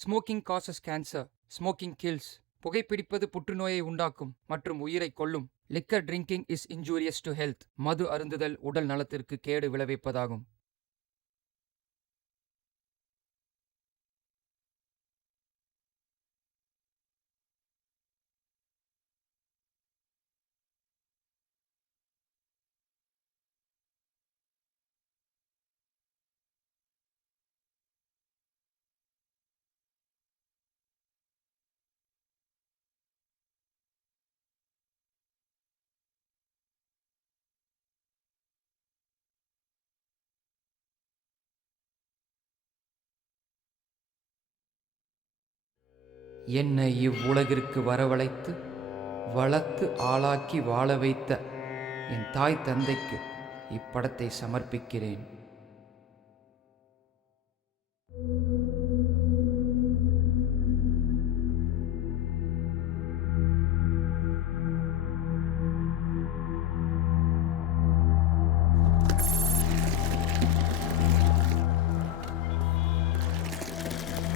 Smoking causes cancer. Smoking kills. புகைப்பிடிப்பது புற்றுநோயை உண்டாக்கும் மற்றும் உயிரை கொல்லும். Liquor drinking is injurious to health. மது அருந்துதல் உடல் நலத்திற்கு கேடு விளைவிப்பதாகும். என்னை இவ்வுலகிற்கு வரவழைத்து வளர்த்து ஆளாக்கி வாழ வைத்த என் தாய் தந்தைக்கு இப்படத்தை சமர்ப்பிக்கிறேன்.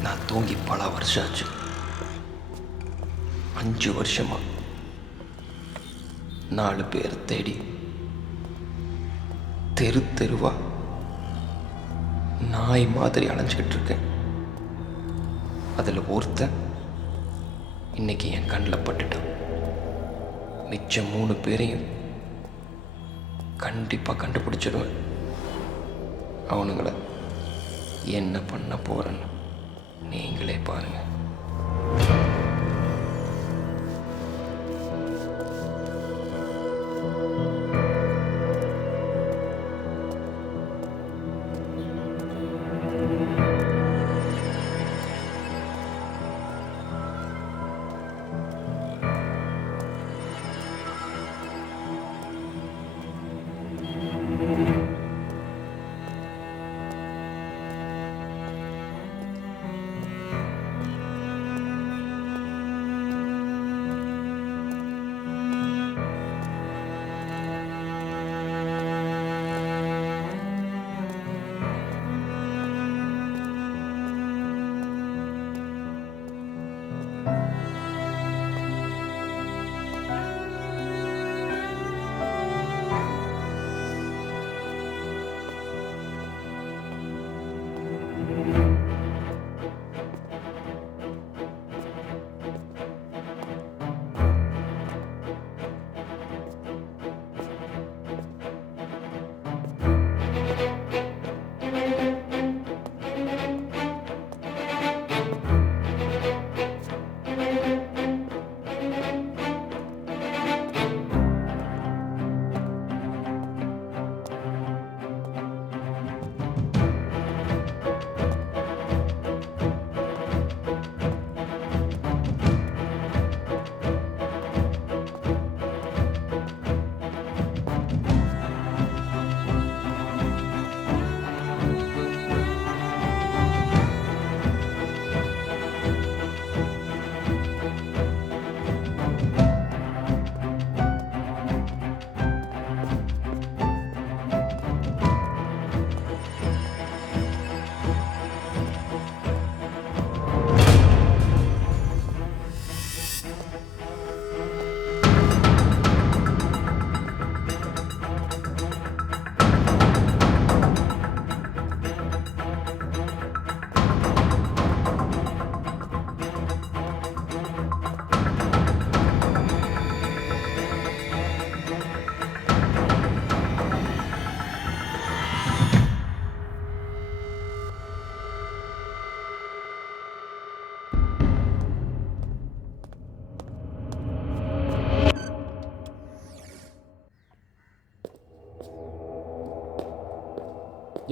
நான் தூங்கி பல வருஷம் ஆச்சு. 5 வருஷமா 4 பேர் தேடி தெருவா நாய் மாதிரி அலைஞ்சிக்கிட்டு இருக்கேன். அதில் ஒருத்தன் இன்னைக்கு என் கண்ணில் பட்டுட்டான். மிச்சம் 3 பேரையும் கண்டிப்பாக கண்டுபிடிச்சிடுவேன். அவனுங்களை என்ன பண்ண போறேன்னு நீங்களே பாருங்க.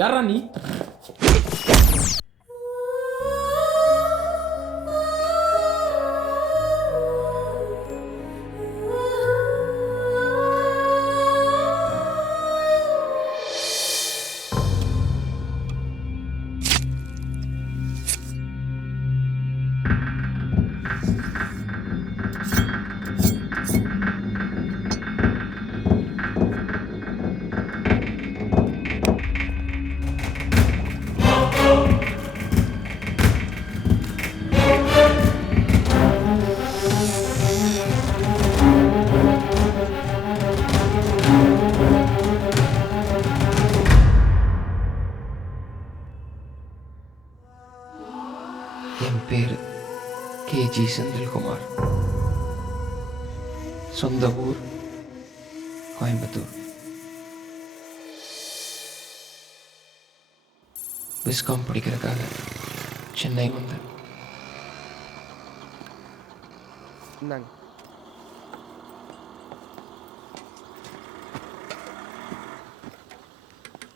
யாரா நீ? ஜி செந்தில்குமார். சொந்த ஊர் கோயம்புத்தூர். பிஸ்காம் படிக்கிறதுக்காக சென்னை வந்தேன். இந்தாங்க.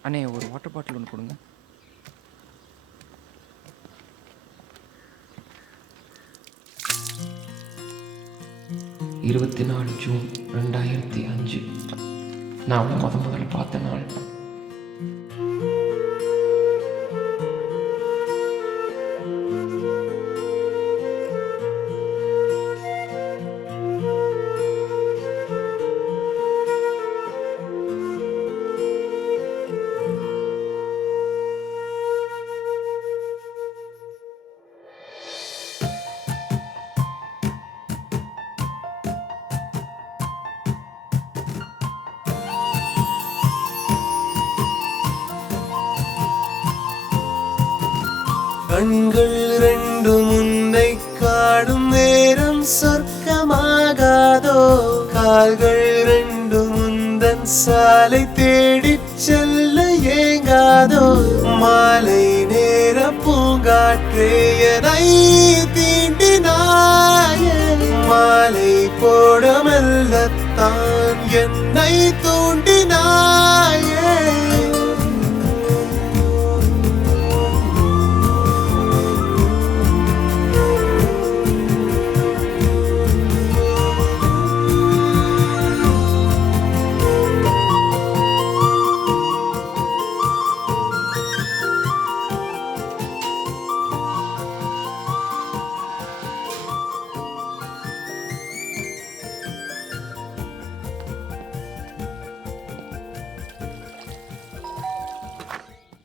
அண்ணே ஒரு வாட்டர் பாட்டில் ஒன்று கொடுங்க. இருபத்தி 4 ஜூன் 2005 நான் அவளை முதல்ல பார்த்த நாள். கண்கள் ரெண்டும் உன்னை காணும் நேரம் சொர்க்கமாகாதோ, கால்கள் ரெண்டும் உந்தன் சாலை தேடிச் செல்ல ஏங்காதோ, மாலை நேர பூங்காற்றே என்னை தீண்டினாயே, மாலை போட மெல்லத்தான் என்னை தூண்டினாயே.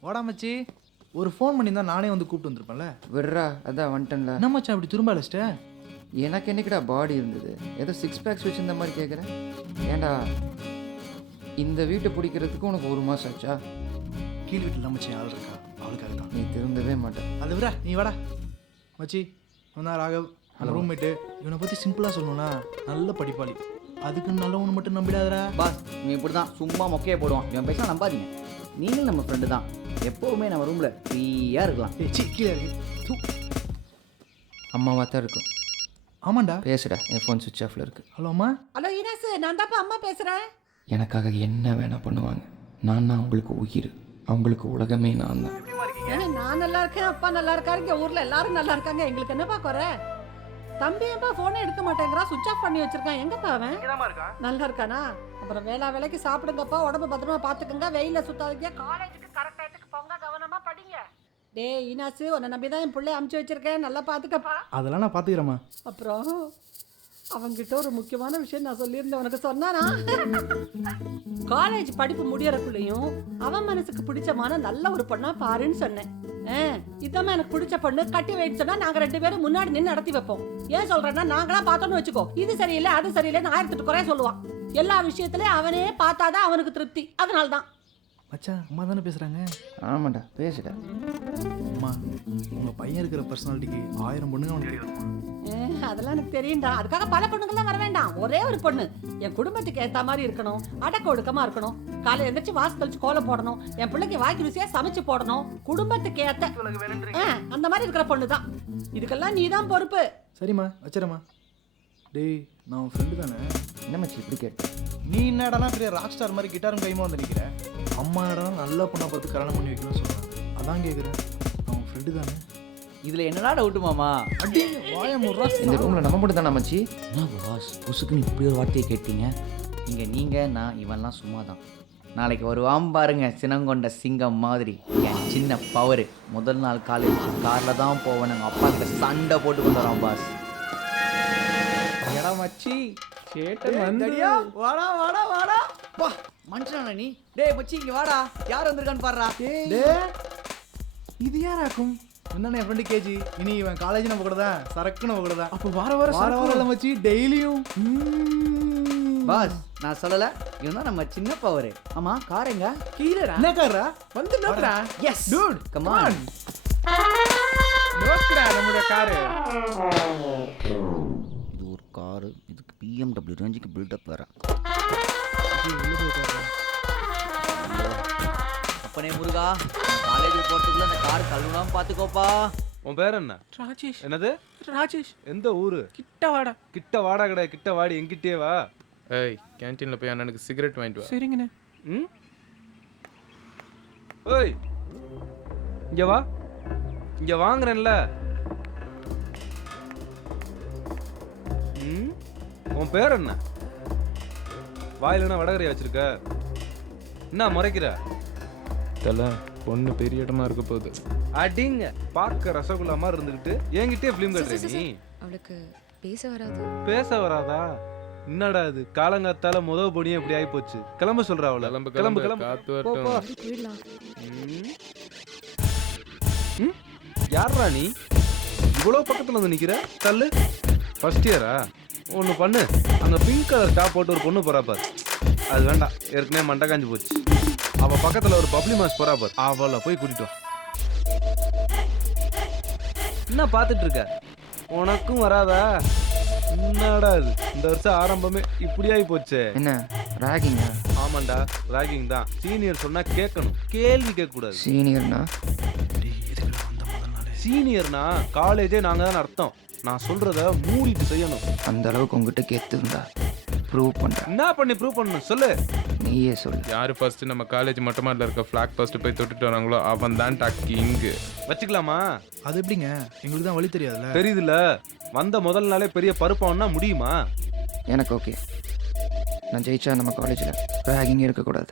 வாடா மச்சி, ஒரு ஃபோன் பண்ணியிருந்தா நானே வந்து கூப்பிட்டு வந்திருப்பேன்ல. விட்றா, அதான் வந்துட்டேன்ல. என்ன மச்சான் அப்படி திரும்ப அழைச்சிட்ட? எனக்கு என்னைக்குடா பாடி இருந்தது, ஏதோ 6 பேக்ஸ் வச்சிருந்த மாதிரி கேட்குறேன். ஏன்டா இந்த வீட்டை பிடிக்கிறதுக்கு உனக்கு 1 மாதம் ஆச்சா? கீழ் வீட்டில் தான் மச்சி ஆள் இருக்கா, அவளுக்காக தான். நீ திருந்தவே மாட்டேன். அது விட நீ வாடா மச்சி. இவன் தான் ராகவ், அந்த ரூம்மேட்டு. இவனை பற்றி சிம்பிளாக சொல்லணும்னா நல்ல படிப்பாளி. அதுக்கு நல்லவனு மட்டும் நம்பிடாதடா. பாஸ், இவன் இப்படி தான் சும்மா மொக்கையை போடுவான். இவன் பேசலாம் நம்பாதீங்க. நீங்களும் நம்ம ஃப்ரெண்டு தான். எப்போவுமே நம்ம ரூமில் ஃப்ரீயாக இருக்கலாம். சி கீழே இருக்கு. அம்மாவாக தான் இருக்கும். ஆமாண்டா. பேசுடா, என் ஃபோன் சுவிட்ச் ஆஃபில் இருக்கு. ஹலோ அம்மா. ஹலோ இனாஸ், நான் தான்ப்பா அம்மா பேசுகிறேன். எனக்காக என்ன வேணா பண்ணுவாங்க. நான் தான் அவங்களுக்கு உயிர், அவங்களுக்கு உலகமே நான் தான். நான் நல்லா இருக்கேன், அப்பா நல்லா இருக்காரு, இங்கே ஊரில் எல்லாரும் நல்லா இருக்காங்க. எங்களுக்கு என்னப்பா குறை? தம்பி ஏப்பா ஃபோனே எடுக்க மாட்டேங்கிறா, சுவிட்ச் ஆஃப் பண்ணி வச்சிருக்கான். எங்கப்பா அவன்? நல்லா இருக்கானா? அப்புறம் வேலைக்கு சாப்பிடுங்கப்பா, உடம்பு பத்திரமா பார்த்துக்குங்க, வெயில சுத்தாதீங்க, காலேஜுக்கு கரெக்ட் டைத்துக்கு போங்க, கவனமா படிங்க. டேய் ஈனாசு, உன்னை நம்பி தான் என் பிள்ளை அமுச்சு வச்சிருக்கேன், நல்லா பார்த்துக்கப்பா. அதெல்லாம் நான் பார்த்துக்கிறேம்மா. அப்புறம் அவன்கிட்ட ஒரு முக்கியமான விஷயம் நான் சொல்லியிருந்தேன், உனக்கு சொன்னானா? காலேஜ் படிப்பு முடியறக்குள்ளேயும் அவன் மனசுக்கு பிடிச்சமான நல்ல ஒரு பொண்ணா பாருன்னு சொன்னேன். இதாம எனக்கு பிடிச்ச பொண்ணு, கட்டி வைன்னு சொன்னா நாங்க 2 பேரும் முன்னாடி நின்று நடத்தி வைப்போம். ஏன் சொல்றேன்னா, நாங்களா பார்த்தோன்னு வச்சுக்கோ, இது சரியில்லை அது சரியில்லைன்னு 1008 குறைய சொல்லுவான். எல்லா விஷயத்திலயும் அவனே பார்த்தாதான் அவனுக்கு திருப்தி. அதனால்தான். மச்சான், அம்மா தானே பேசுகிறாங்க. ஆமாண்டா, பேசுடா. அம்மா, உங்கள் பையன் இருக்கிற பர்சனாலிட்டிக்கு 1000 பொண்ணுங்க அவனுக்கு தெரியும். அதெல்லாம் எனக்கு தெரியும்டா. அதுக்காக பல பொண்ணுங்கள்லாம் வர வேண்டாம், ஒரே ஒரு பொண்ணு என் குடும்பத்துக்கு ஏற்ற மாதிரி இருக்கணும், அடக்க ஒடுக்கமா இருக்கணும், காலை எந்திரிச்சு வாசல் தெளிச்சு கோலம் போடணும், என் பிள்ளைக்கு வாய்க்கு ருசியா சமைச்சு போடணும், குடும்பத்துக்கு ஏத்த அந்த மாதிரி இருக்கிற பொண்ணு தான். இதுக்கெல்லாம் நீ தான் பொறுப்பு. சரிம்மா, வச்சிடம்மா. டேய், நான் உன் ஃப்ரெண்டு தானே. என்ன மச்சி இப்படி கேட்டு? நீ என்னடா பெரிய ராக் ஸ்டார் மாதிரி கிட்டாரும் கைமா வந்து நிற்கிற? அம்மா என்னடா நல்ல பொண்ணை பார்த்து கல்யாணம் பண்ணி வைக்கணும்னு சொல்கிறாங்க. அதான் கேட்குறேன், நான் உன் ஃப்ரெண்டு தானே. இதில் என்னடா டவுட்டு மாமா? அடி வாய முறா. இந்த ரூமில் நம்ம மட்டும் தானே மச்சி? என்ன பாஸ், புசுக்குன்னு இப்படி ஒரு வார்த்தையை கேட்டீங்க? இங்கே நீங்கள் நான் இவன்லாம் சும்மா தான். நாளைக்கு வருவான் பாருங்க, சினங்கொண்ட சிங்கம் மாதிரி. என் சின்ன பவர். முதல் நாள் காலேஜ் காரில் தான் போவேன், எங்கள் அப்பா கிட்ட சண்டை போட்டு கொண்டு வரான் பாஸ். ஏடா மச்சி, சேட்டன் வந்தடியா. வாடா வாடா வாடா. வா மனுஷனா நீ? டேய் மச்சி, இங்கே வாடா, யார் வந்திருக்கான்னு பாடுறா. இது யாராக்கும்? என்னண்ணே என் ஃப்ரெண்டு கேஜி. இனி இவன் காலேஜ் நம்ம கூட தான், சரக்கு நம்ம கூட தான். அப்போ வார வாரம் மச்சி, டெய்லியும். பாஸ், நான் சொல்லல, இவன் தான் நம்ம சின்ன பவர். ஆமா, காரங்க கீழடா. என்ன காரா? வந்து நோக்குறா. Yes dude, come on. நம்மளோட காரு. இது ஒரு காரு, இதுக்கு BMW ரேஞ்சுக்கு பில்டப் வேற. அப்பனே முருகா, காலேஜுக்கு போகிறதுக்குள்ள அந்த கார் கழுவுனாம பார்த்துக்கோப்பா. உன் பேர் என்ன? ராஜேஷ். என்னது? ராஜேஷ். எந்த ஊரு? கிட்ட வாடா. கிட்ட வாடா கிடையாது, கிட்ட வாடி, என்கிட்டயே வா. ஏய், கேன்டீன்ல போய் அண்ணனுக்கு சிகரெட் வாங்கிட்டு வா. சரிங்கண்ணே. ம்? ஓய், இங்க வா. இங்க வாங்குறேன்ல. ம்? உன் பேர் என்ன? வாயிலனா வடகரையா வச்சிருக்க? என்ன முறைக்கிற? தல, பொண்ணு பெரிய இடமா இருக்க போகுது. அடிங்க, பார்க்க ரசகுல்லா மாதிரி இருந்துகிட்டு என்கிட்டயே ஃபிலிம் கட்டுற நீ. அவளுக்கு பேச வராது. பேச வராதா? என்னடா இது, காலங்காத்தால முதல் பொடியே இப்படி ஆகி போச்சு. கிளம்ப சொல்ற அவள. கிளம்பு கிளம்பு கிளம்பு, கிளம்பு. காத்து போ, போ. வரட்டும். போயிடலாம். ம்? யார்ரா நீ? இவ்வளவு பக்கத்துல வந்து நிக்கிற? தள்ளு. ஃபர்ஸ்ட் இயரா? ஒண்ணு பண்ணு, அங்க பிங்க் கலர் டாப் போட்டு ஒரு பொண்ணு போறா பாரு. அது வேண்டாம், ஏற்கனவே மண்டை காஞ்சு போச்சு. அவ பக்கத்துல ஒரு பப்ளி மாஸ் போறா பாரு, அவளை போய் கூட்டிட்டு வா. என்ன பாத்துட்டு இருக்க? உனக்கும் வராதா? என்னடா இது, இந்த வருஷம் ஆரம்பமே இப்படியாகி போச்சே. என்ன ராகிங்க? ஆமாண்டா, ராகிங் தான். சீனியர் சொன்னா கேட்கணும், கேள்வி கேட்க கூடாது. சீனியர்னா? சீனியர்னா காலேஜே நாங்க தான் அர்த்தம். நான் சொல்றத மூடிட்டு செய்யணும். அந்த அளவுக்கு உங்ககிட்ட கெத்து இருந்தா ப்ரூவ் பண்ணுறேன். என்ன பண்ணி ப்ரூவ் பண்ணணும் சொல்லு. நீயே சொல்லு. யாரு ஃபர்ஸ்ட் நம்ம காலேஜ் மொட்டை மாடில இருக்க ஃபிளாக் ஃபர்ஸ்ட் போய் தொட்டுட்டு வராங்களோ அவன் தான் டாக்கிங். வச்சுக்கலாமா? அது எப்படிங்க, எங்களுக்கு தான் வழி தெரியாதுல்ல. தெரியுதுல்ல, வந்த முதல் நாளே பெரிய பருப்பம்னா முடியுமா? எனக்கு ஓகே. நான் ஜெயிச்சா நம்ம காலேஜில் ராகிங் இருக்கக்கூடாது.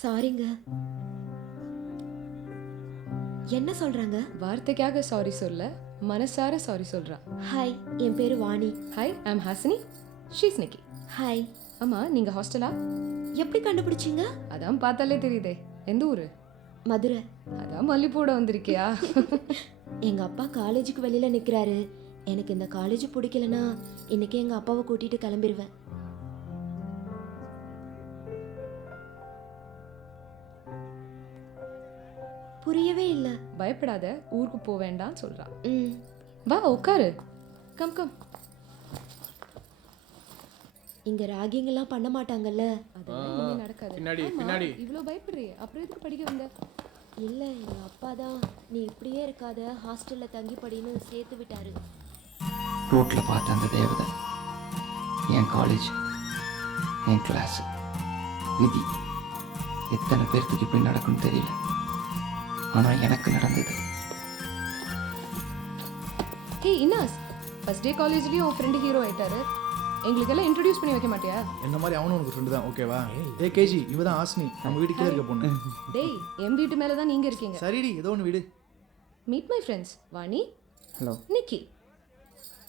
சாரிங்க. என்ன சொல்றாங்க? வார்த்தைக்காக சாரி சொல்ல, மனசார சாரி சொல்றா. ஹாய், என் பேரு Vani. Hi, I'm Hasini. She's Nikki. Hi. அம்மா, நீங்க ஹாஸ்டலா? எப்படி கண்டுபிடிச்சீங்க? அதான் பார்த்தாலே தெரியுதே. எந்த ஊரு? மதுரை. அதான் மல்லிப்பூட வந்திருக்கியா? எங்க அப்பா காலேஜுக்கு வெளியில நிக்கிறாரு. எனக்கு இந்த காலேஜ் பிடிக்கலனா இன்னைக்கு எங்க அப்பாவை கூட்டிட்டு கிளம்பிடுவேன். புரியவே இல்ல. பயப்படாத, ஊருக்கு போக வேண்டாம் சொல்றா. ம். வா உட்காரு. Come come. இங்க ராகிங் எல்லாம் பண்ண மாட்டாங்கல்ல? அதெல்லாம் இனிமே நடக்காது. பின்னாடி, ஆமா, பின்னாடி. இவ்ளோ பயப்படுறியே, அப்புறம் எதுக்கு படிக்க வந்த? இல்ல, எங்க அப்பா தான் நீ இப்படியே இருக்காத, ஹாஸ்டல்ல தங்கி படின்னு சேர்த்து விட்டாரு. ரோட்டில் பார்த்த அந்த தேவதை என் காலேஜ், என் கிளாஸ், விதி எத்தனை பேர்த்துக்கு இப்படி நடக்கும்னு தெரியல, ஆனால் எனக்கு நடந்தது. ஹே இன்னாஸ், ஃபர்ஸ்ட் டே காலேஜ்லேயும் உன் ஃப்ரெண்டு ஹீரோ ஆயிட்டாரு. எங்களுக்கெல்லாம் இன்ட்ரடியூஸ் பண்ணி வைக்க மாட்டியா? என்ன மாதிரி அவனும் உனக்கு ஃப்ரெண்டு தான், ஓகேவா? ஏ கேஜி, இவ தான் ஆஸ்னி, நம்ம வீட்டுக்கே இருக்க பொண்ணு. டேய், என் வீட்டு மேலே தான் நீங்கள் இருக்கீங்க. சரிடி, ஏதோ ஒன்று வீடு. Meet my friends Vani, hello, Nikki.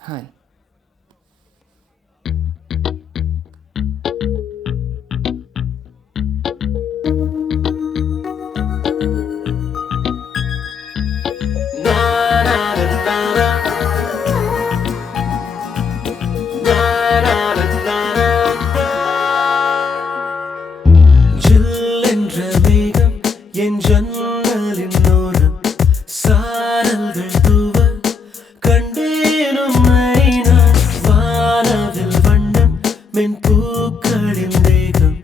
Hi. ஜில்லென்ற மேகம் என் ஜன்னலின் ஓரம் சாரல்கள் தூவ கண்டேனும் நான் வானவில் வண்ணம் மென் பூக்களின் தேகம்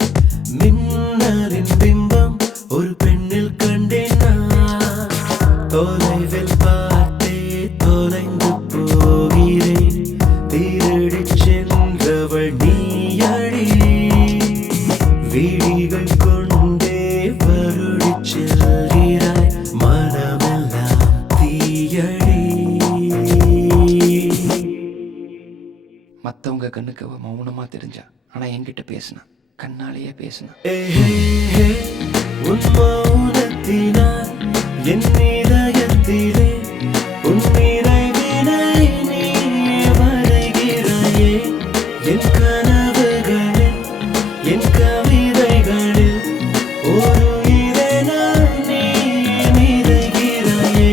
மின்னலின் பிம்பம் ஒரு பெண்ணில் கண்டேன் நான். தொலைவில் பார்த்தே தொலைந்து போகிறேன், திருடிச் சென்றவள் நீயடி. விழிகள் கொண்டே வருடிச் செல்கிறாய், மனமெல்லாம் தீயடி. மற்றவங்க கண்ணுக்கு அவ மௌனமாக தெரிஞ்சா, ஆனால் என்கிட்ட பேசினா, கண்ணாலேயே பேசினா. உன் மௌனத்தினால் என் இதயத்திலே உன் நினைவினை நீ வரைகிறாயே. என் கனவுகளில் என் கவிதைகளில் ஒரு இதனால் நீ நிறைகிறாயே.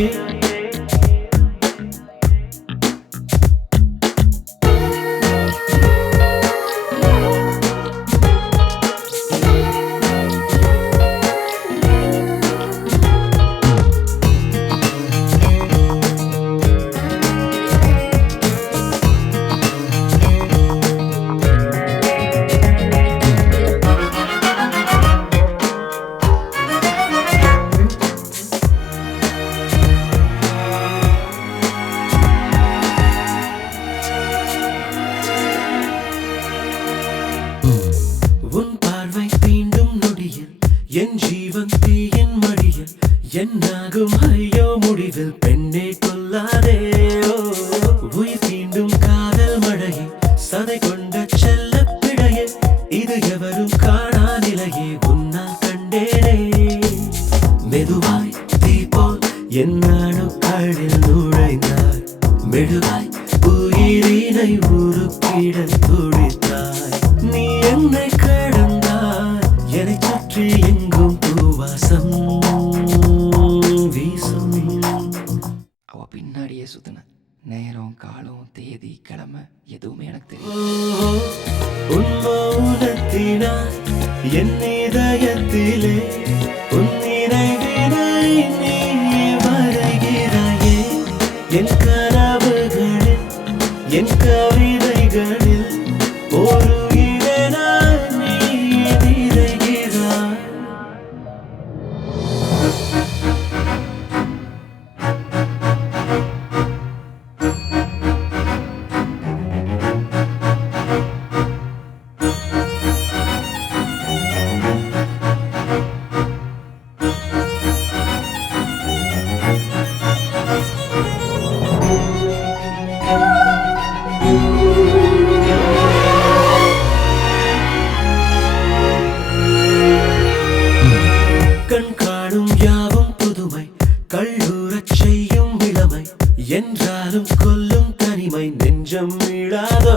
உன் பார்வை தீண்டும் நொடியில் என் ஜீவன் தீயின் மடியில் என்னாகும் ஐயோ முடிவில் பெண்ணே கொல்லாதே. உயிர் தீண்டும் காதல் மழையே, சதை கொண்ட செல்ல பிழையே, இது எவரும் காணா நிலையே உன்னால் கண்டேனே. மெதுவாய் தீ போல் என் அணுக்களில் நுழைந்தாய், மெதுவாய் உயிரினை உருக்கிட துடித்தாய். நீ என்னை கடந்தாய், என்னை சுற்றி எங்கும் பூவாசம் வீசும். அவள் பின்னாடியே சுத்தின, நேரம் காலம் தேதி கிழமை எதுவுமே எனக்கு தெரியும். உன் மௌனத்தினால் என் இதயத்திலே உன் நினைவினை நீ வரைகிறாயே. என் கனவுகளில் என் கவிதைகளில் ஒரு இதனால் நீ நிறைகிறாய். கண் காணும் யாவும் புதுமை, கள்ளூரச் செய்யும் இளமை, என்றாலும் கொல்லும் தனிமை நெஞ்சம் மீளாதோ.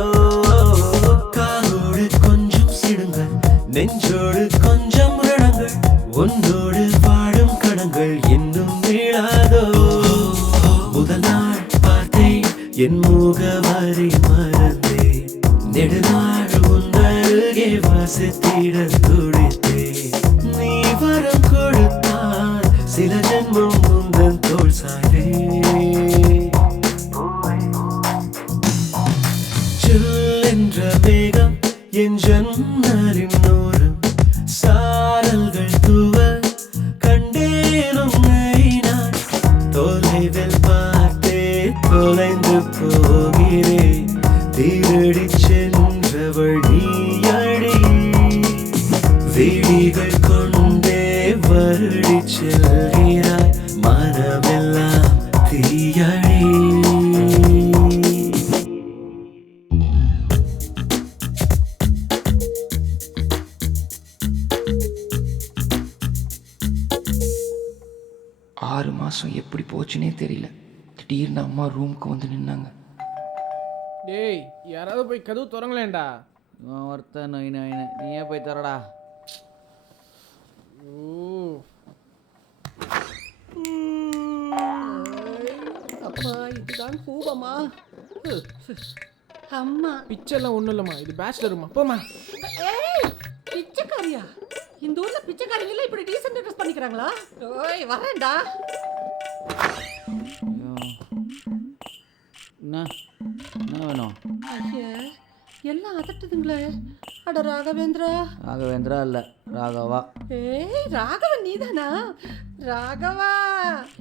காலோடு கொஞ்சம் சிடுங்கள், நெஞ்சோடு கொஞ்சம் ரணங்கள், உன்னோடு வாழும் கணங்கள் இன்னும் மீளாதோ. முதல் நாள் பார்த்தேன் என் முகவரி மறந்தேன், நெடுநாள் உன்னருகே வசித்திட துடித்தேன். நீ வரம் கொடுத்தால் சில ஜென்மம் முந்தன் தோள் சாய்வே. சில்லென்ற மேகம் என் ஜன்னலின் ஓரம் சாரல்கள் தூவ கண்டேனும் நான். தொலைவில் பார்த்தே தொலைந்து போகிறேன், திருடிச் சென்றவள் நீயடி. விழிகள் கொண்டே மாதம் எப்படி போச்சுன்னே தெரியல. திடீர்னு அம்மா ரூமுக்கு வந்து நின்னாங்க. டேய் யாராவது போய் கதவு திறங்களேன்டா. இவன் ஒருத்தன் நொய் நொயின்னு நீயே போய் தரடா. அப்பா இதுதான் கூபமா? அம்மா பிச்செல்லாம் ஒன்றும் இல்லைம்மா, இது பேச்சுலருமா. போம்மா. ஏய் பிச்சைக்காரியா? இந்த ஊர்ல பிச்சைக்காரிங்கள இப்படி டீசென்ட் ட்ரெஸ் பண்ணிக்கிறாங்களா? ஓய் வரேன்டா. என்ன வேணும்? ஐயா எல்லாம் அதட்டுதுங்களே. அட ராகவேந்திரா. ராகவேந்திரா இல்லை, ராகவா. ஏய் ராகவன் நீதானா? ராகவா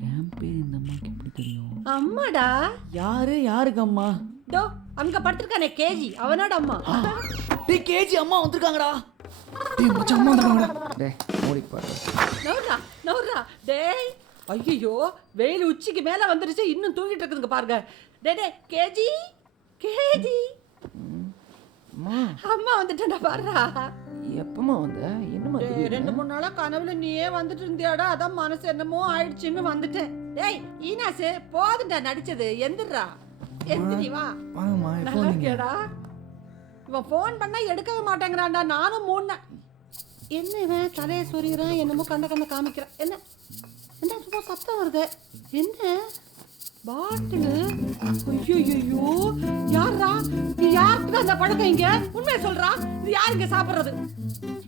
என் பேர் இந்த அம்மாக்கு எப்படி தெரியும்? அம்மாடா. யாருக்கு அம்மா? டோ அங்க படுத்திருக்கானே கேஜி, அவனோட அம்மா. டேய் கேஜி அம்மா வந்திருக்காங்கடா. டேய் மச்சான் அம்மா வந்துறாங்கடா. டேய் மூடி பாரு. நவுரா டேய். ஐயோ வெயில் உச்சிக்கு மேல வந்துருச்சு, இன்னும் தூங்கிட்டு இருக்குதுங்க பாருங்க. டே கேஜி கேஜி. அம்மா வந்துட்டா பாருடா. எப்பமா வந்த? என்னமா டேய் 2-3 நாளா கனவுல நீயே வந்துட்டு இருந்தியாடா, அதான் மனசு என்னமோ ஆயிடுச்சுன்னு வந்துட்டேன். டேய் ஈனாசு போதுண்டா நடிச்சது, எந்திரா எந்திரி வா. வாங்கம்மா. நல்லா இருக்கியாடா? இவன் ஃபோன் பண்ணா எடுக்கவே மாட்டேங்கிறான்டா. நானும் 3 நாள். என்ன இவன் தலையை சொறிகிறான், என்னமோ கண்ட காமிக்கிறான். என்ன என்ன சும்மா சத்தம் வருது? என்ன பாட்டிலு? ஐயோ யாரா? இது யாருக்கு அந்த பழக்கம் இங்க? உண்மையை சொல்றா, இது யாருங்க சாப்பிடுறது?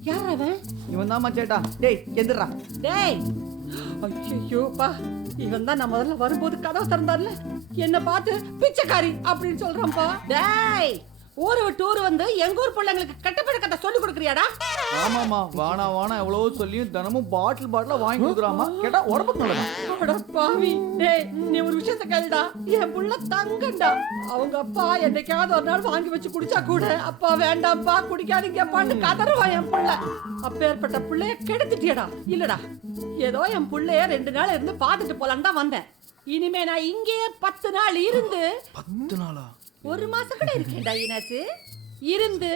யார் அவன்? இவன் தான் மச்சேட்டா. டேய் எந்திரா. டேய் ஐயோப்பா, இவன் தான் நான் முதல்ல வரும்போது கதவை திறந்தார்ல, என்ன பார்த்து பிச்சைக்காரி அப்படின்னு சொல்றான்ப்பா. டேய் ஊரு விட்டு ஊர் வந்து எங்க ஊர் பிள்ளைங்களுக்கு கெட்ட பழக்கத்தை சொல்லி கொடுக்குறியாடா? ஆமாம்மா, வானா எவ்வளவோ சொல்லியும் தினமும் பாட்டிலா வாங்கி கொடுக்குறாமா. கேட்டா உடம்புக்கு நல்லதா? அட பாவி. டேய் நீ ஒரு விஷயத்தை கேளுடா, என் புள்ள தங்கண்டா. அவங்க அப்பா என்னைக்காவது ஒரு நாள் வாங்கி வச்சு குடிச்சா கூட, அப்பா வேண்டாம்ப்பா குடிக்காதீங்கப்பான்னு கதறுவான் என் புள்ள. அப்பேற்பட்ட பிள்ளைய கெடுத்துட்டியடா. இல்லடா ஏதோ என் புள்ளைய 2 நாள் இருந்து பார்த்துட்டு போலான்னு தான் வந்தேன். இனிமே நான் இங்கேயே 10 நாள் இருந்து 10 நாளா? 1 மாசம் கூட இருக்கேன்டா ஈனாசு. இருந்து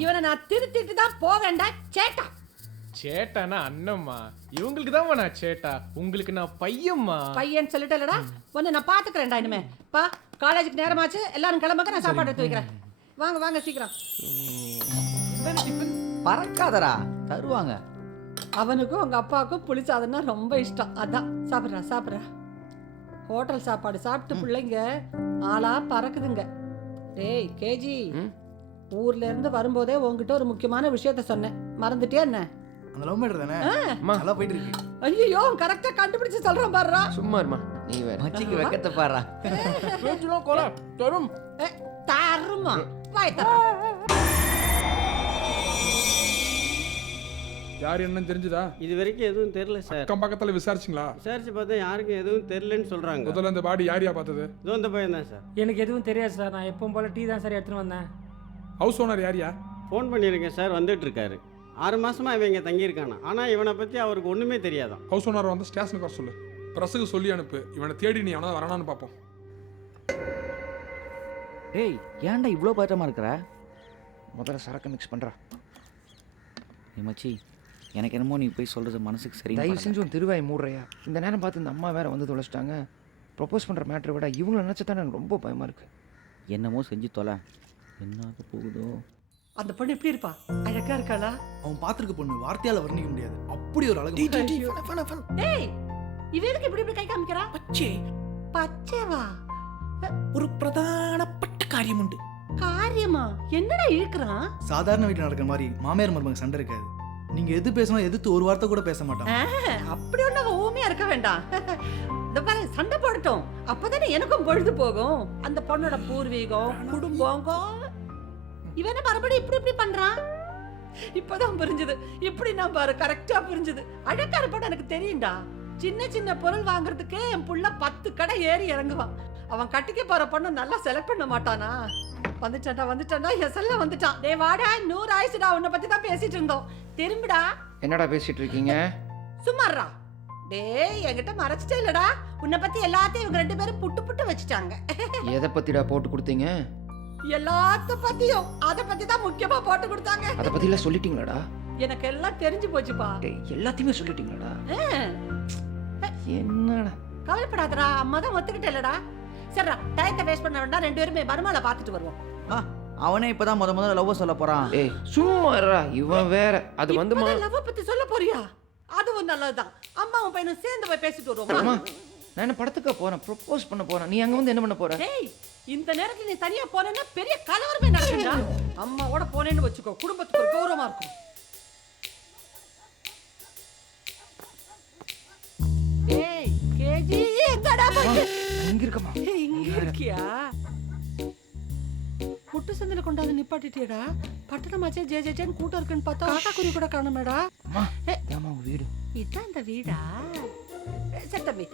இவனை நான் திருத்திட்டு தான் போவேன்டா. சேட்டா சேட்டானா அண்ணம்மா, இவங்களுக்கு தான் நான் சேட்டா, உங்களுக்கு நான் பையம்மா. பையன் சொல்லிட்டேலடா, உன்னை நான் பாத்துக்கிறேன்டா இனிமே. பா காலேஜுக்கு நேரமாச்சு, எல்லாரும் கிளம்புங்க, நான் சாப்பாடு எடுத்து வைக்கிறேன். வாங்க வாங்க சீக்கிரம். பறக்காதரா, தருவாங்க. அவனுக்கும் உங்க அப்பாவுக்கும் புளிச்சாதன்னா ரொம்ப இஷ்டம், அதான் சாப்பிட்றா. ஹோட்டல் சாப்பாடு சாப்பிட்டு பிள்ளைங்க ஆளா பறக்குதுங்க. டேய் கேஜி, ஊர்ல இருந்து வரும்போதே உங்ககிட்ட ஒரு முக்கியமான விஷயத்த சொன்னேன், மறந்துட்டியா என்ன? அந்த லவ் மேட்டர் தானே? நல்லா போயிட்டு இருக்கு. ஐயோ கரெக்டா கண்டுபிடிச்சு சொல்றான் பாருடா. சும்மா இருமா நீ வேற. மச்சிக்கு வெக்கத்தை பாறா. பேச்சுலோ கோல தரும். தருமா வாய் தர. யார் என்னன்னு தெரிஞ்சுதா? இது வரைக்கும் எதுவும் தெரியல சார். அக்கம் பக்கத்துல விசாரிச்சிங்களா? விசாரிச்சு பார்த்தா யாருக்கும் எதுவும் தெரியலன்னு சொல்றாங்க. முதல்ல இந்த பாடி யாரையா பார்த்தது? இதோ இந்த பையன் தான் சார். எனக்கு எதுவும் தெரியாது சார், நான் எப்பவும் போல டீ தான் சார் எடுத்துன்னு வந்தேன். ஹவுஸ் ஓனர் யாரியா? ஃபோன் பண்ணியிருக்கேன் சார், வந்துட்டு இருக்காரு. 6 மாசமா இவன் இங்கே தங்கியிருக்கானா, ஆனால் இவனை பற்றி அவருக்கு ஒன்றுமே தெரியாதான். ஹவுஸ் ஓனர் வந்து ஸ்டேஷனுக்கு வர சொல்லு, பிரஸுக்கு சொல்லி அனுப்பு. இவனை தேடி நீ அவனை வரானான்னு பார்ப்போம். டேய் ஏன்டா இவ்வளோ பதட்டமாக இருக்கிற? முதல்ல சரக்கு மிக்ஸ் பண்ணுறா. நீ மச்சி, எனக்கு என்னமோ நீ போய் சொல்கிறது மனசுக்கு சரி. தயவு செஞ்சு உன் திருவாய் மூடுறையா. இந்த நேரம் பார்த்து இந்த அம்மா வேற வந்து தொலைச்சிட்டாங்க. ப்ரொப்போஸ் பண்ணுற மேட்ரை விட இவங்களை நினச்சதான் எனக்கு ரொம்ப பயமாக இருக்குது. என்னமோ செஞ்சு தொலை, என்னாக போகுதோ. அந்த பொண்ணு எப்படி இருப்பா? அழகா இருக்காளா? அவன் பார்த்துருக்க பொண்ணு வார்த்தையால வர்ணிக்க முடியாது, அப்படி ஒரு அழகு. டேய் இவனுக்கு இப்படி கை காமிக்கிறா? பச்சே பச்சேவா? ஒரு பிரதானப்பட்ட காரியம் உண்டு. காரியமா? என்னடா இழுக்குறான்? சாதாரண வீட்டில் நடக்கிற மாதிரி மாமியார் மருமக சண்டை இருக்காது. நீங்க எது பேசணும், எதிர்த்து ஒரு வார்த்தை கூட பேச மாட்டான். அப்படி ஒண்ணு ஊமையா இருக்க வேண்டாம். இந்த பாரு சண்டை போடட்டும், அப்பதானே எனக்கும் பொழுது போகும். அந்த பொண்ணோட பூர்வீகம் குடும்பம் இவன மறுபடியும் இப்படி பண்றான். இப்பதான் புரிஞ்சுது. இப்படி நான் பாரு கரெக்டா புரிஞ்சுது. அழகா இருப்பான்னு எனக்கு தெரியும்டா. சின்ன சின்ன பொருள் வாங்குறதுக்கே என் புள்ள 10 கடை ஏறி இறங்குவான். அவன் கட்டிக்க போற பொண்ணு நல்லா செலக்ட் பண்ண மாட்டானா? வந்துட்டான்டா என் செல்ல வந்துட்டான். டேய் வாடா, 100 ஆயிடுச்சுடா, உன்னை பத்தி தான் பேசிட்டு இருந்தோம். திரும்பிடா. என்னடா பேசிட்டு இருக்கீங்க? சும்மாறா. டேய் என்கிட்ட மறைச்சிட்டே இல்லடா, உன்னை பத்தி எல்லாத்தையும் இவங்க 2 பேரும் புட்டு வச்சுட்டாங்க. எதை பத்திடா போட்டு கொடுத்தீங்க? எல்லாத்த பத்தியும். அத பத்தி தான் முக்கியமா போட்டு கொடுத்தாங்க. அதை பத்திலாம் சொல்லிட்டீங்களாடா? எனக்கு எல்லாம் தெரிஞ்சு போச்சுப்பா. எல்லாத்தையுமே சொல்லிட்டீங்களாடா? என்னடா கவலைப்படாதடா, அம்மா தான் ஒத்துக்கிட்டேலடா. சரிடா, டயத்தை வேஸ்ட் பண்ண வேண்டாம், 2 பேருமே மருமகளை பார்த்துட்டு வருவோம். அவனே இப்பதான் முதல்ல லவ் சொல்ல போறான். ஏய் சும்மா இருடா, இவன் வேற. அது வந்து லவ் பத்தி சொல்ல போறியா? அதுவும் நல்லதுதான். அம்மாவும் பையனும் சேர்ந்து போய் பேசிட்டு வருவோமா? நான் என்ன படத்துக்கு போறேன், ப்ரொபோஸ் பண்ண போறேன். நீ அங்க வந்து என்ன பண்ண போற? ஏய், இந்த நேரத்துல நீ தனியா போனேன்னா பெரிய கலவரமே நடக்கும்டா. அம்மாவோட போனேன்னு வச்சுக்கோ, குடும்பத்துக்கு ஒரு கௌரவமா இருக்கும். ஏய் கேஜி, எங்கடா போய்? இங்க இருக்கமா? இங்க இருக்கியா? புட்டு சந்தில கொண்டாந்து நிப்பாட்டிட்டியடா. பட்டணமாச்சே ஜே ஜே ஜேன்னு கூட்டம் இருக்குன்னு பார்த்தா காக்கா குருவி கூட காணுமேடா. ஏமா வீடு இதான் இந்த வீடா? சரி தம்பி,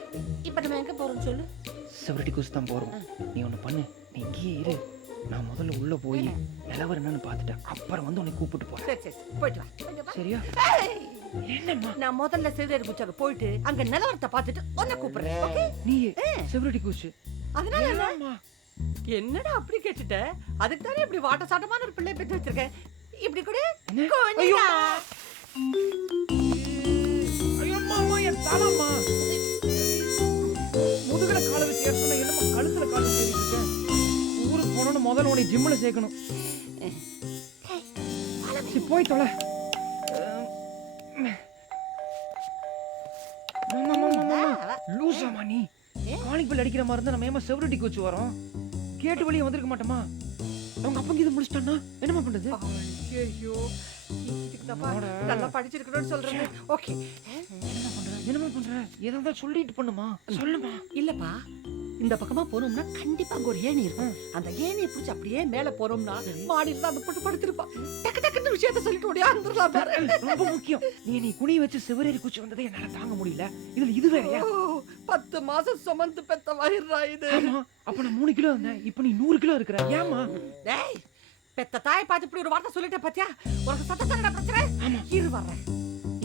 இப்ப நம்ம எங்க போறோம்னு சொல்லு. செவரட்டி குஸ் தான் போறோம். நீ ஒண்ணு பண்ணு, நீ இங்கேயே இரு. நான் முதல்ல உள்ள போய் நிலவரம் என்னன்னு பார்த்துட்டேன், அப்புறம் வந்து உன்னை கூப்பிட்டு போறேன். சரி சரி, போயிட்டு வா. சரியா? என்னம்மா? நான் முதல்ல செவரட்டி குச்சாக்கு போயிட்டு அங்க நிலவரத்தை பார்த்துட்டு உன்னை கூப்பிடுறேன். ஓகே? நீ செவரட்டி குஸ். அதனால என்னடா அப்படி கேட்டுட்ட? அதுக்கு தானே இப்படி வாட்ட சாட்டமான ஒரு பிள்ளை பெற்று வச்சிருக்கேன். இப்படி கூட ஐயோ மாமா, என் தலைமா முதுகுல கால வச்சு ஏற்கனவே என்னமா கழுத்துல கால வச்சு இருக்கேன். ஊருக்கு போனோன்னு முதல்ல உன்னை ஜிம்ல சேர்க்கணும். சரி போய் தொலை. லூசாமா நீ? காலிங் பெல் அடிக்கிற மாதிரி இருந்தா நம்ம ஏமா செவரட்டி கோச்சு வரோம்? கேட்டு வழியே வந்திருக்க மாட்டோமா? அவங்க அப்பங்க இது முடிச்சிட்டானா என்னமா பண்றது? ஐயோ, நல்லா படிச்சிருக்கணும்னு சொல்றேன். ஓகே, என்னமா பண்ற? ஏதாவது சொல்லிட்டு பண்ணுமா? சொல்லுமா. இல்லப்பா, இந்த பக்கமா போனோம்னா கண்டிப்பா அங்க ஒரு ஏணி இருக்கும். அந்த ஏணியை பிடிச்சி அப்படியே மேல போறோம்னா மாடியில தான் அந்த போட்டு படுத்திருப்பா. டக்கு டக்குன்னு விஷயத்த சொல்லிட்டு ஓடியாந்துடலாம் பாரு. ரொம்ப முக்கியம். நீ குனி வச்சு செவரேறி குச்சி வந்ததை என்னால தாங்க முடியல. இதுல இது வேறயா? 10 மாசம் சுமந்து பெத்த வயிறா இது. அப்ப நான் 3 கிலோ இருந்தேன், இப்ப நீ 100 கிலோ இருக்கிற. ஏமா? டேய், பெத்த தாயை பார்த்து இப்படி ஒரு வார்த்தை சொல்லிட்டே பாத்தியா? உனக்கு சத்தத்தானடா பிரச்சனை. இரு வர்றேன்.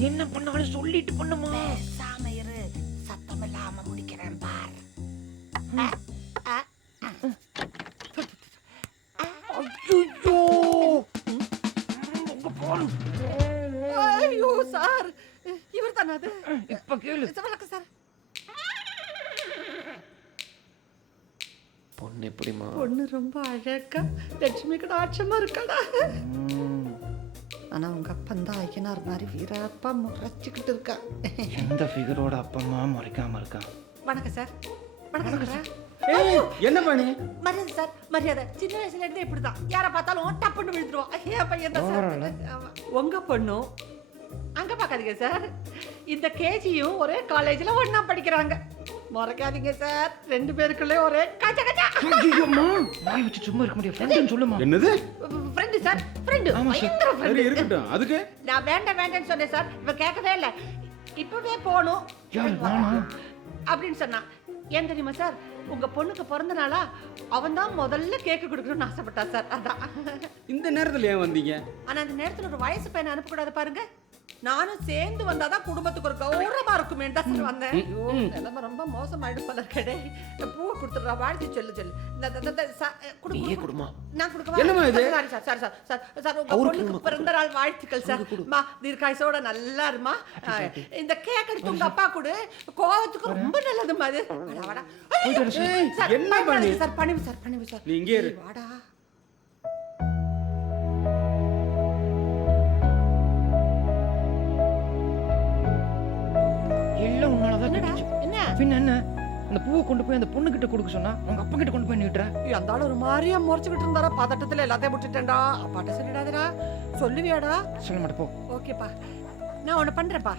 என்ன பண்ணாலும் சொல்லிட்டு பண்ணுமா? பேசாம இரு, சத்தம் இல்லாம முடிக்கிறேன் பார். ஐயோ சார், இவர் தானே அது? இப்ப கேளு. வணக்கம் சார். பொண்ணு எப்படிமா? பொண்ணு ரொம்ப அழகா லட்சுமி கடாட்சமா இருக்காடா. ஆனா உங்க அப்பா தான் ஐயனார் மாதிரி வீரப்பா முறைச்சிக்கிட்டு இருக்கா. எந்த ஃபிகரோட அப்பா முறைக்காம இருக்கா? வணக்கம் சார். வணக்கம் சார். என்ன பண்ணி? மரியாதை சார், மரியாதை. சின்ன வயசுல இருந்தே இப்படிதான், யாரை பார்த்தாலும் டப்புன்னு விழுந்துருவோம். என் பையன் தான் சார். உங்க பொண்ணும் அங்க பாக்காதீங்க சார், இந்த கேஜியும் ஒரே காலேஜ்ல ஒண்ணா படிக்கிறாங்க. மறக்காதீங்க சார், 2 பேருக்குள்ளே ஒரே கச்ச கச்ச. ஐயோம்மா, வாய் வச்சு சும்மா இருக்க முடியாது. ஃப்ரெண்ட்னு சொல்லுமா. என்னது? Friend sir, friend. சரி இருக்கட்டும். அதுக்கு நான் வேண்டாம்னு சொன்னேன் சார், இவ கேட்கவே இல்லை. இப்பவே போகணும் அப்படின்னு சொன்னா. ஏன் தெரியுமா சார், உங்க பொண்ணுக்கு பிறந்த நாளா அவன் தான் முதல்ல கேக்கு கொடுக்கணும்னு ஆசைப்பட்டா சார். அதான். இந்த நேரத்துல ஏன் வந்தீங்க? ஆனா அந்த நேரத்துல ஒரு வயசு பையனை அனுப்பக்கூடாது பாருங்க. நானும் சேர்ந்து வந்தாதான் குடும்பத்துக்கு ஒரு கௌரவமா இருக்குமே தான் சார் வந்தேன். ஐயோ, நிலைமை ரொம்ப மோசமாயிடும் போல கடை. பூவை கொடுத்துடுறா, வாழ்த்து சொல்லு. நான் கொடுக்கவா? சார் உங்க பொண்ணுக்கு பிறந்த நாள் வாழ்த்துக்கள் சார். மா தீர்க்காயசோட நல்லா இருமா. இந்த கேக் எடுத்து உங்க அப்பா கொடு, கோவத்துக்கு ரொம்ப நல்லதுமா அது. என்ன பண்ணி சார்? பணிவு சார். நீ இங்கே இரு. வாடா. எல்லாம் உன்னாலதான். என்ன பின்ன என்ன? அந்த பூவை கொண்டு போய் அந்த பொண்ணு கிட்ட கொடுக்க சொன்னா உங்க அப்பா கிட்ட கொண்டு போய் நீட்டுற. அந்த ஆள் ஒரு மாதிரியா முறைச்சுக்கிட்டு இருந்தாரா, பதட்டத்துல எல்லாத்தையும் விட்டுட்டேன்டா. அப்பாட்ட சொல்லிடாதடா. சொல்லுவியாடா? சொல்ல மாட்டே போ. ஓகேப்பா, நான் ஒண்ணு பண்றேன்ப்பா.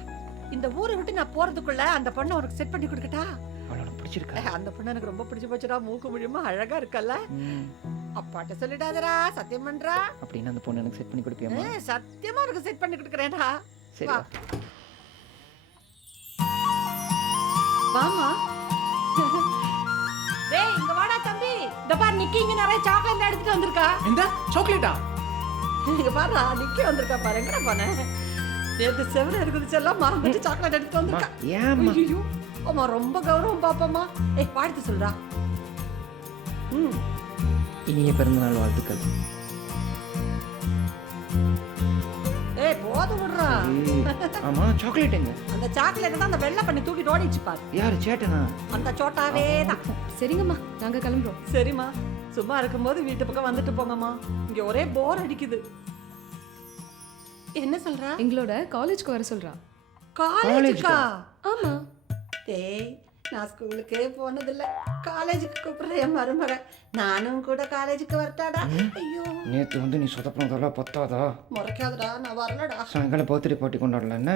இந்த ஊரை விட்டு நான் போறதுக்குள்ள அந்த பொண்ணை உனக்கு செட் பண்ணி கொடுக்கட்டா? அவளோட பிடிச்சிருக்கா? அந்த பொண்ணு எனக்கு ரொம்ப பிடிச்சு போச்சுடா. மூக்கு முடியுமா அழகா இருக்கல்ல. அப்பாட்ட சொல்லிடாதடா, சத்தியம் பண்றா. அப்படின்னு அந்த பொண்ணு எனக்கு செட் பண்ணி கொடுப்பியாமா? சத்தியமா எனக்கு செட் பண்ணி கொடுக்குறேன்டா. சரி வாமா. டேய் இங்க வாடா தம்பி. இந்த பாரு நிக்கி இங்க நிறைய சாக்லேட் எடுத்துட்டு வந்திருக்கா. இந்த சாக்லேட்டா? இங்க பாரு நிக்கி வந்திருக்கா பாரு. எங்கடா போனே? நேத்து செவர இருக்குது எல்லாம் மறந்துட்டு சாக்லேட் எடுத்து வந்திருக்கா. ஏம்மா? ஐயோ அம்மா ரொம்ப கௌரவம் பாப்பம்மா. ஏய் வாழ்த்து சொல்றா. இனிய பிறந்தநாள் வாழ்த்துக்கள். ஏய் போது விடுறா. ஆமாம் சாக்லேட் எங்க? அந்த சாக்லேட் தான் அந்த வெள்ளை பண்ணி தூக்கிட்டு ஓடிச்சு பாரு. யார் சேட்டனா? அந்த சோட்டாவே தான். சரிங்கம்மா நாங்கள் கிளம்புறோம். சரிம்மா, சும்மா இருக்கும்போது வீட்டு பக்கம் வந்துட்டு போங்கம்மா. இங்க ஒரே போர் அடிக்குது. என்ன சொல்றா? எங்களோட காலேஜ்க்கு வர சொல்றா. காலேஜுக்கா? ஆமா. டேய், நான் ஸ்கூலுக்கே போனதில்ல. காலேஜுக்கு கூப்பிடுற என் மருமக. நானும் கூட காலேஜுக்கு வரட்டாடா. ஐயோ, நேற்று வந்து நீ சொதப்பினதெல்லாம் பத்தாதா? முறைக்காதடா, நான் வரலடா. சாயங்காலம் பர்த்டே பார்ட்டி கொண்டாடல என்ன?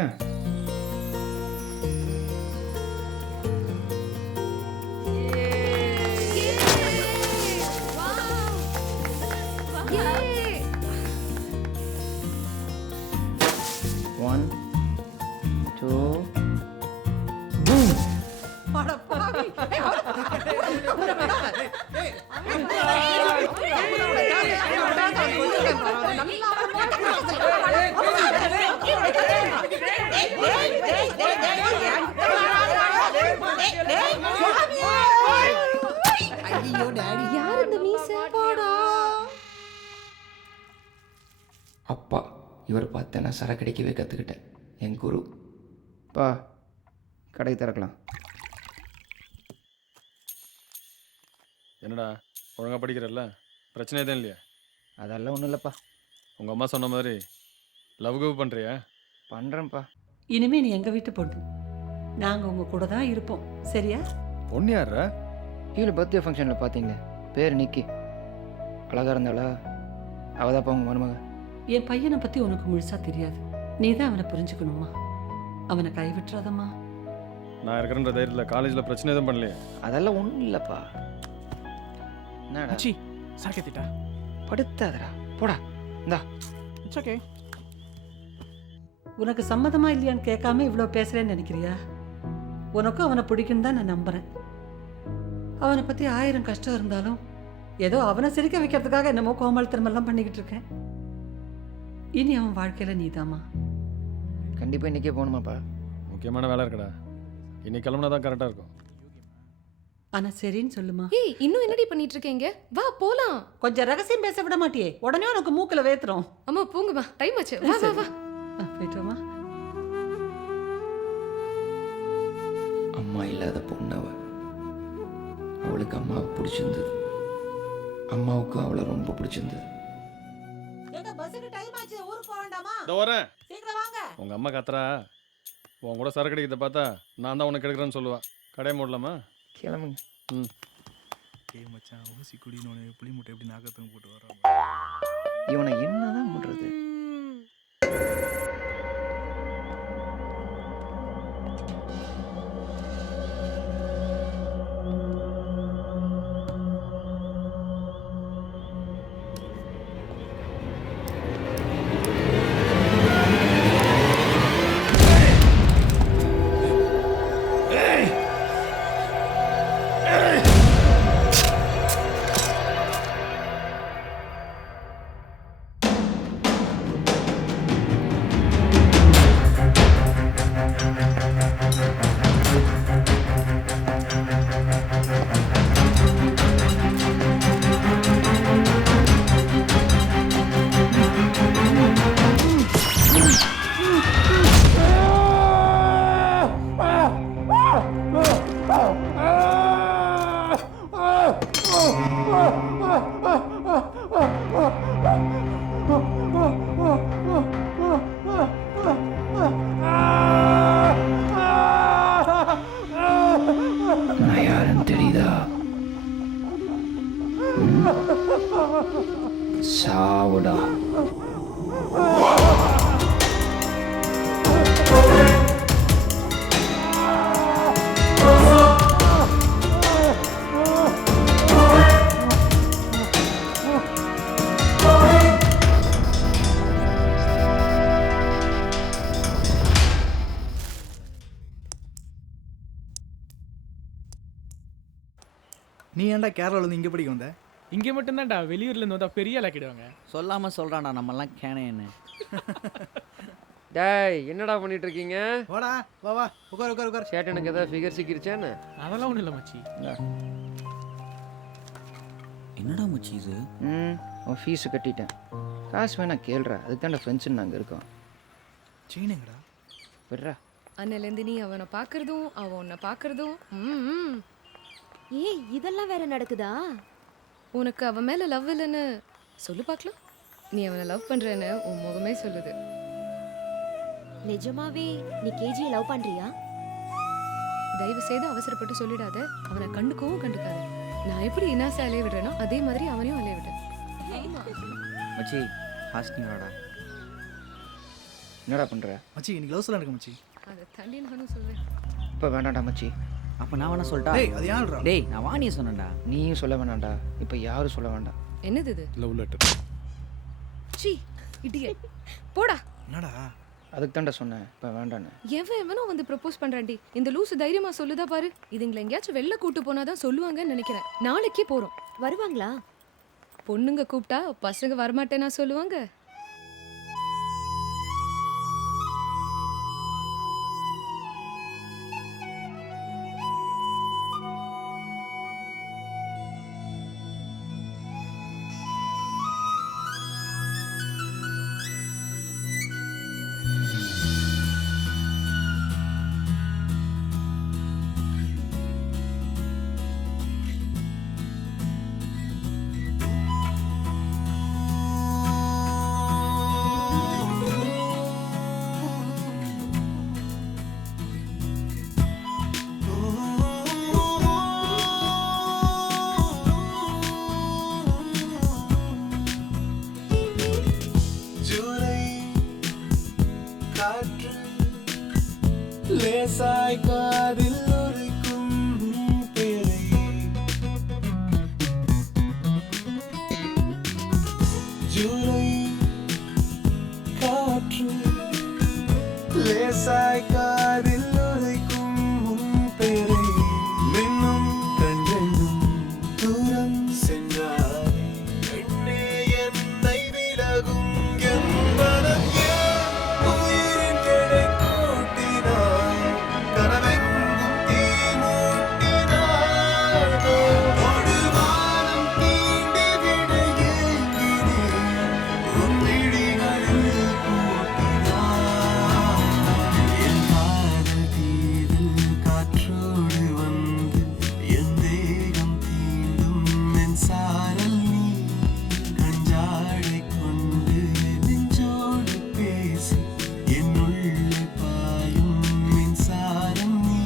One, two, boom! அட பாவி. ஐயோ டாடி, யார் இந்த மீசை? போடா. அப்பா இவர் பார்த்து நான் சரக்கடிக்கவே கற்றுக்கிட்டேன். என் குரு. பா கடை திறக்கலாம். என்னடா ஒழுங்காக படிக்கிறல்ல, பிரச்சனை எதுவும் இல்லையா? அதெல்லாம் ஒன்றும் இல்லைப்பா. உங்கள் அம்மா சொன்ன மாதிரி லவ் கவ் பண்ணுறியா? பண்ணுறேன்ப்பா. இனிமே நீ எங்க வீட்டு பொண்ணு. நாங்க உங்க கூட தான் இருப்போம், சரியா? பொண்ணு யாரா? கீழே பர்த்டே ஃபங்க்ஷனில் பார்த்தீங்க, பேர் நிக்கி. அழகாக இருந்தாளா? அவதாப்பா உங்கள் மருமக. என் பையனை பத்தி உனக்கு முழுசா தெரியாது. நீ தான் அவனை புரிஞ்சுக்கணுமா. அவனை கைவிட்டுறாதம்மா. நான் இருக்கிறன்ற தைரியத்தில் காலேஜில் பிரச்சனை எதுவும் பண்ணலையே? அதெல்லாம் ஒன்றும் இல்லைப்பா. என்னடா சரக்கேத்திட்டா? படுத்தாதடா, போடா. இந்தா. It's okay. உனக்கு சம்மதமா இல்லையான்னு கேட்காம இவ்வளோ பேசுறேன்னு நினைக்கிறியா? உனக்கும் அவனை பிடிக்குன்னு தான் நான் நம்புறேன். அவனை பத்தி 1000 கஷ்டம் இருந்தாலும் ஏதோ அவனை சிரிக்க வைக்கிறதுக்காக என்னமோ கோமாளித்தனமெல்லாம் பண்ணிக்கிட்டு இருக்கேன். இனி அவன் வாழ்க்கையில நீதாம்மா. கண்டிப்பாக இன்றைக்கே போகணுமாப்பா? முக்கியமான வேலை இருக்கடா, இன்னைக்கு கிளம்புனா தான் கரெக்டாக இருக்கும். ஆனா சரின்னு சொல்லுமா. ஏய் இன்னும் என்னடி பண்ணிட்டு இருக்கீங்க? வா போலாம். கொஞ்சம் ரகசியம் பேச விட மாட்டியே? உடனே உனக்கு மூக்கில் வேத்துறோம். அம்மா போங்கம்மா, டைம் ஆச்சு. வா வா வா. போயிட்டோமா. அம்மா இல்லாத பொண்ணவ. அவளுக்கு அம்மாவை பிடிச்சிருந்தது, அம்மாவுக்கு அவளை ரொம்ப பிடிச்சிருந்தது. இதோ வரேன். சீக்கிரம் வாங்க. உங்கள் அம்மா கத்துறா, உன் கூட சரக்கு அடிக்கிறத பார்த்தா நான் தான் உனக்கு எடுக்கிறேன்னு சொல்லுவா. கடையை மூடலாமா? கிளம்புங்க. ம். ஏய் மச்சான், ஊசி குடினோனே புளி முட்டை எப்படி நாக்கத்துக்கு போட்டு வரான். இவனை என்னதான் பண்றது? நான் யாருன்னு தெரியுதா? சாவுடா. நீ ஏன்டா கேரளாவில் இங்கே படிக்க வந்த? இங்கே மட்டும்தான்டா, வெளியூர்லேருந்து வந்தால் பெரிய ஆளாக்கிடுவாங்க. சொல்லாமல் சொல்கிறான்டா, நம்மலாம் கேனையன்னு. டேய் என்னடா பண்ணிட்டு இருக்கீங்க? வாடா வா வா, உட்கார் உட்கார் உட்கார். சேட்டனுக்கு ஏதாவது ஃபிகர் சிக்கிருச்சான்னு? அதெல்லாம் ஒன்றும் இல்லை மச்சி. என்னடா மச்சி இது? உன் ஃபீஸு கட்டிட்டேன். காசு வேணா கேள்றா, அதுக்கு தான்டா ஃப்ரெண்ட்ஸுன்னு நாங்கள் இருக்கோம். செயினுங்கடா விட்றா. அன்னிலேருந்து நீ அவனை பார்க்கறதும் அவன் உன்னை பார்க்கறதும் ஏய் இதெல்லாம் வேற நடக்குதா? உனக்கு அவன் மேல லவ் இல்லைன்னு சொல்லு பார்க்கலாம். நீ அவனை லவ் பண்றேன்னு உன் முகமே சொல்லுது. நிஜமாவே நீ கேஜியை லவ் பண்றியா? தயவு செய்து அவசரப்பட்டு சொல்லிடாத. அவனை கண்டுக்கவும் கண்டுக்காத. நான் எப்படி இனாசை அலைய விடுறேனோ அதே மாதிரி அவனையும் அலைய விடு. மச்சி ஹாஸ்னிங்களாடா. என்னடா பண்ற? மச்சி இன்னைக்கு லவ் சொல்ல எனக்கு மச்சி. அதை தாண்டி நானும் சொல்வேன். இப்போ வேண்டாம்டா மச்சி. அப்போ நான் வேணா சொல்லிட்டா? டேய் அது யாருடா? டேய் நான் வாணியை சொன்னேன்டா. நீயும் சொல்ல வேணாம்டா. இப்போ யாரும் சொல்ல வேண்டாம். என்னது இது? Love letter. சீ இடியட். போடா. என்னடா? அதுக்கு தான்டா சொன்னேன் இப்போ வேண்டான்னு. எவனோ வந்து ப்ரப்போஸ் பண்றான்டி. இந்த லூசு தைரியமா சொல்லுதா பாரு. இதுங்களை எங்கேயாச்சும் வெளில கூட்டு போனாதான் சொல்லுவாங்கன்னு நினைக்கிறேன். நாளைக்கே போறோம். வருவாங்களா? பொண்ணுங்க கூப்பிட்டா பசங்க வரமாட்டேன்னா சொல்லுவாங்க. லேசாய் காதில் உரைக்கும் பேரை ஜூலை காற்று லேசாய் காதில் உரைக்கும் பேரை மின்னும் கண்டென்னும் தூரம் சென்றாய் பெண்ணே என்னை விலகும் என்பதற்கே உயிரின் கிடை கூட்டினாய் கனவெங்கும் தீ மூட்டினாய் ஒரு வானம் தீண்டி விட ஏங்கினேன் உன் விழிகளில் கூட்டினாய் என் காதல் தீவில் காற்றோடு வந்து என் தேகம் தீண்டும் என் சாரல் நீ கஞ்சாடை கொண்டு நெஞ்சோடு பேசி என்னுள்ளே பாயும் மின்சாரம் நீ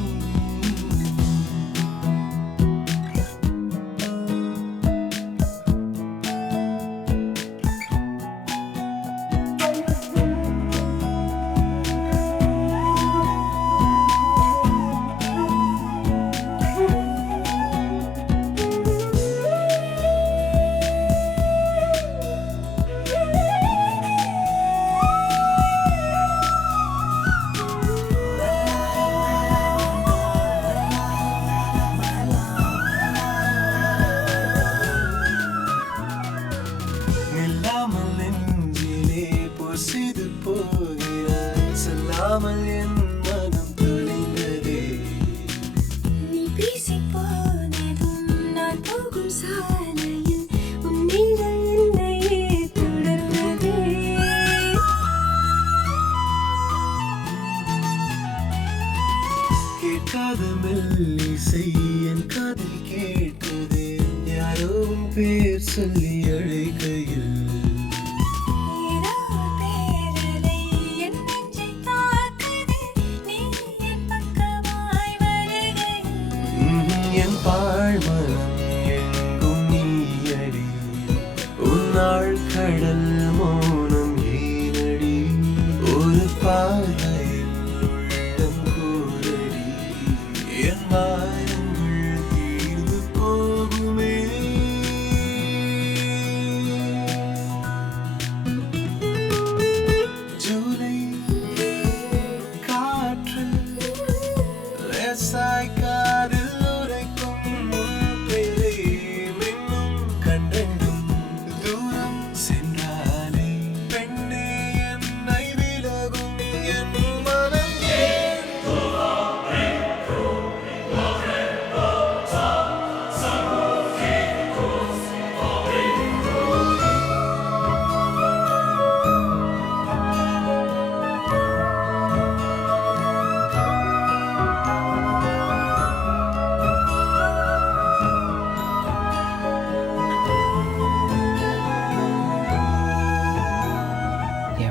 நில்லாமல் நெஞ்சிலே பொசிது போகிறாய் சொல்லாமல் என் மனம் தொலைந்ததே நீ பேசி போனதும் நான் போகும் சாலையில் உன் நீங்கள் என்னையே தொடர்ந்ததே கேட்காத மெல்லிசை என் காதில் கேட்குது யாரோ உன் பேர் சொல்லி அழைக்கையில் ஏதோ பேரலை என் நெஞ்சை தாக்குதே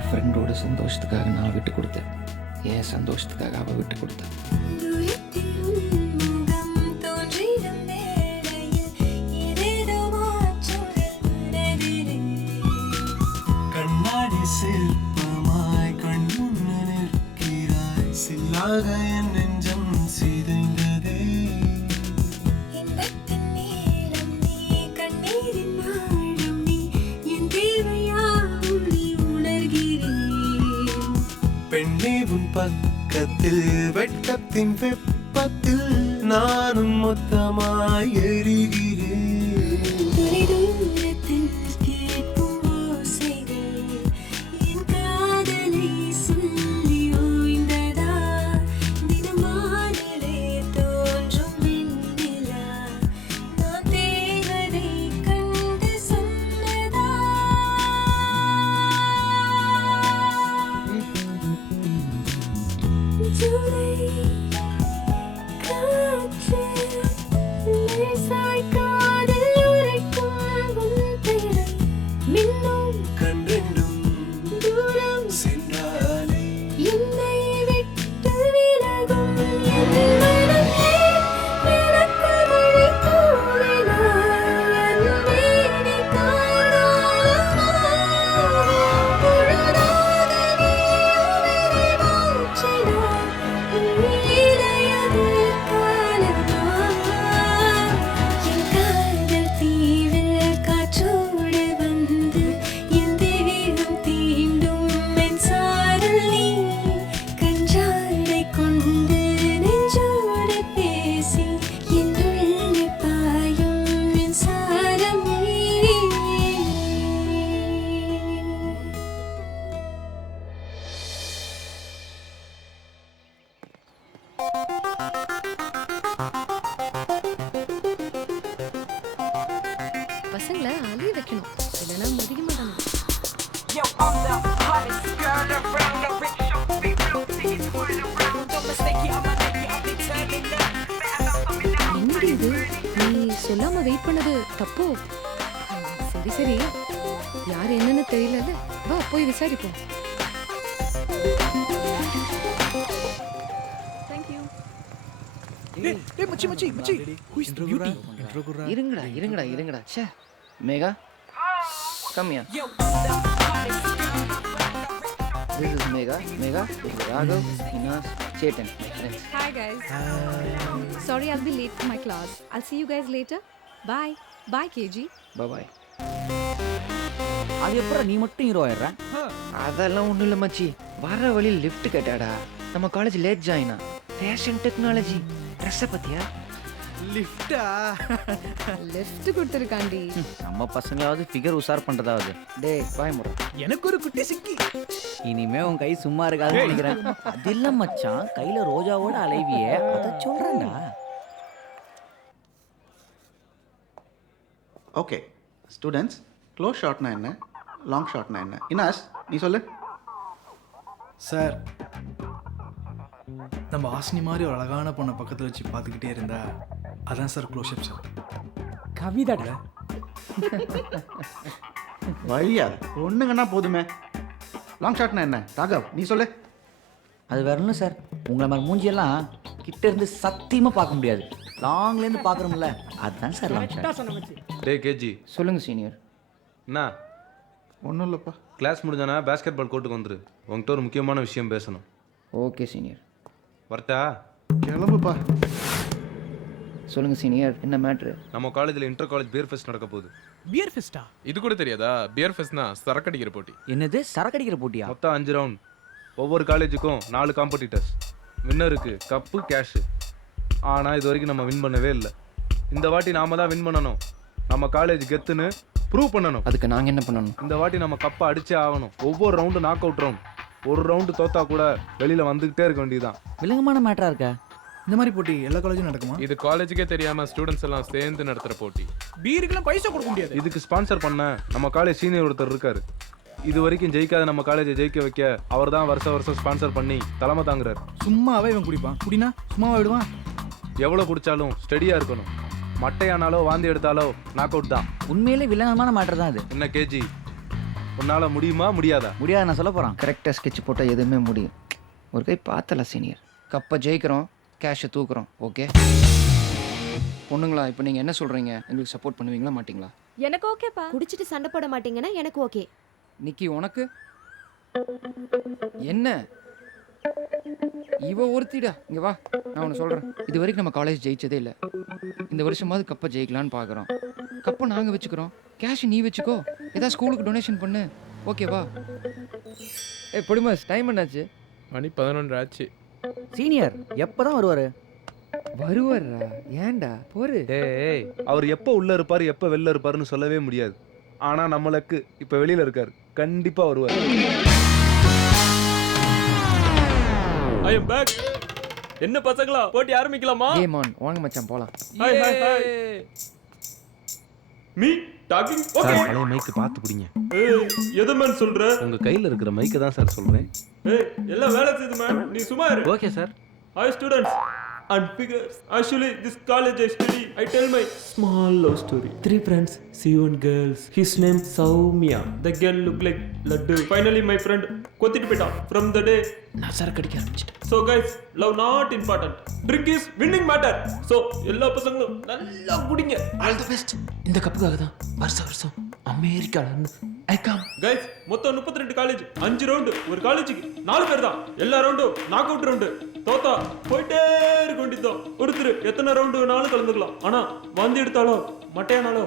ஃப்ரெண்டோட சந்தோஷத்துக்காக நான் விட்டு கொடுத்தேன், என் சந்தோஷத்துக்காக அவள் விட்டு கொடுத்தேன். கண்ணாடி சிற்பமாய் கண்முன்னு நிற்கிறாய், சில்லாக என் நெஞ்சம் சிதைந்ததே. பெண்ணே உன் பக்கத்தில் வெட்கத்தின் வெப்பத்தில் நானும் மொத்தமாய் எரிகிறேன். பசங்களை அழிய வைக்கணும், இல்லைன்னா மதிக்க மாட்டாங்க. என்னடி இது, நீ சொல்லாம வெயிட் பண்ணது தப்போ? சரி சரி, யார் என்னன்னு தெரியல, வா போய் விசாரிப்போம். இருங்கடா ச்சே. Megha come here. This is Megha, Raghav, Inas, Chetan, my friends. Hi guys. Sorry, I'll be late for my class. I'll see you guys later. Bye. Bye, KG. Bye. அது எப்பறம் நீ மட்டும் ஹீரோ ஆயிடுற? அதெல்லாம் ஒன்றும் இல்லை மச்சி, வர வழியில் லிஃப்ட் கேட்டாடா. நம்ம காலேஜ் லேட் ஜாயினா, ஃபேஷன் டெக்னாலஜி, ட்ரெஸ்ஸை பற்றியா? லிஃப்டா? லிஃப்ட் கொடுத்துருக்காண்டி. நம்ம பசங்களாவது ஃபிகர் உஷார் பண்ணுறதாவது. டேய் வாய் முறை, எனக்கு ஒரு குட்டி சிக்கி. இனிமே உன் கை சும்மா இருக்காதுன்னு நினைக்கிறேன். அது இல்லை மச்சான், கையில் ரோஜாவோட அலைவியே, அதை சொல்கிறேன்டா. ஓகே ஸ்டூடெண்ட்ஸ், க்ளோஸ் ஷாட்னா என்ன, லாங் ஷாட்னா என்ன? இனாஸ் நீ சொல்லு. சார், நம்ம ஆசினி மாதிரி ஒரு அழகான பொண்ணை பக்கத்தில் வச்சு பார்த்துக்கிட்டே இருந்தா அதான் சார் க்ளோஷப் சார். கவிதாடா. வழியா ஒன்றுங்கன்னா போதுமே. லாங் ஷாட்னா என்ன? ராகவ் நீ சொல்லு. அது வேற ஒன்றும் சார், உங்களை மாதிரி மூஞ்சியெல்லாம் கிட்ட இருந்து சத்தியமாக பார்க்க முடியாது, லாங்லேருந்து பார்க்குறோம்ல, அதுதான் சார் லாங் ஷாட். டே கேஜி. சொல்லுங்க சீனியர். என்ன? ஒன்றும் இல்லைப்பா. கிளாஸ் முடிஞ்சானா பேஸ்கெட் பால் கோர்ட்டுக்கு வந்துரு, உங்கள்கிட்ட ஒரு முக்கியமான விஷயம் பேசணும். Okay senior. வரட்டா? கிளம்புப்பா. சொல்லுங்க சீனியர், என்ன மேட்ரு? நம்ம காலேஜில் இன்டர் காலேஜ் பியர் ஃபெஸ்ட் நடக்க போகுது. பியர் ஃபெஸ்டா? இது கூட தெரியாதா? பியர் ஃபெஸ்ட்னா சரக்கடிக்கிற போட்டி. என்னது சரக்கடிக்கிற போட்டியா? மொத்தம் 5 ரவுண்ட், ஒவ்வொரு காலேஜுக்கும் 4 காம்படிட்டர்ஸ், வின்னருக்கு கப்பு கேஷு. ஆனால் இது வரைக்கும் நம்ம வின் பண்ணவே இல்லை. இந்த வாட்டி நாம தான் வின் பண்ணணும், நம்ம காலேஜ் கெத்துன்னு ப்ரூவ் பண்ணணும். அதுக்கு நாங்கள் என்ன பண்ணணும்? இந்த வாட்டி நம்ம கப்பை அடிச்சே ஆகணும். ஒவ்வொரு ரவுண்டு நாக் அவுட் ரவுண்ட், ஒரு ரவுண்டு தோத்தா கூட வெளியில் வந்துக்கிட்டே இருக்க வேண்டியதுதான். விலங்கமான மேட்டரா இருக்கா? இந்த மாதிரி போட்டி எல்லா காலேஜும் நடக்குமா? இது காலேஜுக்கே தெரியாம ஸ்டூடெண்ட்ஸ் எல்லாம் சேர்ந்து நடத்துற போட்டி. பீருக்குலாம் பைசா கொடுக்க முடியாது. இதுக்கு ஸ்பான்சர் பண்ண நம்ம காலேஜ் சீனியர் ஒருத்தர் இருக்காரு. இது வரைக்கும் ஜெயிக்காத நம்ம காலேஜை ஜெயிக்க வைக்க அவர் தான் வருஷம் ஸ்பான்சர் பண்ணி தலைமை தாங்குறாரு. சும்மாவே இவன் குடிப்பான், குடினா சும்மாவே விடுவான். எவ்வளோ குடிச்சாலும் ஸ்டெடியாக இருக்கணும். மட்டையானாலோ வாந்தி எடுத்தாலோ நாக் அவுட் தான். உண்மையிலே வில்லங்கமான மேட்டர் தான் அது. என்ன கேஜி, உன்னால முடியுமா முடியாதா? முடியாது நான் சொல்ல போகிறான். கரெக்டாக ஸ்கெட்ச் போட்டால் எதுவுமே முடியும். ஒரு கை பார்த்தல சீனியர். கப்பை ஜெயிக்கிறோம், கேஷை தூக்குறோம். ஓகே பொண்ணுங்களா, இப்போ நீங்கள் என்ன சொல்கிறீங்க? எங்களுக்கு சப்போர்ட் பண்ணுவீங்களா மாட்டிங்களா? எனக்கு ஓகேப்பா. குடிச்சிட்டு சண்டை போட மாட்டீங்கன்னா எனக்கு ஓகே. நிக்கி உனக்கு என்ன? இவ ஒருத்திடா. இங்கே வா, நான் ஒன்று சொல்கிறேன். இது வரைக்கும் நம்ம காலேஜ் ஜெயிச்சதே இல்லை. இந்த வருஷமாவது கப்பை ஜெயிக்கலான்னு பார்க்குறோம். கப்பை நாங்கள் வச்சுக்கிறோம், கேஷ் நீ வச்சுக்கோ. ஏதாவது ஸ்கூலுக்கு டொனேஷன் பண்ணு. ஓகேவா? பொடிமாஸ் டைம் என்னாச்சு? மணி 11 ஆச்சு. சீனியர் எப்போ தான் வருவார்? வருவாரா? ஏன்டா போரு. டேய், அவர் எப்போ உள்ள இருப்பாரு எப்போ வெளில இருப்பாருன்னு சொல்லவே முடியாது. ஆனா நம்மளுக்கு இப்போ வெளியில இருக்காரு, கண்டிப்பா வருவார். ஐ அம் பேக். என்ன பசங்களா, போட்டி ஆரம்பிக்கலாமா? Game on. வாங்க மச்சான் போலாம். Hi hi hi. Me docking. Okay. Sir பழைய மைக் பார்த்து பிடிங்க. எது மேன் சொல்ற? உங்க கையில இருக்கிற மைக் தான் சார் சொல்றேன். எல்லாம் வேலை செய்யுது மேன், நீ சும்மா இரு. Okay sir. Hi students and figures. Actually, this college I study, I tell my small love story. 3 friends, see one girls. His name Soumya. The girl look like laddu. Finally, my friend கொத்திட்டு போயிட்டான். From the day நான் சரக்கு அடிக்க ஆரம்பிச்சிட்டேன். So guys, love not important. Drink is winning matter. So எல்லா பசங்களும் நல்லா குடிங்க. All the best. இந்த கப்புக்காக தான் வருஷம் அமெரிக்கால ஐ கம். Guys, மொத்தம் 32 காலேஜ், 5 ரவுண்ட். ஒரு காலேஜுக்கு 4 பேர் தான். எல்லா ரவுண்டும் நாக் அவுட் ரவுண்ட். தோத்தா போயிட்டே இருக்க வேண்டியதுதான். ஒருத்தர் எத்தனை ரவுண்டு வேணாலும் கலந்துக்கலாம். ஆனா வந்து எடுத்தாலோ மட்டையானாலோ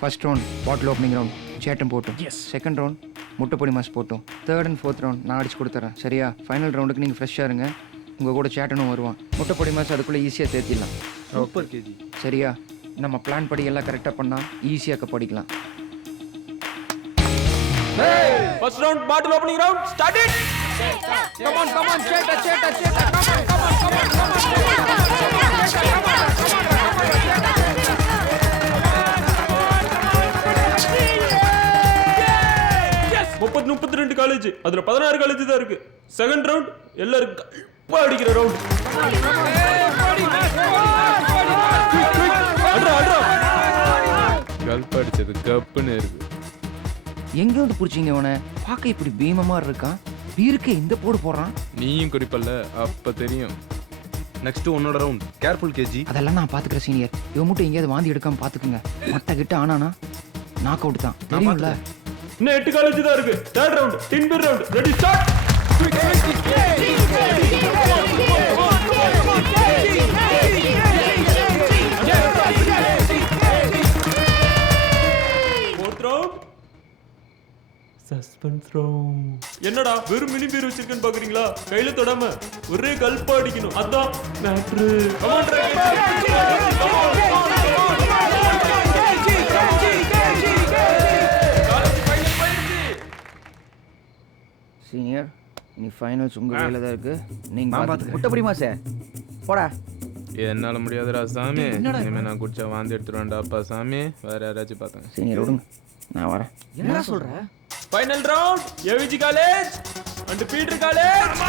ஃபர்ஸ்ட் ரவுண்ட் பாட்டில் ஓப்பனிங் ரவுண்ட் சேட்டம் போட்டோம். செகண்ட் ரவுண்ட் முட்டைப்பொடி மாஸ் போட்டோம். தேர்ட் அண்ட் ஃபோர்த் ரவுண்ட் நான் அடிச்சு கொடுத்துறேன். சரியா? ஃபைனல் ரவுண்டுக்கு நீங்கள் ஃப்ரெஷ்ஷாக இருங்க. உங்கள் கூட சேட்டனும் வருவான். முட்டைப்பொடி மாஸ் அதுக்குள்ளே ஈஸியாக தேர்த்திடலாம். Super KG. சரியா? நம்ம பிளான் படி எல்லாம் கரெக்டாக பண்ணால் ஈஸியாக படிக்கலாம். First round bottle opening round start it. Come on, Cheta, come on. 32 college, அதுல 16 காலேஜ் தான் இருக்கு. செகண்ட் ரவுண்ட் எல்லாரும் கல்பா அடிக்கிற ரவுண்ட். கல்பா அடிச்சது கப்புன்னு இருக்கு. எங்க வந்து புடிச்சீங்க இவனை? பார்க்க இப்படி பீமமா இருக்கான், பீருக்கு இந்த போடு போடுறான். நீயும் குடிப்பல்ல, அப்ப தெரியும். நெக்ஸ்ட் உன்னோட ரவுண்ட். Careful KG. அதெல்லாம் நான் பாத்துக்கிறேன் சீனியர். இவன் மட்டும் எங்கேயாவது வாந்தி எடுக்காம பாத்துக்குங்க. மட்ட கிட்ட ஆனானா நாக் அவுட் தான். தெரியும்ல? இன்னும் 8 காலேஜ் தான் இருக்கு. தேர்ட் ரவுண்ட், டின் பிர் round. Ready start. Fourth round suspense round. என்னடா வெறும் மினி பீர் வச்சிருக்கேன்னு பாக்குறீங்களா? கையில தொடாம ஒரே கல்பா அடிக்கணும், அதான் மேட்ரு. சீனியர், நீ ஃபைனல்ஸ் உங்க கையில தான் இருக்கு. நீங்க பாத்துக்க. முட்டைப்பொடி மாசே போடா. என்னால முடியாதுடா சாமி. இனிமே நான் குடிச்சா வாந்தி எடுத்துருவேன்டா அப்பா சாமி. வேற யாராச்சும் பார்த்தாங்க. சீனியர் விடுங்க, நான் வரேன். என்ன சொல்ற? Final round AVG college and Peter college.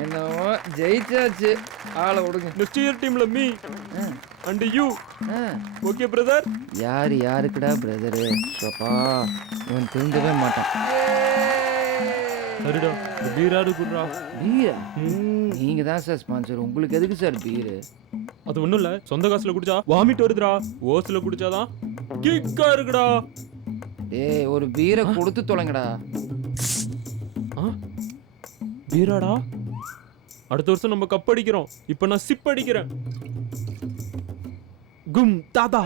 என்னவோ ஜெயிச்சாச்சு, ஆளை விடுங்க. நெக்ஸ்ட் இயர் டீம்ல me and you. Okay brother? யார் யாருக்குடா பிரதரு? சப்பா, இவன் திருந்தவே மாட்டான். சரிடா, பீராடு குடுறா. பீரா? நீங்க தான் சார் ஸ்பான்சர். உங்களுக்கு எதுக்கு சார் பீரு? அது ஒண்ணும் இல்ல, சொந்த காசுல குடிச்சா வாமிட் வருதுடா. ஓஸ்ல குடிச்சாதான் கிக்கா இருக்குடா. டேய், ஒரு பீரை கொடுத்து தொலைங்கடா. பீராடா, அடுத்த வருஷம் நம்ம கப் அடிக்கிறோம். இப்ப நான் சிப் அடிக்கிறேன். கும் தாதா.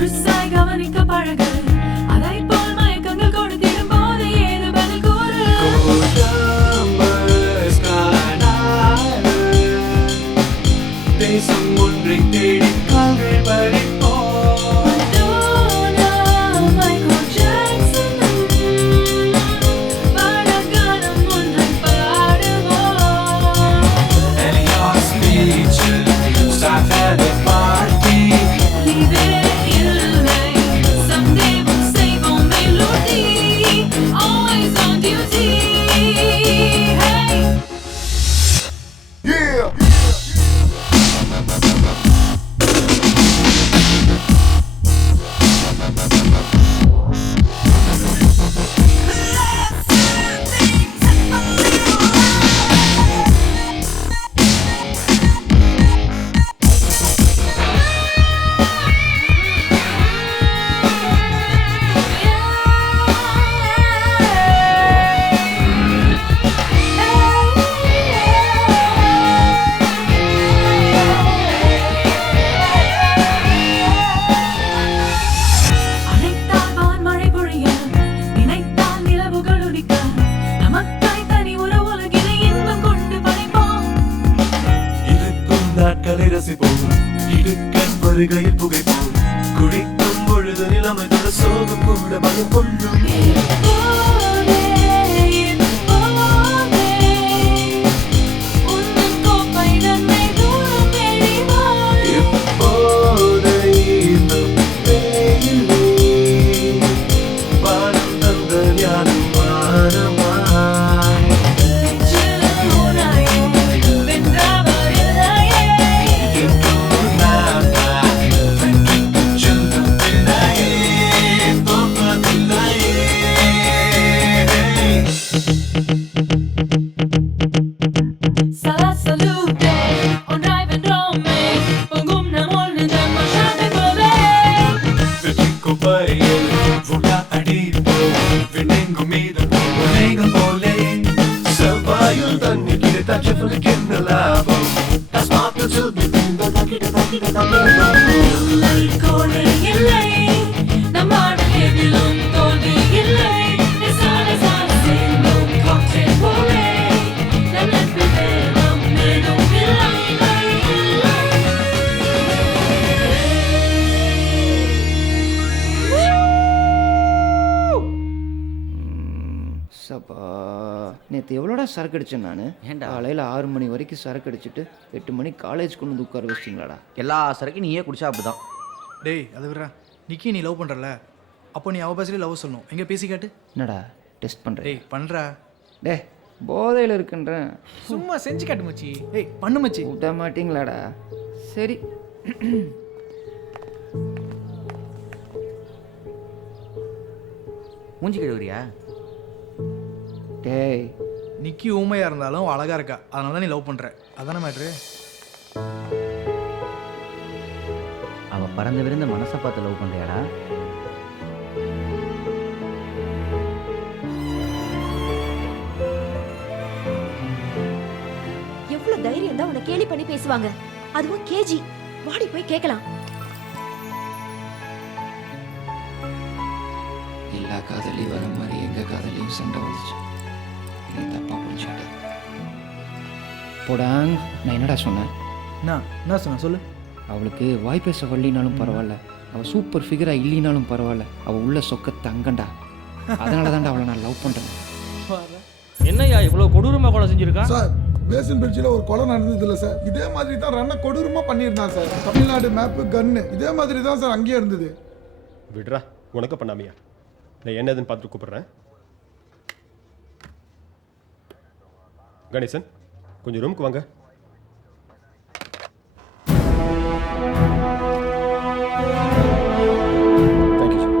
முழுசாய் கவனிக்க பழகு அதை போல் மயக்கங்கள் கொடுத்திடும் போது ஏது பதில் கூறு தேசம் ஒன்றை தேடி கால்கள் படிப்போம் Madonna, Michael Jackson பாடகானம் ஒன்றை பாடுவோம் Elias Mitchell started a party Liebe இல்லை someday we'll save on melody always on duty hey Yeah! அழைத்தால் வான்மழை பொழிய நினைத்தால் நிலவுகள் உதிக்க நமக்காய் தனி ஒரு உலகினை இன்பம் கொண்டு படைப்போம் இருக்கும் நாட்களை ரசிப்போம் இடுக்கண் வருகையில் புகைப்போம் குடிக்கும் பொழுது நிலைமையோட சோகம் கூட பயம் கொள்ளும் போதே போதே உன்னன் கோப்பை நன்மை தூரம் தெரிவாய் இப்போதை தப்பேயில்லை. வானம் தந்த ஞானம் வானமாய் உனாயே வென்றவர் இல்லையே என்றும் நான் வெற்றிக்குச் செல்லும் பிள்ளையே, தோற்பதில்லையே. Sala salute und reiben Rome Pungum na molne de machate bove வெற்றிக்கு பையில் உலா அடிப்போம் விண்ணெங்கும் மீதப்போம் மேகம் போலே செவ்வாயில் தண்ணீர் கிடைத்தால் செவ்வனுக்கு என்ன லாபம் Das macht uns இல்லை கோலை இல்லை நம் ஆடல் எதிலும் தோல்வி இல்லை சால சால சேர்ந்தோம் காக்டெயில் போலே நம் நட்பில் வேகம் ஏதும் இல்லை சப்பா நேற்று எவ்வளோடா சரக்கு அடித்தேன் நான் ஏன்டா? காலையில் 6 மணி வரைக்கும் சரக்கு அடிச்சுட்டு 8 மணி காலேஜ் கொண்டு வந்து உட்கார வச்சிட்டிங்களாடா எல்லா சரக்கு நீயே குடிச்சா அப்படிதான். டேய் அதை விட்றா நிக்கி நீ லவ் பண்ணுறல அப்போ நீ அவ பேசுகிறே லவ் சொல்லணும் எங்கே பேசி காட்டு என்னடா டெஸ்ட் பண்ணுறேன் டேய் பண்ணுறா டே போதையில் இருக்குன்றேன் சும்மா செஞ்சு காட்டு மச்சி. ஏய் பண்ணு மச்சி விட மாட்டீங்களாடா சரி மூஞ்சி கழுவுறியா? டேய் நிக்கி ஊமையாக இருந்தாலும் அவ அழகா இருக்கா அதனால தான் நீ லவ் பண்ணுற அதானே மேட்ரு அவ பறந்து விருந்த மனசை பார்த்து லவ் பண்றியாடா? எவ்வளவு தைரியம் தான் உன்னை கேலி பண்ணி பேசுவாங்க, அதுவும் கேஜி. வாடி போய் கேட்கலாம். எல்லா காதலையும் வர மாதிரி எங்கள் காதலையும் சண்டை வந்துச்சு. நீ தப்பா புரிஞ்சுக்கிட்ட. போடாங் நான் என்னடா சொன்னேன்? என்ன சொன்ன சொல்லு. அவளுக்கு வாய் பேச வள்ளினாலும் பரவாயில்ல, அவள் சூப்பர் ஃபிகராக இல்லைனாலும் பரவாயில்ல, அவள் உள்ள சொக்க தங்கண்டா. அதனால தான்டா அவளை நான் லவ் பண்ணுறேன். என்னய்யா இவ்வளோ கொடூரமாக கொலை செஞ்சிருக்கா? சார் பேசன் பிரிட்ஜில் ஒரு கொலை நடந்தது இல்லை சார். இதே மாதிரி தான் ரன்னை கொடூரமாக பண்ணியிருந்தான் சார். தமிழ்நாடு மேப்பு கன்னு இதே மாதிரி தான் சார் அங்கேயே இருந்தது. விட்றா உனக்கு பண்ணாமையா, நான் என்னதுன்னு பார்த்துட்டு கூப்பிட்றேன். கணேசன் கொஞ்சம் ரூமுக்கு வாங்க. Thank you sir.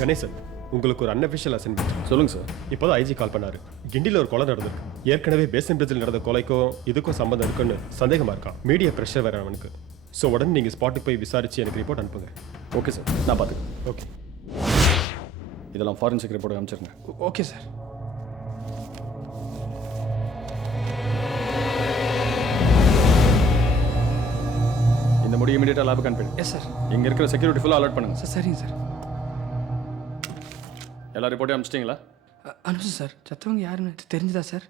கணேசன் உங்களுக்கு ஒரு அன்அஃபிஷியல் அசைன்மெண்ட். சொல்லுங்க சார். இப்போதான் ஐஜி கால் பண்ணாரு. கிண்டியில் ஒரு கொலை நடந்திருக்கு. ஏற்கனவே பேசன் பிரிட்ஜில் நடந்த கொலைக்கும் இதுக்கும் சம்பந்தம் இருக்குன்னு சந்தேகமாக இருக்கான். மீடியா ப்ரெஷர் வேற அவனுக்கு. ஸோ உடனே நீங்கள் ஸ்பாட்டுக்கு போய் விசாரிச்சு எனக்கு ரிப்போர்ட் அனுப்புங்க. ஓகே சார், நான் பார்த்துக்கிறேன். ஓகே, இதெல்லாம் ஃபாரன்சிக் ரிப்போர்ட் அனுப்பிச்சிருங்க. Okay sir. இந்த இந்த முடி இமீடியட்டாக லேபுக்கு அனுப்பிடு. Yes sir. இங்கே இருக்கிற செக்யூரிட்டி ஃபுல்லாக அலர்ட் பண்ணுங்க. சார் சரிங்க சார். எல்லா ரிப்போர்ட்டையும் அனுப்பிச்சிட்டிங்களா? அனுப்பிச்சு சார். சத்தவங்க யாருன்னு தெரிஞ்சுதா சார்?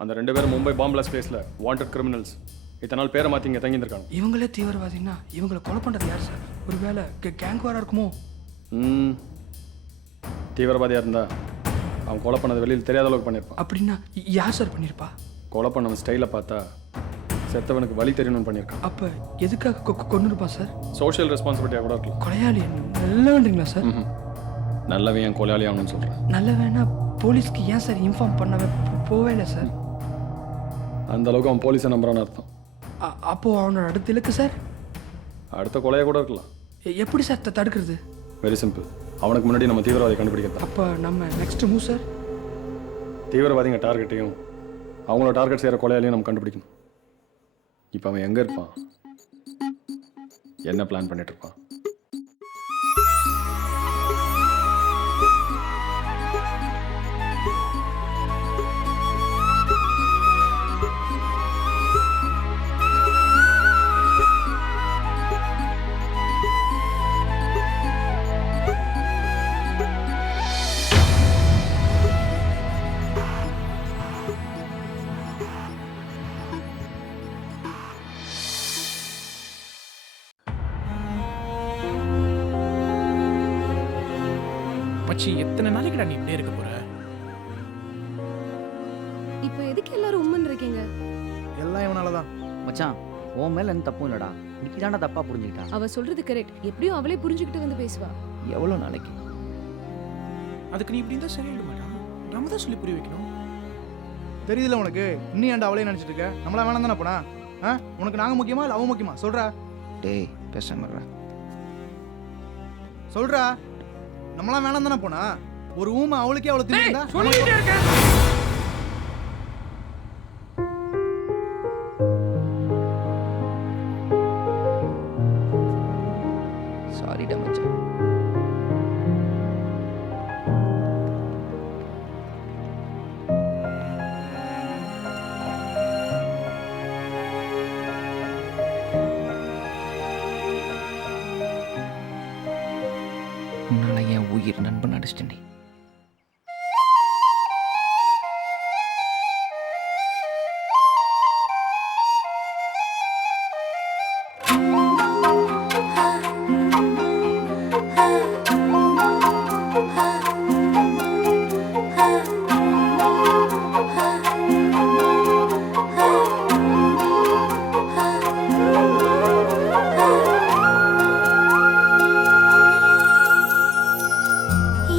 அந்த 2 பேரும் மும்பை பாம்பிளாஸ் கேஸில் வாண்டட் கிரிமினல்ஸ். இத்தனை நாள் பேரை மாற்றி இங்கே தங்கியிருக்காங்க. இவங்களே தீவிரவாதின்னா இவங்களை கொலை பண்ணுறது யார் சார்? ஒரு வேளை கேங் வாரா இருக்குமோ? தீவிரவாதியாக இருந்தா அவன் கொலை பண்ணது வெளியில் தெரியாத அளவுக்கு பண்ணியிருப்பான். அப்படின்னா யார் சார் பண்ணியிருப்பா? கொலை பண்ணவன் ஸ்டைலை பார்த்தா செத்தவனுக்கு வழி தெரியணும்னு பண்ணியிருக்கான். அப்போ எதுக்காக கொண்டு இருப்பான் சார்? சோஷியல் ரெஸ்பான்சிபிலிட்டியாக கூட இருக்கலாம். கொலையாளி நல்லவன்றீங்களா சார்? நல்லவன் என் கொலையாளி ஆகணும்னு சொல்கிறேன். நல்லவேனா போலீஸ்க்கு ஏன் சார் இன்ஃபார்ம் பண்ணவே போவே இல்லை சார்? அந்த அளவுக்கு அவன் போலீஸை நம்புறான்னு அர்த்தம். அப்போது அவனோட அடுத்த இலக்கு சார்? அடுத்த கொலையை கூட இருக்கலாம். எப்படி சார் தடுக்கிறது? Very simple. அவனுக்கு முன்னாடி நம்ம தீவிரவாதி கண்டுபிடிக்கிறது. அப்போ நம்ம நெக்ஸ்ட் மூவ் சார்? தீவிரவாதிங்க டார்கெட்டையும் அவங்களோட டார்கெட் செய்கிற கொலையாலையும் நம்ம கண்டுபிடிக்கணும். இப்போ அவன் எங்கே இருப்பான், என்ன பிளான் பண்ணிட்டு இருப்பான்? மச்சி எத்தனை நாளைக்குடா நீ இப்படியே இருக்க போற? இப்போ எதுக்கு எல்லாரும் உம்மன் இருக்கீங்க? எல்லாம் இவனால தான். மச்சான் உன் மேல எந்த தப்பும் இல்லடா. இன்னைக்கு தானே தப்பா புரிஞ்சுக்கிட்டா. அவ சொல்றது கரெக்ட். எப்படியும் அவளே புரிஞ்சுக்கிட்டு வந்து பேசுவா. எவ்வளோ நாளைக்கு? அதுக்கு நீ இப்படி இருந்தா சரியாயிடுமாடா. நம்ம தான் சொல்லி புரிய வைக்கணும். தெரியுதுல உனக்கு. இன்னும் ஏன்டா அவளே நினைச்சிட்டு இருக்க? நம்மளா வேணாம் தானே போனா? உனக்கு நாங்க முக்கியமா இல்லை அவன் முக்கியமா? சொல்றா. டேய் பேசாம சொல்றா. நம்மளாம் வேணாம் தானே போனா? ஒரு ஊமை அவளுக்கே அவளை தின்னா சொல்லிட்டே இருக்க. சாரிடா மச்சான். உன்னால என் உயிர் நண்பன் அடிச்சிட்டேன்.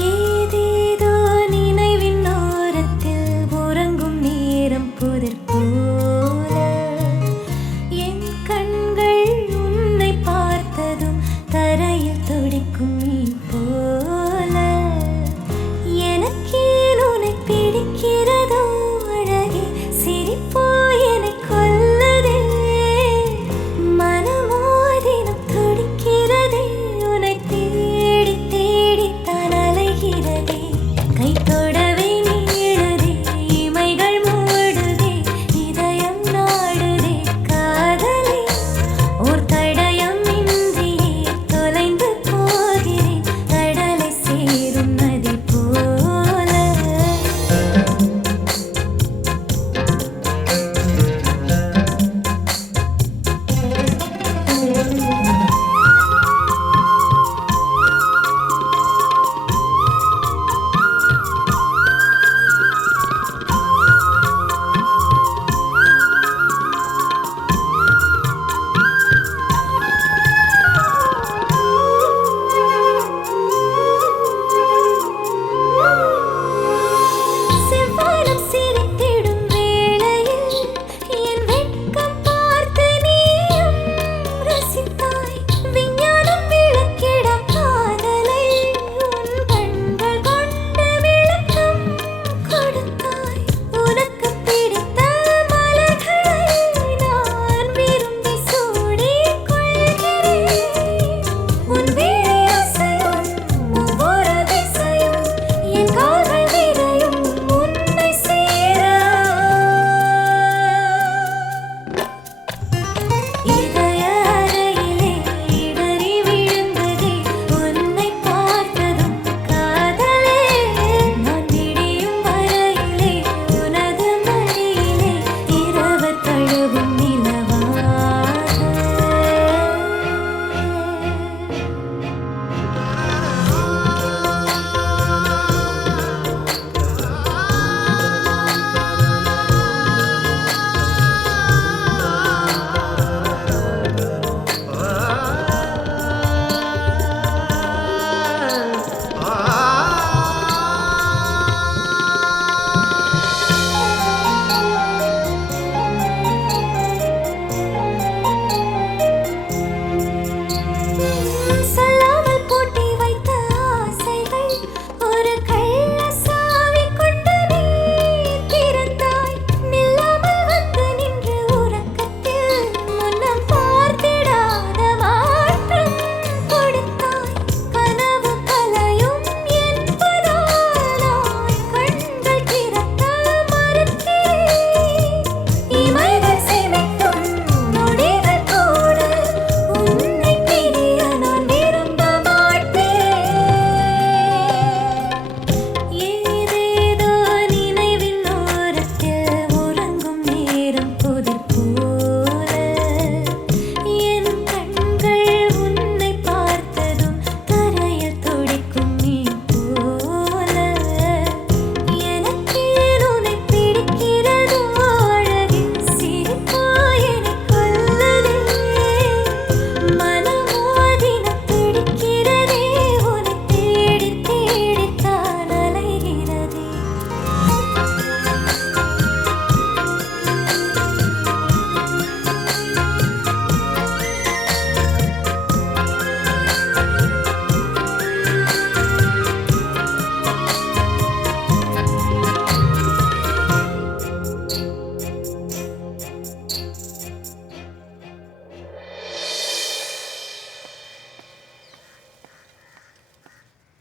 ஏதே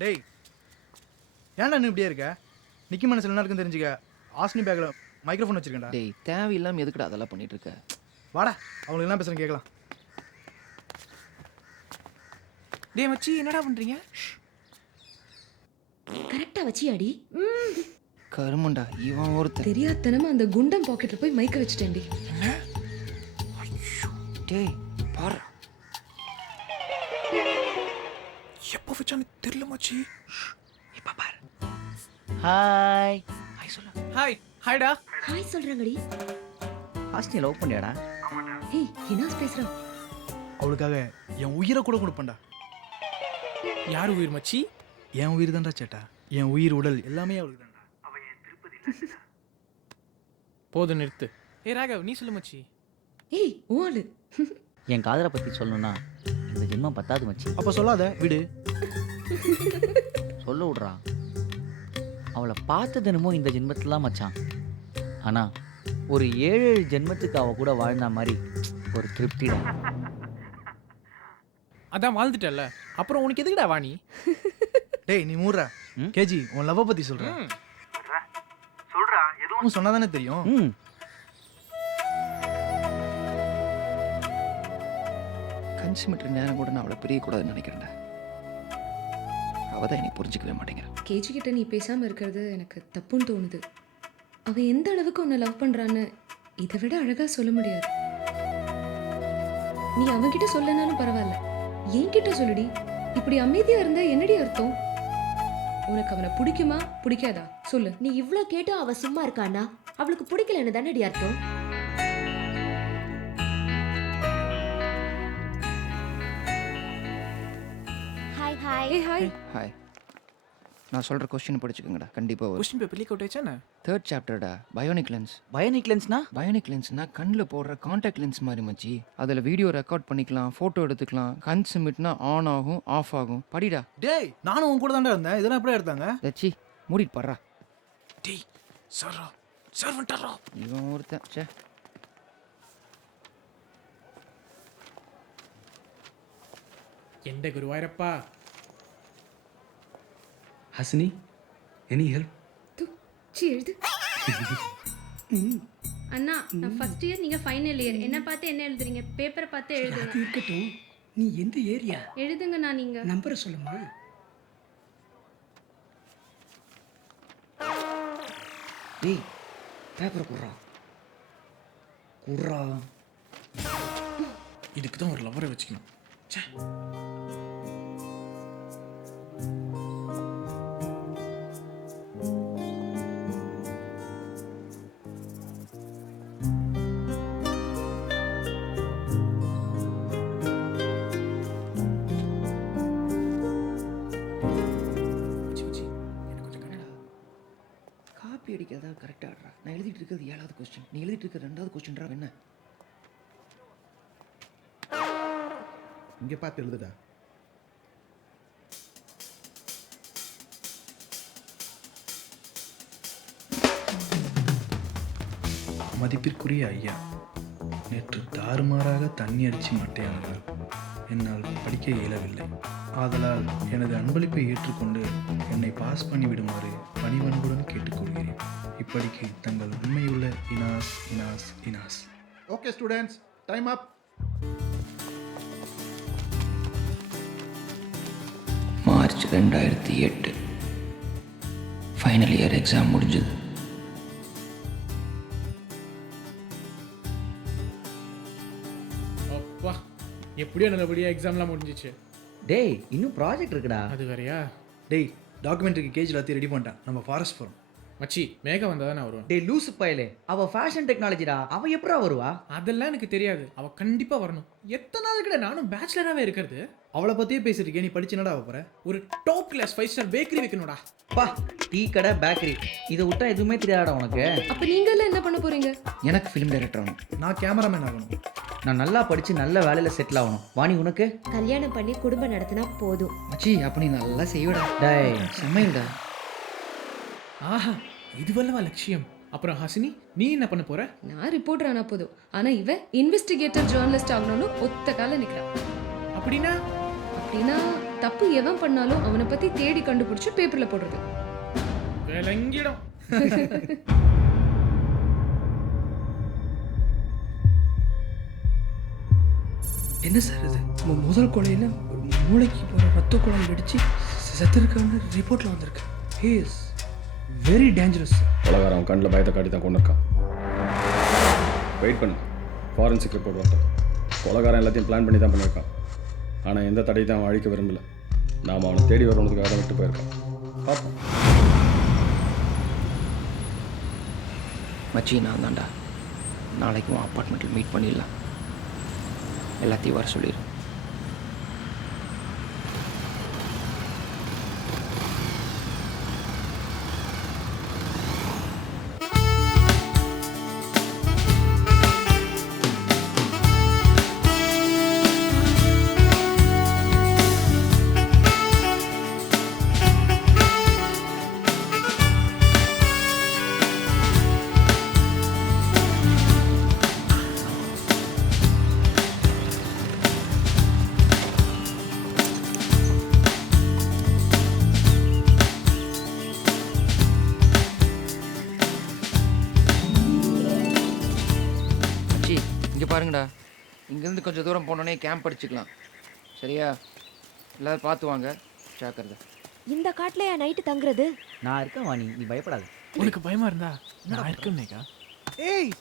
டேய் ஏன்டா நீ இப்படியே இருக்க? நிக்கி மனசில் என்ன இருக்குன்னு தெரிஞ்சுக்க. ஆஸ்னி பேக்கில் மைக்ரோஃபோன் வச்சிருக்கேன்டா. டேய் தேவையில்லாமல் எதுக்குடா அதெல்லாம் பண்ணிட்டு இருக்க? வாடா அவங்களுக்கு என்ன பேசுகிறேன் கேட்கலாம். டேய் மச்சி என்னடா பண்றீங்க? கரெக்டா வச்சி அடி. கருமண்டா இவன் ஒருத்தர். தெரியாதனமா அந்த குண்டம் பாக்கெட்ல போய் மைக்க வச்சிட்டேன்டி. டேய் பாரு. எப்போ வச்சானு தெரியல மச்சி. இப்ப பாரு. ஹாய். ஹாய். ஹாய்டா. ஹாய் சொல்றாங்கடி. ஹாஸ்னி லவ் பண்ணியாடா? ஏய் என்ன பேசுற? அவளுக்காக என் உயிரை கூட கொடுப்பேன்டா. யார் உயிர் மச்சி? என் உயிர் தான்டா சேட்டா. என் உயிர் உடல் எல்லாமே அவளுக்கு தான்டா. போதும் நிறுத்து. ஏய் ராகவ் நீ சொல்லு மச்சி. ஏய் ஓடு. என் காதலை பத்தி சொல்லணும்னா இந்த ஜென்மம் பத்தாது மச்சி. அப்ப சொல்லாத விடு. சொல்ல விடுறா. அவளை பார்த்தது என்னமோ இந்த ஜென்மத்துலாம் மச்சான். ஆனா ஒரு 7 ஜென்மத்துக்கு அவ கூட வாழ்ந்த மாதிரி ஒரு திருப்திடா. அதான் வாழ்ந்துட்டல. அப்புறம் உனக்கு எதுக்குடா வாணி? டேய் நீ மூடுறா. கேஜி உன் லவ் பத்தி சொல்றேன். சொல்றா எதுவும் சொன்னாதானே தெரியும். கன்சிமீட்டர் நேரம் கூட நான் அவளை பிரியக்கூடாதுன்னு நினைக்கிறேன்டா. அவள் தான் என்னை புரிஞ்சிக்கவே மாட்டேங்கிறேன். கேஜி கிட்ட நீ பேசாம இருக்கிறது எனக்கு தப்புன்னு தோணுது. அவன் எந்த அளவுக்கு உன்னை லவ் பண்றான்னு இதை விட அழகா சொல்ல முடியாது. நீ அவன்கிட்ட சொல்லனாலும் பரவாயில்ல, என்கிட்ட சொல்லுடி. இப்படி அமைதியா இருந்தா என்னடி அர்த்தம்? உனக்கு அவனை பிடிக்குமா பிடிக்காதா சொல்லு. நீ இவ்ளோ கேட்டும் அவ சும்மா இருக்கானா? அவளுக்கு பிடிக்கலன்னு தானடி அர்த்தம். Hi hi. ஏய் ஹாய். ஹாய். நான் சொல்கிற கொஸ்டின் படிச்சுக்கோங்கடா. கண்டிப்பாக வரும். கொஸ்டின் பேப்பர் லீக் அவுட் ஆயிச்சானே? 3rd சாப்டர்டா. Bionic lens. பயோனிக் லென்ஸ்னா? பயோனிக் லென்ஸ்னா கண்ணில் போடுற காண்டாக்ட் லென்ஸ் மாதிரி மச்சி. அதில் வீடியோ ரெக்கார்ட் பண்ணிக்கலாம், ஃபோட்டோ எடுத்துக்கலாம். கண் சிமிட்னா ஆன் ஆகும் ஆஃப் ஆகும். படிடா. டேய் நானும் உன் கூட தான்டா இருந்தேன். இதெல்லாம் எப்படி எடுத்தாங்க? தச்சி மூடிட்டு பாடுறா. டேய் சர்ரா சர்வன்டரா. இவன் ஒருத்தன். சே எந்த குருவாயிரப்பா. Hasini any help? சி எழுது. அண்ணா நான் ஃபர்ஸ்ட் இயர் நீங்க ஃபைனல் இயர். என்ன பார்த்து என்ன எழுதுறீங்க? பேப்பரை பார்த்து எழுதுங்க. இருக்கட்டும். நீ எந்த ஏரியா? எழுதுங்கண்ணா நீங்க. நம்பரை சொல்லுமா. டேய் பேப்பரை குடுறா குடுறா. இதுக்கு தான் ஒரு லவரை வச்சுக்கணும். ச்சே. காப்பி அடிக்கிறதா கரெக்டாக ஆடுறா. நான் எழுதிட்டு இருக்கிறது 7வது கொஸ்டின், நீ எழுதிட்டு இருக்கிற 2வது கொஸ்டின்ரா. என்ன இங்கே பார்த்து எழுதுடா. மதிப்பிற்குரிய ஐயா, நேற்று தாறுமாறாக தண்ணி அடித்து மட்டையானார். என்னால் படிக்க இயலவில்லை. ஆதலால் எனது அன்பளிப்பை ஏற்றுக்கொண்டு என்னை பாஸ் பண்ணிவிடுமாறு பணிவன்புடன் கேட்டுக்கொள்கிறேன். இப்படிக்கு தங்கள் உண்மையுள்ள Inas Inas Inas. Okay students, time up. March 2008 final year exam முடிஞ்சது. அப்பா எப்படியோ நல்லபடியா எக்ஸாம்லாம் முடிஞ்சிச்சு. டேய் இன்னும் ப்ராஜெக்ட் இருக்குடா. அது வேறையா? டேய் டாக்குமெண்ட்ரிக்கு கேஜ் எல்லாத்தையும் ரெடி பண்ணிட்டான். நம்ம ஃபாரஸ்ட் போகிறோம். மச்சி மேகா வந்தா தான் நான் வருவேன். டேய் லூசு பயலே, அவ ஃபேஷன் டெக்னாலஜிடா. அவ எப்படா வருவா? அதெல்லாம் எனக்கு தெரியாது. அவ கண்டிப்பா வரணும். எத்தனை நாளுக்குடா நானும் பேச்சுலராகவே இருக்கிறது. அவளை பற்றியே பேசியிருக்கேன். நீ படிச்சு என்னடா போகிற? ஒரு டாப் கிளாஸ் 5 ஸ்டார் பேக்கரி வைக்கணும்டா. பா டீ கடை பேக்கரி இதை விட்டா எதுவுமே தெரியாதா உனக்கு? அப்ப நீங்க எல்லாம் என்ன பண்ண போறீங்க? எனக்கு ஃபிலிம் டைரக்டர் ஆகணும். நான் கேமராமேன் ஆகணும். நான் நல்லா படிச்சு நல்ல வேலையில செட்டில் ஆகணும். வாணி உனக்கு? கல்யாணம் பண்ணி குடும்பம் நடத்தினா போதும். மச்சி அப்ப நீ நல்லா செய்வடா. டேய் செம்மையுடா. ஆஹா இதுவல்லவா லட்சியம். அப்புறம் ஹசினி நீ என்ன பண்ண போற? நான் ரிப்போர்ட்டர் ஆனா போதும். ஆனா இவ இன்வெஸ்டிகேட்டர் ஜேர்னலிஸ்ட் ஆகணும்னு ஒத்த கால நிக்கிறா. அப்படின்னா அப்படின்னா தப்பு எவன் பண்ணாலும் அவனை பத்தி தேடி கண்டுபிடிச்சு பேப்பர்ல போடுறது. விளங்கிடும். என்ன சார் இது? முதல் கொலையில் மூளைக்கு போகிற ரத்த குழாய் வெடிச்சு செத்துருக்கான்னு ரிப்போர்ட்டில் வந்திருக்கு. He is very dangerous. கொலகாரன் அவன் கண்ணில் பயத்தை காட்டி தான் கொண்டு இருக்கான். வெயிட் பண்ணு, ஃபாரன்சிக் ரிப்போர்ட் வரட்டும். கொலகாரன் எல்லாத்தையும் பிளான் பண்ணி தான் பண்ணியிருக்கான். ஆனால் எந்த தடையும் தான் அவன் அழிக்க விரும்பல. நாம் அவனை தேடி வரணுன்றதுக்காக தான் விட்டு போயிருக்கான். பார்ப்போம். மச்சி நான் தான்டா. நாளைக்கு உன் அப்பார்ட்மெண்ட்டில் மீட் பண்ணிடலாம். எல்லாத்தையும் வர சொல்லிடு. பாருங்கடா, இங்கேருந்து கொஞ்சம் தூரம் போனோடனே கேம்ப் அடிச்சுக்கலாம். சரியா? எல்லாரும் பார்த்து வாங்க. ஜாக்கிரதை. இந்த காட்டுலயா நைட்டு தங்குறது? நான் இருக்கேன் வாணி, நீ பயப்படாத. உனக்கு பயமா இருந்தா நான் இருக்கேன் நேகா. ஏய்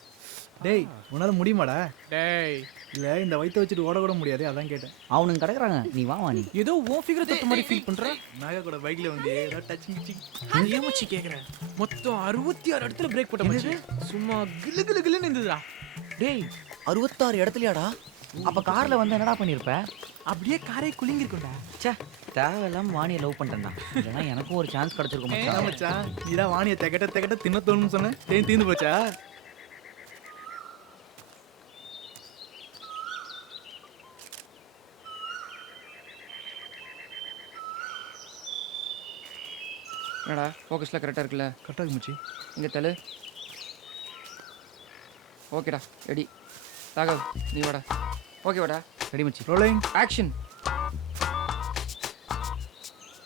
டேய், உன்னால முடியுமாடா? டேய் இல்ல இந்த வயித்தை வச்சுட்டு ஓட கூட முடியாது, அதான் கேட்டேன். அவனுங்க கிடக்குறாங்க, நீ வா வாணி. ஏதோ உன் ஃபிகரை தொட்ட மாதிரி ஃபீல் பண்ற. நாகா கூட பைக்ல வந்து ஏதோ டச்சிங் கிச்சிங். ஏன் மச்சி கேக்குறேன்? மொத்தம் 66 இடத்துல பிரேக் போட்ட மச்சி. சும்மா கிளு கிளு கிளுன்னு இருந்ததுடா. டேய் 66 இடத்துலயாடா? அப்ப கார்ல வந்து என்னடா பண்ணிருப்ப? அப்படியே காரை குலுங்கி இருக்கும்டா. ச்சே, தேவையில்லாம வாணியை லவ் பண்ணிட்டேன்டா. இல்லைன்னா எனக்கும் ஒரு சான்ஸ் கிடைச்சிருக்கும் மச்சான். மச்சான் நீதான் வாணியை தெகட்ட தின்ன தோணும்னு சொன்னேன். தீந்து போச்சா? என்னடா ஃபோக்கஸில் கரெக்டாக இருக்குல்ல? கரெக்டாக இருக்கு மச்சி. இங்கே தலை. ஓகேடா, ரெடி. ராகவ் நீ வாடா. ஓகே வாடா. ரெடி மச்சி. Rolling action.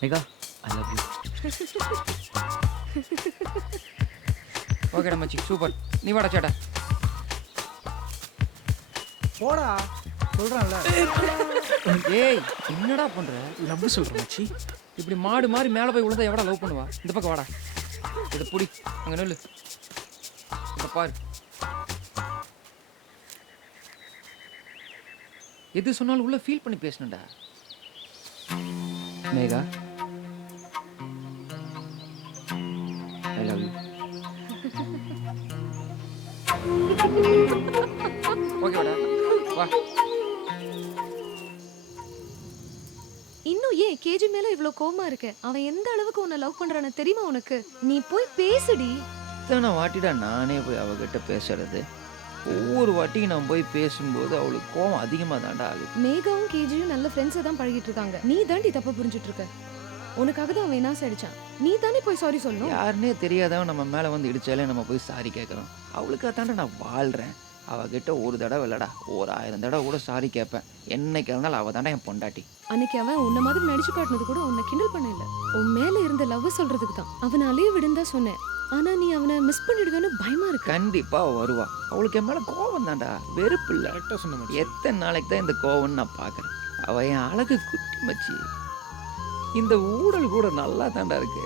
Megha I love you. ஓகேடா மச்சி, சூப்பர். நீ வாடா சேட்டா. போடா சொல்றான்ல. ஏய் என்னடா பண்ற? லவ் சொல்றேன் மச்சி. இப்படி மாடு மாதிரி மேலே போய் விழுந்தா எவடா லவ் பண்ணுவா? இந்த பக்கம் வாடா. இதை புடி, அங்கே நெல்லு. இதை பாரு. எது சொன்னாலும் உள்ள ஃபீல் பண்ணி பேசணும்டா. Megha I love you. ஓகேடா வா. இன்னும் ஏன் கேஜி மேல இவ்ளோ கோவமா இருக்க? அவன் எந்த அளவுக்கு உன்னை லவ் பண்றான்னு தெரியுமா உனக்கு? நீ போய் பேசுடி. இத்தனை வாட்டிடா நானே போய் அவகிட்ட பேசுறது. ஒவ்வொரு வாட்டியும் நான் போய் பேசும்போது அவளுக்கு கோவம் அதிகமாக தாண்டா ஆகுது. மேகாவும் கேஜியும் நல்ல ஃப்ரெண்ட்ஸை தான் பழகிட்டு இருக்காங்க. நீ தாண்டி தப்பா புரிஞ்சுட்டு இருக்க. உனக்காக தான் அவன் என்ன அடிச்சான். நீ தானே போய் சாரி சொல்லணும். யாருன்னே தெரியாதவன் நம்ம மேலே வந்து இடிச்சாலே நம்ம போய் சாரி கேட்குறோம். அவளுக்காக தாண்டா நான் வாழ்கிறேன். அவகிட்ட ஒரு தடவை இல்லடா, ஒரு 1000 தடவை கூட சாரி கேட்பேன். என்னைக்கு இருந்தாலும் அவள் தாண்டா என் பொண்டாட்டி. அன்னைக்கு அவன் உன்ன மாதிரி நடிச்சு காட்டினது கூட உன்னை கிண்டல் பண்ண இல்லை. உன் மேல இருந்த லவ் சொல்றதுக்கு தான். அவனை அலைய விடுந்தா சொன்னேன். ஆனா நீ அவனை மிஸ் பண்ணிடுவேன்னு பயமா இருக்கு. கண்டிப்பா வருவா. அவளுக்கு என் மேல கோவம் தான்டா, வெறுப்பு இல்லை. எத்தனை நாளைக்கு தான் இந்த கோவம்னு நான் பார்க்குறேன். அவ என் அழகு குட்டி மச்சி. இந்த ஊடல் கூட நல்லா தாண்டா இருக்கு.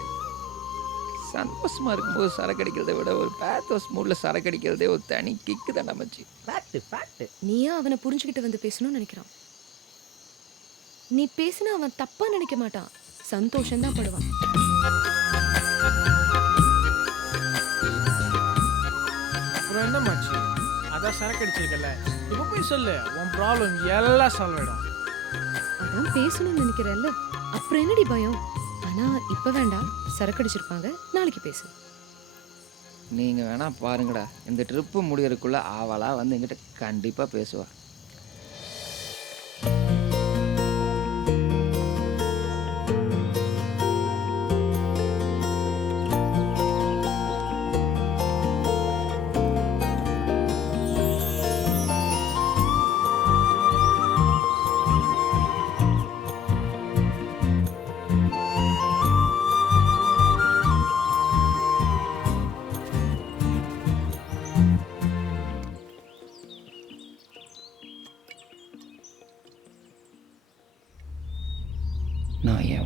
சந்தோஷமா இருக்கும்போது சரக்கு அடிக்கிறத விட ஒரு பேத்தோஸ் மூட்ல சரக்கு அடிக்கிறதே ஒரு தனி கிக்கு தாண்டா மச்சி. நீயா அவனை புரிஞ்சுக்கிட்டு வந்து பேசணும்னு நினைக்கிறான். நீ பேசினா அவன் தப்பா நினைக்க மாட்டான், சந்தோஷம் தான் படுவான். அப்புறம் என்ன மச்சி, அதான் சரக்கு அடிச்சிருக்கல, இப்போ போய் சொல்லு, உன் ப்ராப்ளம் எல்லாம் சால்வ் ஆயிடும். அதான் பேசணும்னு நினைக்கிறல்ல, அப்புறம் என்னடி பயம்? ஆனா இப்ப வேண்டாம், சரக்கு அடிச்சிருப்பாங்க, நாளைக்கு பேசு. நீங்கள் வேணா பாருங்கடா, இந்த ட்ரிப்பு முடியறதுக்குள்ள அவளா வந்து என்கிட்ட கண்டிப்பாக பேசுவா.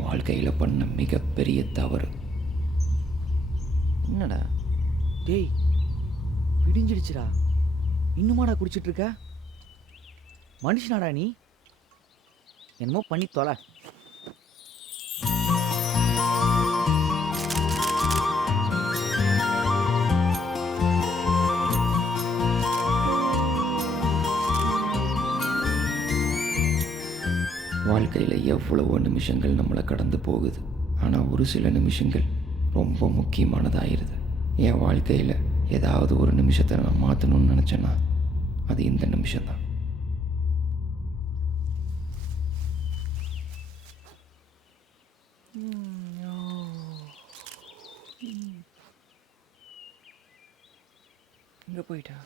வாழ்க்கையில் பண்ண மிகப்பெரிய தவறு. என்னடா டேய், விடிஞ்சிடுச்சுடா, இன்னுமாடா குடிச்சிட்டு இருக்க? மனுஷனாடா நீ? என்னமோ பண்ணி தொலை. வாழ்க்கையில் எவ்வளவோ நிமிஷங்கள் நம்மளை கடந்து போகுது. ஆனால் ஒரு சில நிமிஷங்கள் ரொம்ப முக்கியமானதாகிடுது. என் வாழ்க்கையில் ஏதாவது ஒரு நிமிஷத்தை நான் மாற்றணும்னு நினச்சேன்னா அது இந்த நிமிஷம்தான். இங்கே போயிட்டா?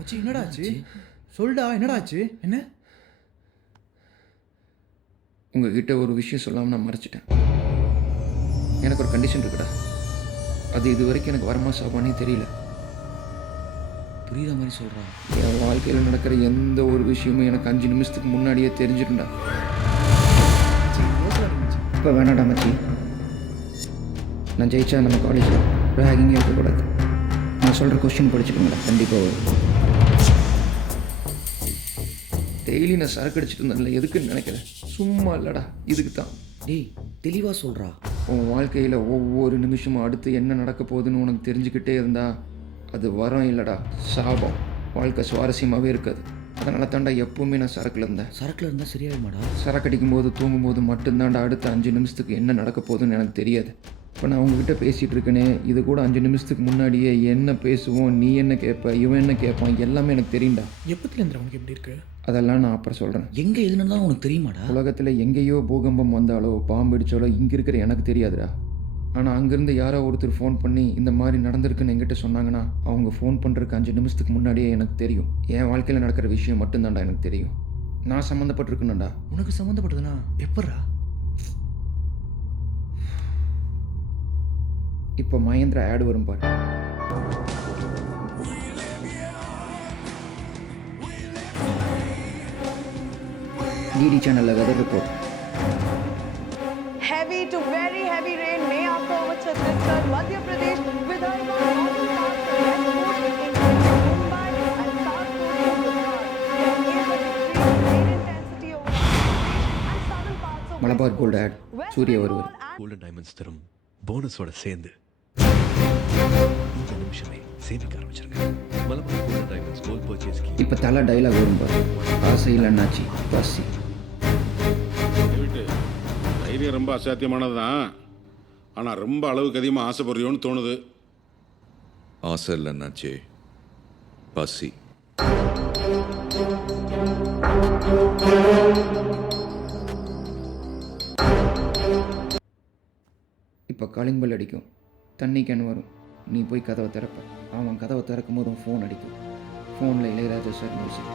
மச்சி என்னடா ஆச்சு? சொல்டா, என்னடா ஆச்சு? என்ன? உங்ககிட்ட ஒரு விஷயம் சொல்லாமல் நான் மறைச்சிட்டேன். எனக்கு ஒரு கண்டிஷன் இருக்குடா. அது இது வரைக்கும் எனக்கு வரமா சாப்பானே தெரியல. புரியுற மாதிரி சொல்கிறான். என் வாழ்க்கையில் நடக்கிற எந்த ஒரு விஷயமும் எனக்கு 5 நிமிஷத்துக்கு முன்னாடியே தெரிஞ்சிருந்தா. இப்போ வேணாடா மச்சி. நான் ஜெயிச்சா நம்ம காலேஜில் ரேகிங்கே இருக்கக்கூடாது. நான் சொல்கிற கொஸ்டின் படிச்சுக்கோங்களா, கண்டிப்பாக வரும். டெய்லி நான் சரக்கு அடிச்சுட்டு இருந்தேன்ல, எதுக்குன்னு நினைக்கிறேன். சும்மா இல்லைடா, இதுக்கு தான். டேய் தெளிவாக சொல்கிறா. உன் வாழ்க்கையில் ஒவ்வொரு நிமிஷமும் அடுத்து என்ன நடக்க போகுதுன்னு உனக்கு தெரிஞ்சுக்கிட்டே இருந்தா அது வரம் இல்லைடா, சாபம். வாழ்க்கை சுவாரஸ்யமாகவே இருக்காது. அதனால தாண்டா எப்பவுமே நான் சரக்கில் இருந்தேன். சரக்கில் இருந்தால் சரியாயிடுமாடா? சரக்கு அடிக்கும்போது தூங்கும்போது மட்டும்தாண்டா அடுத்த 5 நிமிஷத்துக்கு என்ன நடக்க போகுதுன்னு எனக்கு தெரியாது. இப்போ நான் உங்ககிட்ட பேசிகிட்டு இருக்கேனே, இது கூட 5 நிமிஷத்துக்கு முன்னாடியே என்ன பேசுவோம், நீ என்ன கேட்ப, இவன் என்ன கேட்பான், எல்லாமே எனக்கு தெரியும்டா. எப்பத்துலேருந்து உனக்கு எப்படி இருக்கு? அதெல்லாம் நான் அப்புறம் சொல்கிறேன். எங்கே எதுனா உனக்கு தெரியுமாடா? உலகத்தில் எங்கேயோ பூகம்பம் வந்தாலோ பாம்பு அடித்தாலோ இங்கே இருக்கிற எனக்கு தெரியாதுடா. ஆனால் அங்கேருந்து யாரோ ஒருத்தர் ஃபோன் பண்ணி இந்த மாதிரி நடந்திருக்குன்னு என்கிட்ட சொன்னாங்கன்னா அவங்க ஃபோன் பண்ணுறதுக்கு 5 நிமிஷத்துக்கு முன்னாடியே எனக்கு தெரியும். என் வாழ்க்கையில் நடக்கிற விஷயம் மட்டும்தான்டா எனக்கு தெரியும். நான் சம்மந்தப்பட்டிருக்கணும்டா. உனக்கு சம்மந்தப்பட்டதுன்னா எப்பட்றா? இப்போ மகேந்திரா ஆட் வரும் பாரு. DD चैनल लगा दे report. Heavy to very heavy rain may after over Chhattisgarh, Madhya Pradesh, Vidarbha, Rajasthan, Mumbai and South Coast of Gujarat. There is extreme rain intensity over and southern parts of Malabar gold ad Surya வருவார். Golden diamonds தரும் போனஸோட சேர்ந்து இந்த நிமிஷமே சேமிக்க ஆரம்பிச்சிருங்க. Malabar golden diamonds gold purchase scheme. இப்போ தலை dialogue வரும் பாரு. ஆசையில் அண்ணாச்சி பசி. தைரியம் ரொம்ப அசாத்தியமானது தான். ஆனால் ரொம்ப அளவுக்கு அதிகமாக ஆசைப்படுறியோன்னு தோணுது. ஆசை இல்லைன்னாச்சே பசி. இப்போ காலிங் பெல் அடிக்கும். தண்ணி கேன் வரும். நீ போய் கதவை திறப்ப. அவன் கதவை திறக்கும் போது ஃபோன் அடிக்கும். ஃபோனில் இளையராஜா சார் மியூசிக்.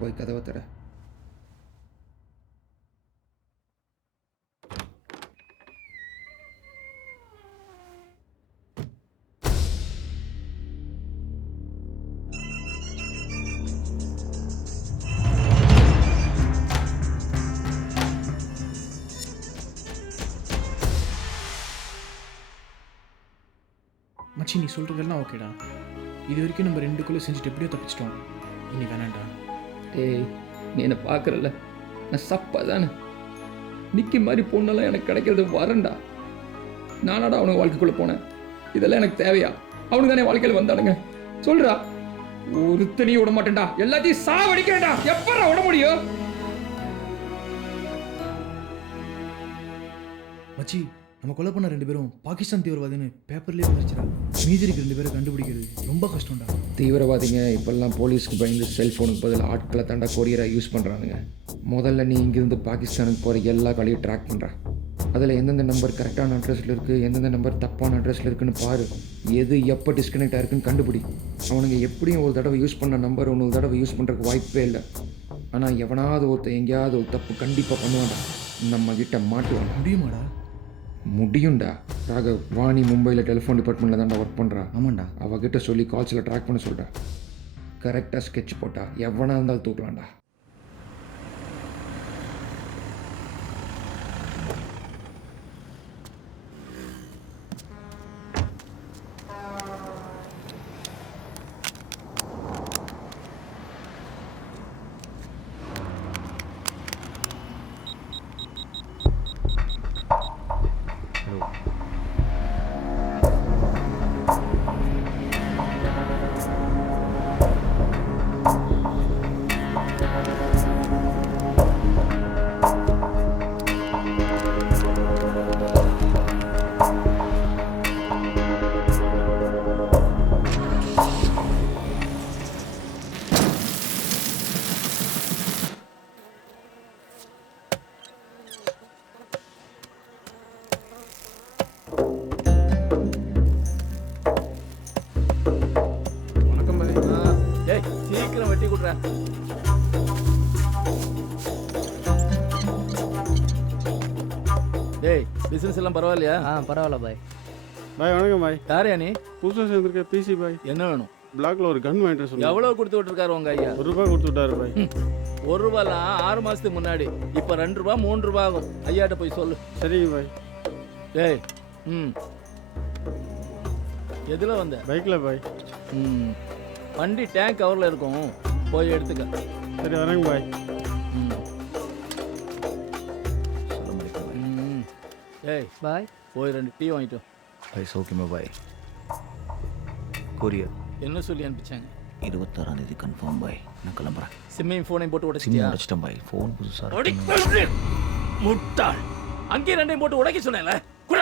போய் கதவை திற. மச்சி நீ சொல்கிறதெல்லாம் ஓகேடா. இது வரைக்கும் நம்ம 2 செஞ்சுட்டு எப்படியோ தப்பிச்சிட்டோம். இனி வேணாண்டா. டேய் நீ என்னை பார்க்குறல்ல, நான் சப்பா தானே. நிக்கி மாதிரி பொண்ணெல்லாம் எனக்கு கிடைக்கிறது வரண்டா. நானாடா அவனுக்கு வாழ்க்கைக்குள்ளே போனேன். இதெல்லாம் எனக்கு தேவையா? அவனுக்கு தானே வாழ்க்கையில் வந்தானுங்க. சொல்றா, ஒருத்தனையும் விட மாட்டேன்டா. எல்லாத்தையும் சாவடிக்கிறேன்டா. எப்படா விட முடியும்? மச்சி நம்ம கொலை பண்ண 2 பேரும் பாகிஸ்தான் தீவிரவாதின்னு பேப்பர்லேயே வந்துருச்சுடா. மீதி இருக்க 2 பேரை கண்டுபிடிக்கிறது ரொம்ப கஷ்டம்டா. தீவிரவாதிங்க இப்போல்லாம் போலீஸ்க்கு பயந்து செல்ஃபோனுக்கு பதில் ஆட்களை தாண்டா கொரியராக யூஸ் பண்ணுறானுங்க. முதல்ல நீ இங்கேருந்து பாகிஸ்தானுக்கு போகிற எல்லா கடையும் ட்ராக் பண்ணுற. அதில் எந்தெந்த நம்பர் கரெக்டான அட்ரஸில் இருக்குது, எந்தெந்த நம்பர் தப்பான அட்ரஸில் இருக்குன்னு பாரு. எது எப்போ டிஸ்கனெக்ட் ஆயிருக்குன்னு கண்டுபிடி. அவனுங்க எப்படியும் ஒரு தடவை யூஸ் பண்ண நம்பர் இன்னொரு தடவை யூஸ் பண்ணுறதுக்கு வாய்ப்பே இல்லை. ஆனால் எவனாவது ஒருத்தர் எங்கேயாவது ஒரு தப்பு கண்டிப்பாக பண்ணுவான்டா. நம்ம கிட்ட மாட்டுவான். முடியுமாடா? முடியும்டா. ராகவ், வாணி மும்பையில் டெலிஃபோன் டிபார்ட்மெண்ட்டில் தான்டா ஒர்க் பண்ணுறா. ஆமாண்டா. அவகிட்ட சொல்லி கால்ஸில் ட்ராக் பண்ண சொல்கிறா. கரெக்டாக ஸ்கெட்ச் போட்டா எவனா இருந்தாலும் தூக்கலாம்டா. சீக்கிரம் வெட்டி கொடுறேன். டேய் பிசினஸ் எல்லாம் பரவாயில்லையா? பரவாயில்ல பாய். பாய் வணக்கம் பாய். யாரையா நீ? புதுசாக சேர்ந்துருக்க பிசி பாய். என்ன வேணும்? பிளாக்ல ஒரு கன் வாங்கிட்டு சொன்னேன். எவ்வளவு கொடுத்து விட்டுருக்காரு உங்க ஐயா? ₹1 கொடுத்து விட்டாரு பாய். ₹1 6 மாசத்துக்கு முன்னாடி. இப்போ ₹2 ₹3 ஆகும். ஐயாட்ட போய் சொல்லு. சரிங்க பாய். டேய் எதுல வந்த? பைக்ல பாய். வண்டி டேங்க் கவர்ல இருக்கும், போய் எடுத்துக்க. சரி வரேங்க பாய். ஏய் பாய், போய் 2 டீ வாங்கிட்டோம். பாய் சௌக்கியமா பாய்? கொரியர் என்ன சொல்லி அனுப்பிச்சாங்க? 26ஆம் தேதி கன்ஃபார்ம் பாய். நான் கிளம்புறேன். சிம்மையும் ஃபோனையும் போட்டு சிம் உடைச்சிட்டியா? உடைச்சிட்டேன் பாய். ஃபோன் புதுசாக முட்டாள். அங்கேயே 2 போட்டு உடைக்க சொன்னேன்ல. குற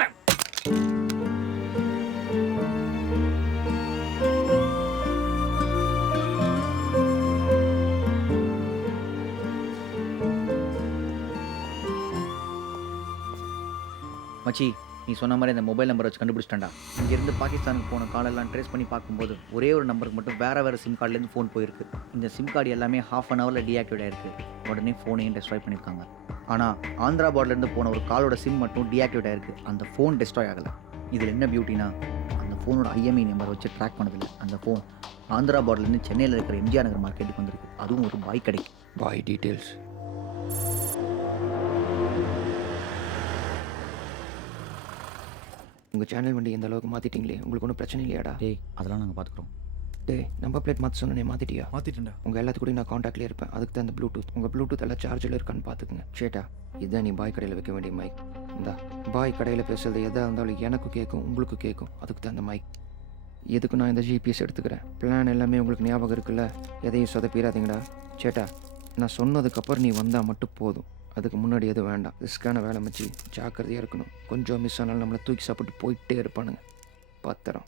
மச்சி, நீ சொன்ன மாதிரி அந்த மொபைல் நம்பரை வச்சு கண்டுபிடிச்சிட்டான்டா. இங்கேருந்து பாகிஸ்தானுக்கு போன காலெல்லாம் ட்ரேஸ் பண்ணி பார்க்கும்போது ஒரே ஒரு நம்பருக்கு மட்டும் வேறு சிம் கார்டுலேருந்து ஃபோன் போயிருக்கு. இந்த சிம் கார்டு எல்லாமே ½ அன் ஹவரில் டீஆக்டிவேட் ஆயிருக்கு. உடனே ஃபோனையும் டெஸ்ட்ராய் பண்ணியிருக்காங்க. ஆனால் ஆந்திரா பார்டர்லேருந்து போன ஒரு காலோட சிம் மட்டும் டீஆக்டிவேட் ஆயிருக்கு. அந்த ஃபோன் டெஸ்ட்ராய் ஆகலை. இதில் என்ன பியூட்டினா, அந்த ஃபோனோட IMEI நம்பரை வச்சு ட்ராக் பண்ணதில்லை. அந்த ஃபோன் ஆந்திரா பார்டர்லேருந்து சென்னையில் இருக்கிற எம்ஜிஆர் நகர் மார்க்கெட்டுக்கு வந்திருக்கு. அதுவும் ஒரு பாய் கடைக்கு. பாய் டீட்டெயில்ஸ். உங்கள் சேனல் வண்டி எந்த அளவுக்கு மாற்றிட்டீங்களே, உங்களுக்கு ஒன்றும் பிரச்சனை இல்லையாடா? டேய் அதெல்லாம் நாங்கள் பார்த்துக்குறோம். டேய் நம்பர் பிளேட் மாற்ற சொன்னே, மாற்றிட்டியா? மாற்றிட்டேன்டா. உங்கள் எல்லாத்துக்கூடயும் நான் காண்டாக்ட்லேயே இருப்பேன். அதுக்கு தான் இந்த ப்ளூடூத். உங்கள் ப்ளூடூத் எல்லாம் சார்ஜில் இருக்கான்னு பார்த்துக்குங்க. சேட்டா, இதுதான் நீ பாய் கடையில் வைக்க வேண்டிய மைக். இந்தா, பாய் கடையில் பேசுறது எதாக இருந்தாலும் எனக்கு கேட்கும், உங்களுக்கு கேட்கும். அதுக்கு தான் இந்த மைக். எதுக்கு நான் இந்த GPS எடுத்துக்கிறேன். பிளான் எல்லாமே உங்களுக்கு ஞாபகம் இருக்குல்ல, எதையும் சொதப்பிடாதீங்கடா. சேட்டா, நான் சொன்னதுக்கப்புறம் நீ வந்தால் மட்டும் போதும். அதுக்கு முன்னாடி எதுவும் வேண்டாம். ரிஸ்க்கான வேலை மச்சி, ஜாக்கிரதையாக இருக்கணும். கொஞ்சம் மிஸ் ஆனாலும் நம்மளை தூக்கி சாப்பிட்டு போயிட்டே இருப்பானுங்க. பத்திரம்.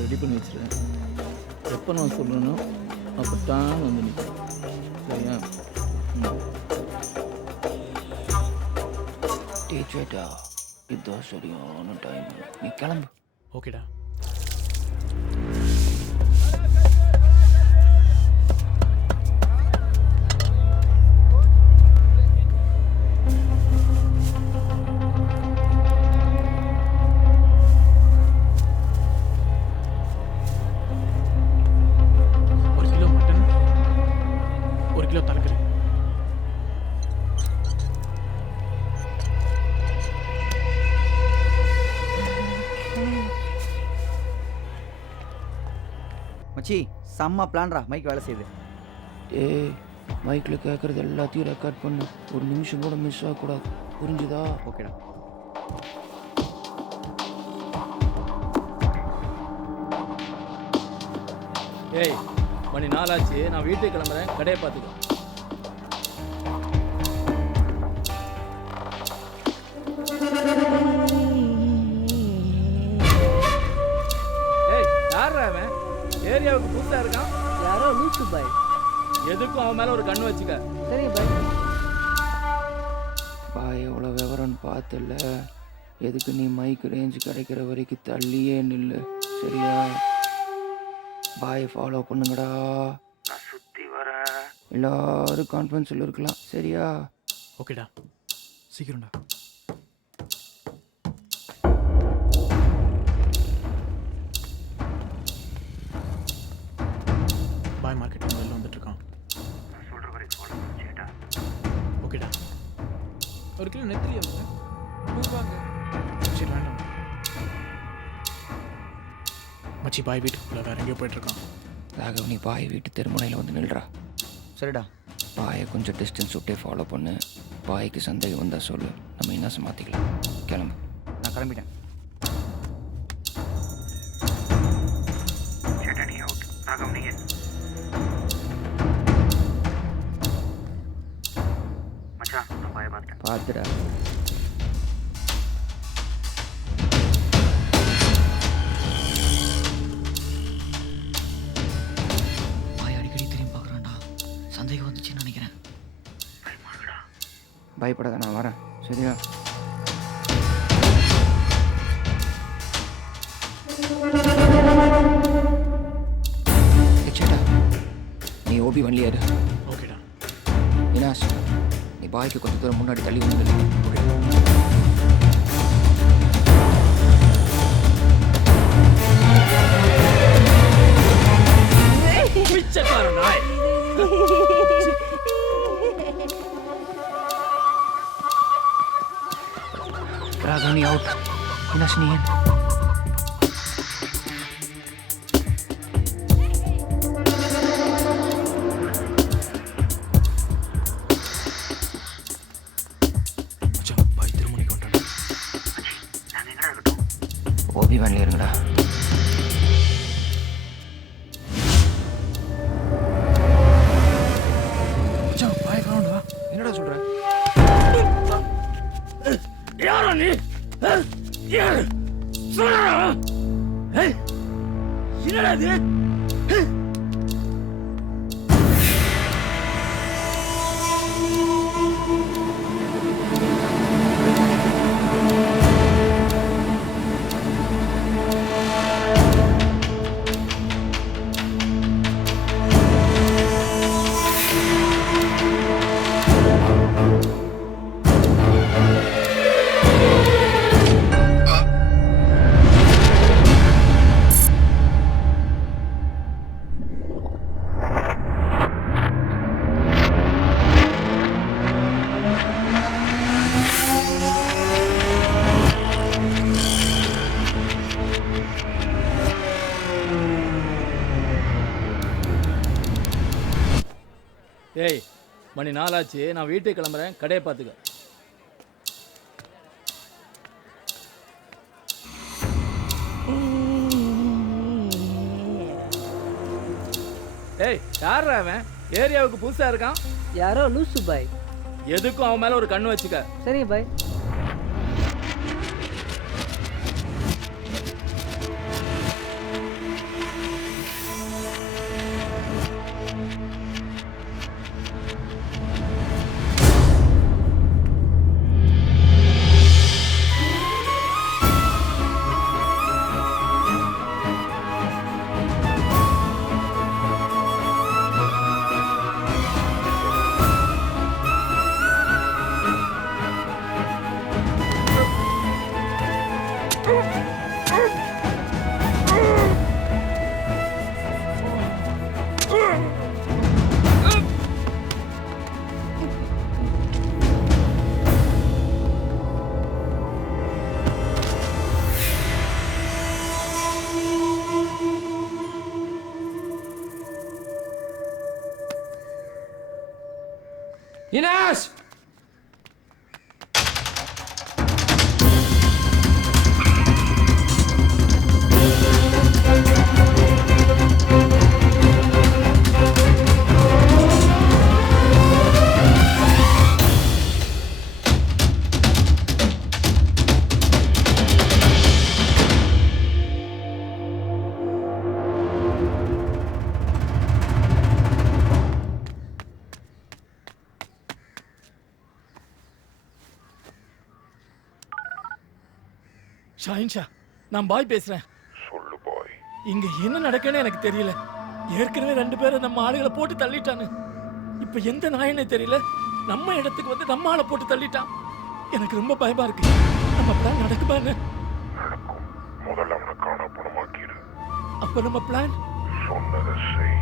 ரெடி பண்ணி வச்சுருக்கேன். எப்போ நான் சொல்லணும்னோ அப்போ தான் வந்து நிற்கும். சரியா? டீச்சேட்டா இதுதான் சரியான டைம். நீ கிளம்பு. ஓகேடா. கிலோ தரக்குது. மச்சி செம்ம பிளான்ரா. மைக் வேலை செய்யுது. ஏய் மைக்கில் கேட்குறது எல்லாத்தையும் ரெக்கார்ட் பண்ணு. ஒரு நிமிஷம் கூட மிஸ் ஆகக்கூடாது. புரிஞ்சுதா? ஓகேடா. ஏய் மணி 4 ஆச்சு. நான் வீட்டுக்கு கிளம்புறேன். கடையை பார்த்துக்கோ. ஏய் யாரா அவன்? ஏரியாவுக்கு புதுசா இருக்கான். யாரோ லூசு பாய். எதுக்கும் அவன் மேல ஒரு கண்ணு வச்சுக்க. சரி பாய். பாய் எவ்வளோ விவரம்னு பார்த்துல. எதுக்கு நீ மைக் ரேஞ்ச் கிடைக்கிற வரைக்கும் தள்ளியே நில்லு. சரியா? பாயை ஃபாலோ பண்ணுங்கடா. நான் சுற்றி வர எல்லாரும் கான்ஃபரன்ஸில் இருக்கலாம். சரியா? ஓகேடா. சீக்கிரம்டா. பாய் மார்க்கெட்டிங் வெளில வந்துட்டுருக்கான். நான் சொல்கிற வரைக்கும் ஃபாலோ பண்ணிட்டா. ஓகேடா. ஒரு கிலோ நெத்திலி வந்து ரூபாங்க. சரி வேண்டாம் மச்சி. பாய் வீட்டுக்குள்ள வேற எங்கேயோ போயிட்டுருக்கான். ராகவ் நீ பாய் வீட்டு தெருமுனையில் வந்து நில்றா. சரிடா. பாயை கொஞ்சம் டிஸ்டன்ஸ் விட்டே ஃபாலோ பண்ணு. பாய்க்கு சந்தேகம் வந்தால் சொல்லு. நம்ம என்ன மாற்றிக்கலாம். கிளம்பு. நான் கிளம்பிட்டேன். பார்த்துடா. பாய் அடிக்கடி திரும்பி பார்க்குறான்டா. சந்தேகம் வந்துச்சுன்னு நினைக்கிறேன். பயப்படாத, நான் வரேன். சரியா? சேட்டா நீ ஓபி வண்டியா இரு. ஓகேடா. இனாஸ் நீ பாய்க்கு கொஞ்சம் தூரம் முன்னாடி தள்ளி வந்து. ராகவனி அவுட். இனாஸ் நீ ஏன்? ஓபி வேன்ல இருங்கடா. என்னடா சொல்ற? யாரா நீ? யார்? சொல்றா. ஏய் என்னடா இது? ஏய் மணி 4 ஆச்சு. நான் வீட்டுக்கு கிளம்புறேன். கடையை பார்த்துக்க. ஏய் யாரா அவன்? ஏரியாவுக்கு புதுசா இருக்கான். யாரோ லூசு பாய். எதுக்கும் அவன் மேல ஒரு கண்ணு வச்சுக்க. சரி பாய். இனாஸ் ஷாஹின்ஷா, நான் பாய் பேசுறேன். சொல்லு பாய். இங்க என்ன நடக்குன்னு எனக்கு தெரியல. ஏற்கனவே 2 பேரை நம்ம ஆளுகளை போட்டு தள்ளிட்டானு. இப்ப எந்த நாயனே தெரியல. நம்ம இடத்துக்கு வந்து நம்ம ஆளை போட்டு தள்ளிட்டான். எனக்கு ரொம்ப பயமா இருக்கு. நம்ம பிளான் நடக்குமான்னு. நடக்கும். முதல்ல அவனை காண பணமாக்கிடு. அப்ப நம்ம பிளான் சொன்னதை செய்.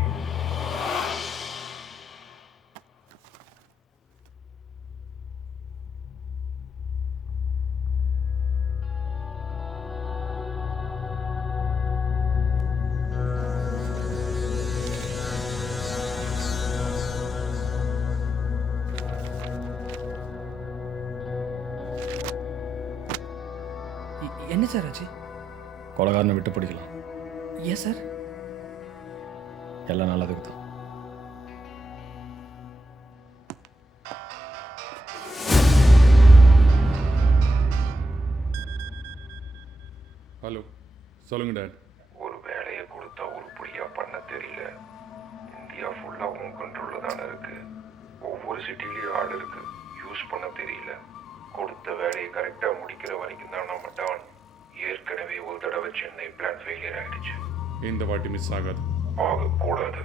என்ன சார் ஆச்சு? கொலகாரனை விட்டு பிடிக்கலாம். ஏன் சார்? எல்லாம் நல்லதுக்கு தான். ஹலோ, சொல்லுங்க டாட். ஒரு வேலையை கொடுத்தா உருப்படியா பண்ண தெரியல. இந்தியா ஃபுல்லா உன் கண்ட்ரோல்ல தானே இருக்கு. ஒவ்வொரு சிட்டிலையும் ஆள் இருக்கு. யூஸ் பண்ண தெரியல. கொடுத்த வேலையை கரெக்டா முடிக்கிற வரைக்கும் தான் நம்ம டான். ஏற்கனவே ஒரு தடவை சென்னை பிளான் ஃபெயிலியர் ஆயிடுச்சு. இந்த வாட்டி மிஸ் ஆகாது. ஆகக்கூடாது.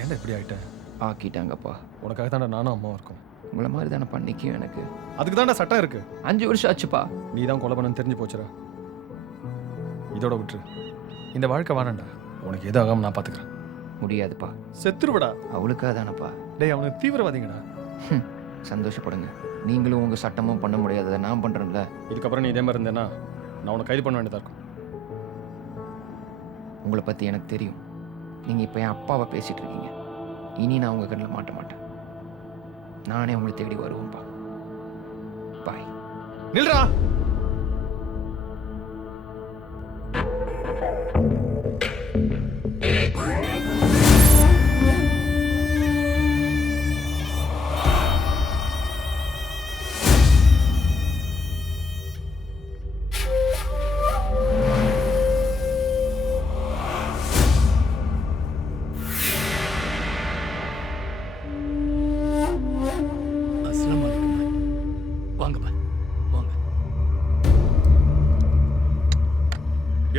ஏன்டா இப்படி ஆகிட்டேன்? ஆக்கிட்டாங்கப்பா. உனக்காக தானே நானும் அம்மாவும் இருக்கும். உங்களை மாதிரி தானே பண்ணிக்கும் எனக்கு. அதுக்கு தான்டா சட்டம் இருக்கு. 5 வருஷம் ஆச்சுப்பா. நீ தான் கொலை பண்ணன்னு தெரிஞ்சு போச்சுடா. இதோட விட்டுரு. இந்த வாழ்க்கை வாழண்டா. உனக்கு எது ஆகாம நான் பார்த்துக்கிறேன். முடியாதுப்பா. செத்துருவடா. அவளுக்காக தானப்பா. டேய், அவனுக்கு தீவிரவாதிங்கடா. சந்தோஷப்படுங்க. நீங்களும் உங்கள் சட்டமும் பண்ண முடியாததை நான் பண்ணுறேன்ல. இதுக்கப்புறம் நீ இதே மாதிரி இருந்தேன்னா நான் உனக்கு கைது பண்ண வேண்டியதாக இருக்கும். உங்களை பற்றி எனக்கு தெரியும். நீங்கள் இப்போ என் அப்பாவை பேசிகிட்டு இருக்கீங்க. இனி நான் உங்கள் கண்ணில் மாட்ட மாட்டேன். நானே உங்களை தேடி வருவேன்ப்பா. பாய். நில்றா.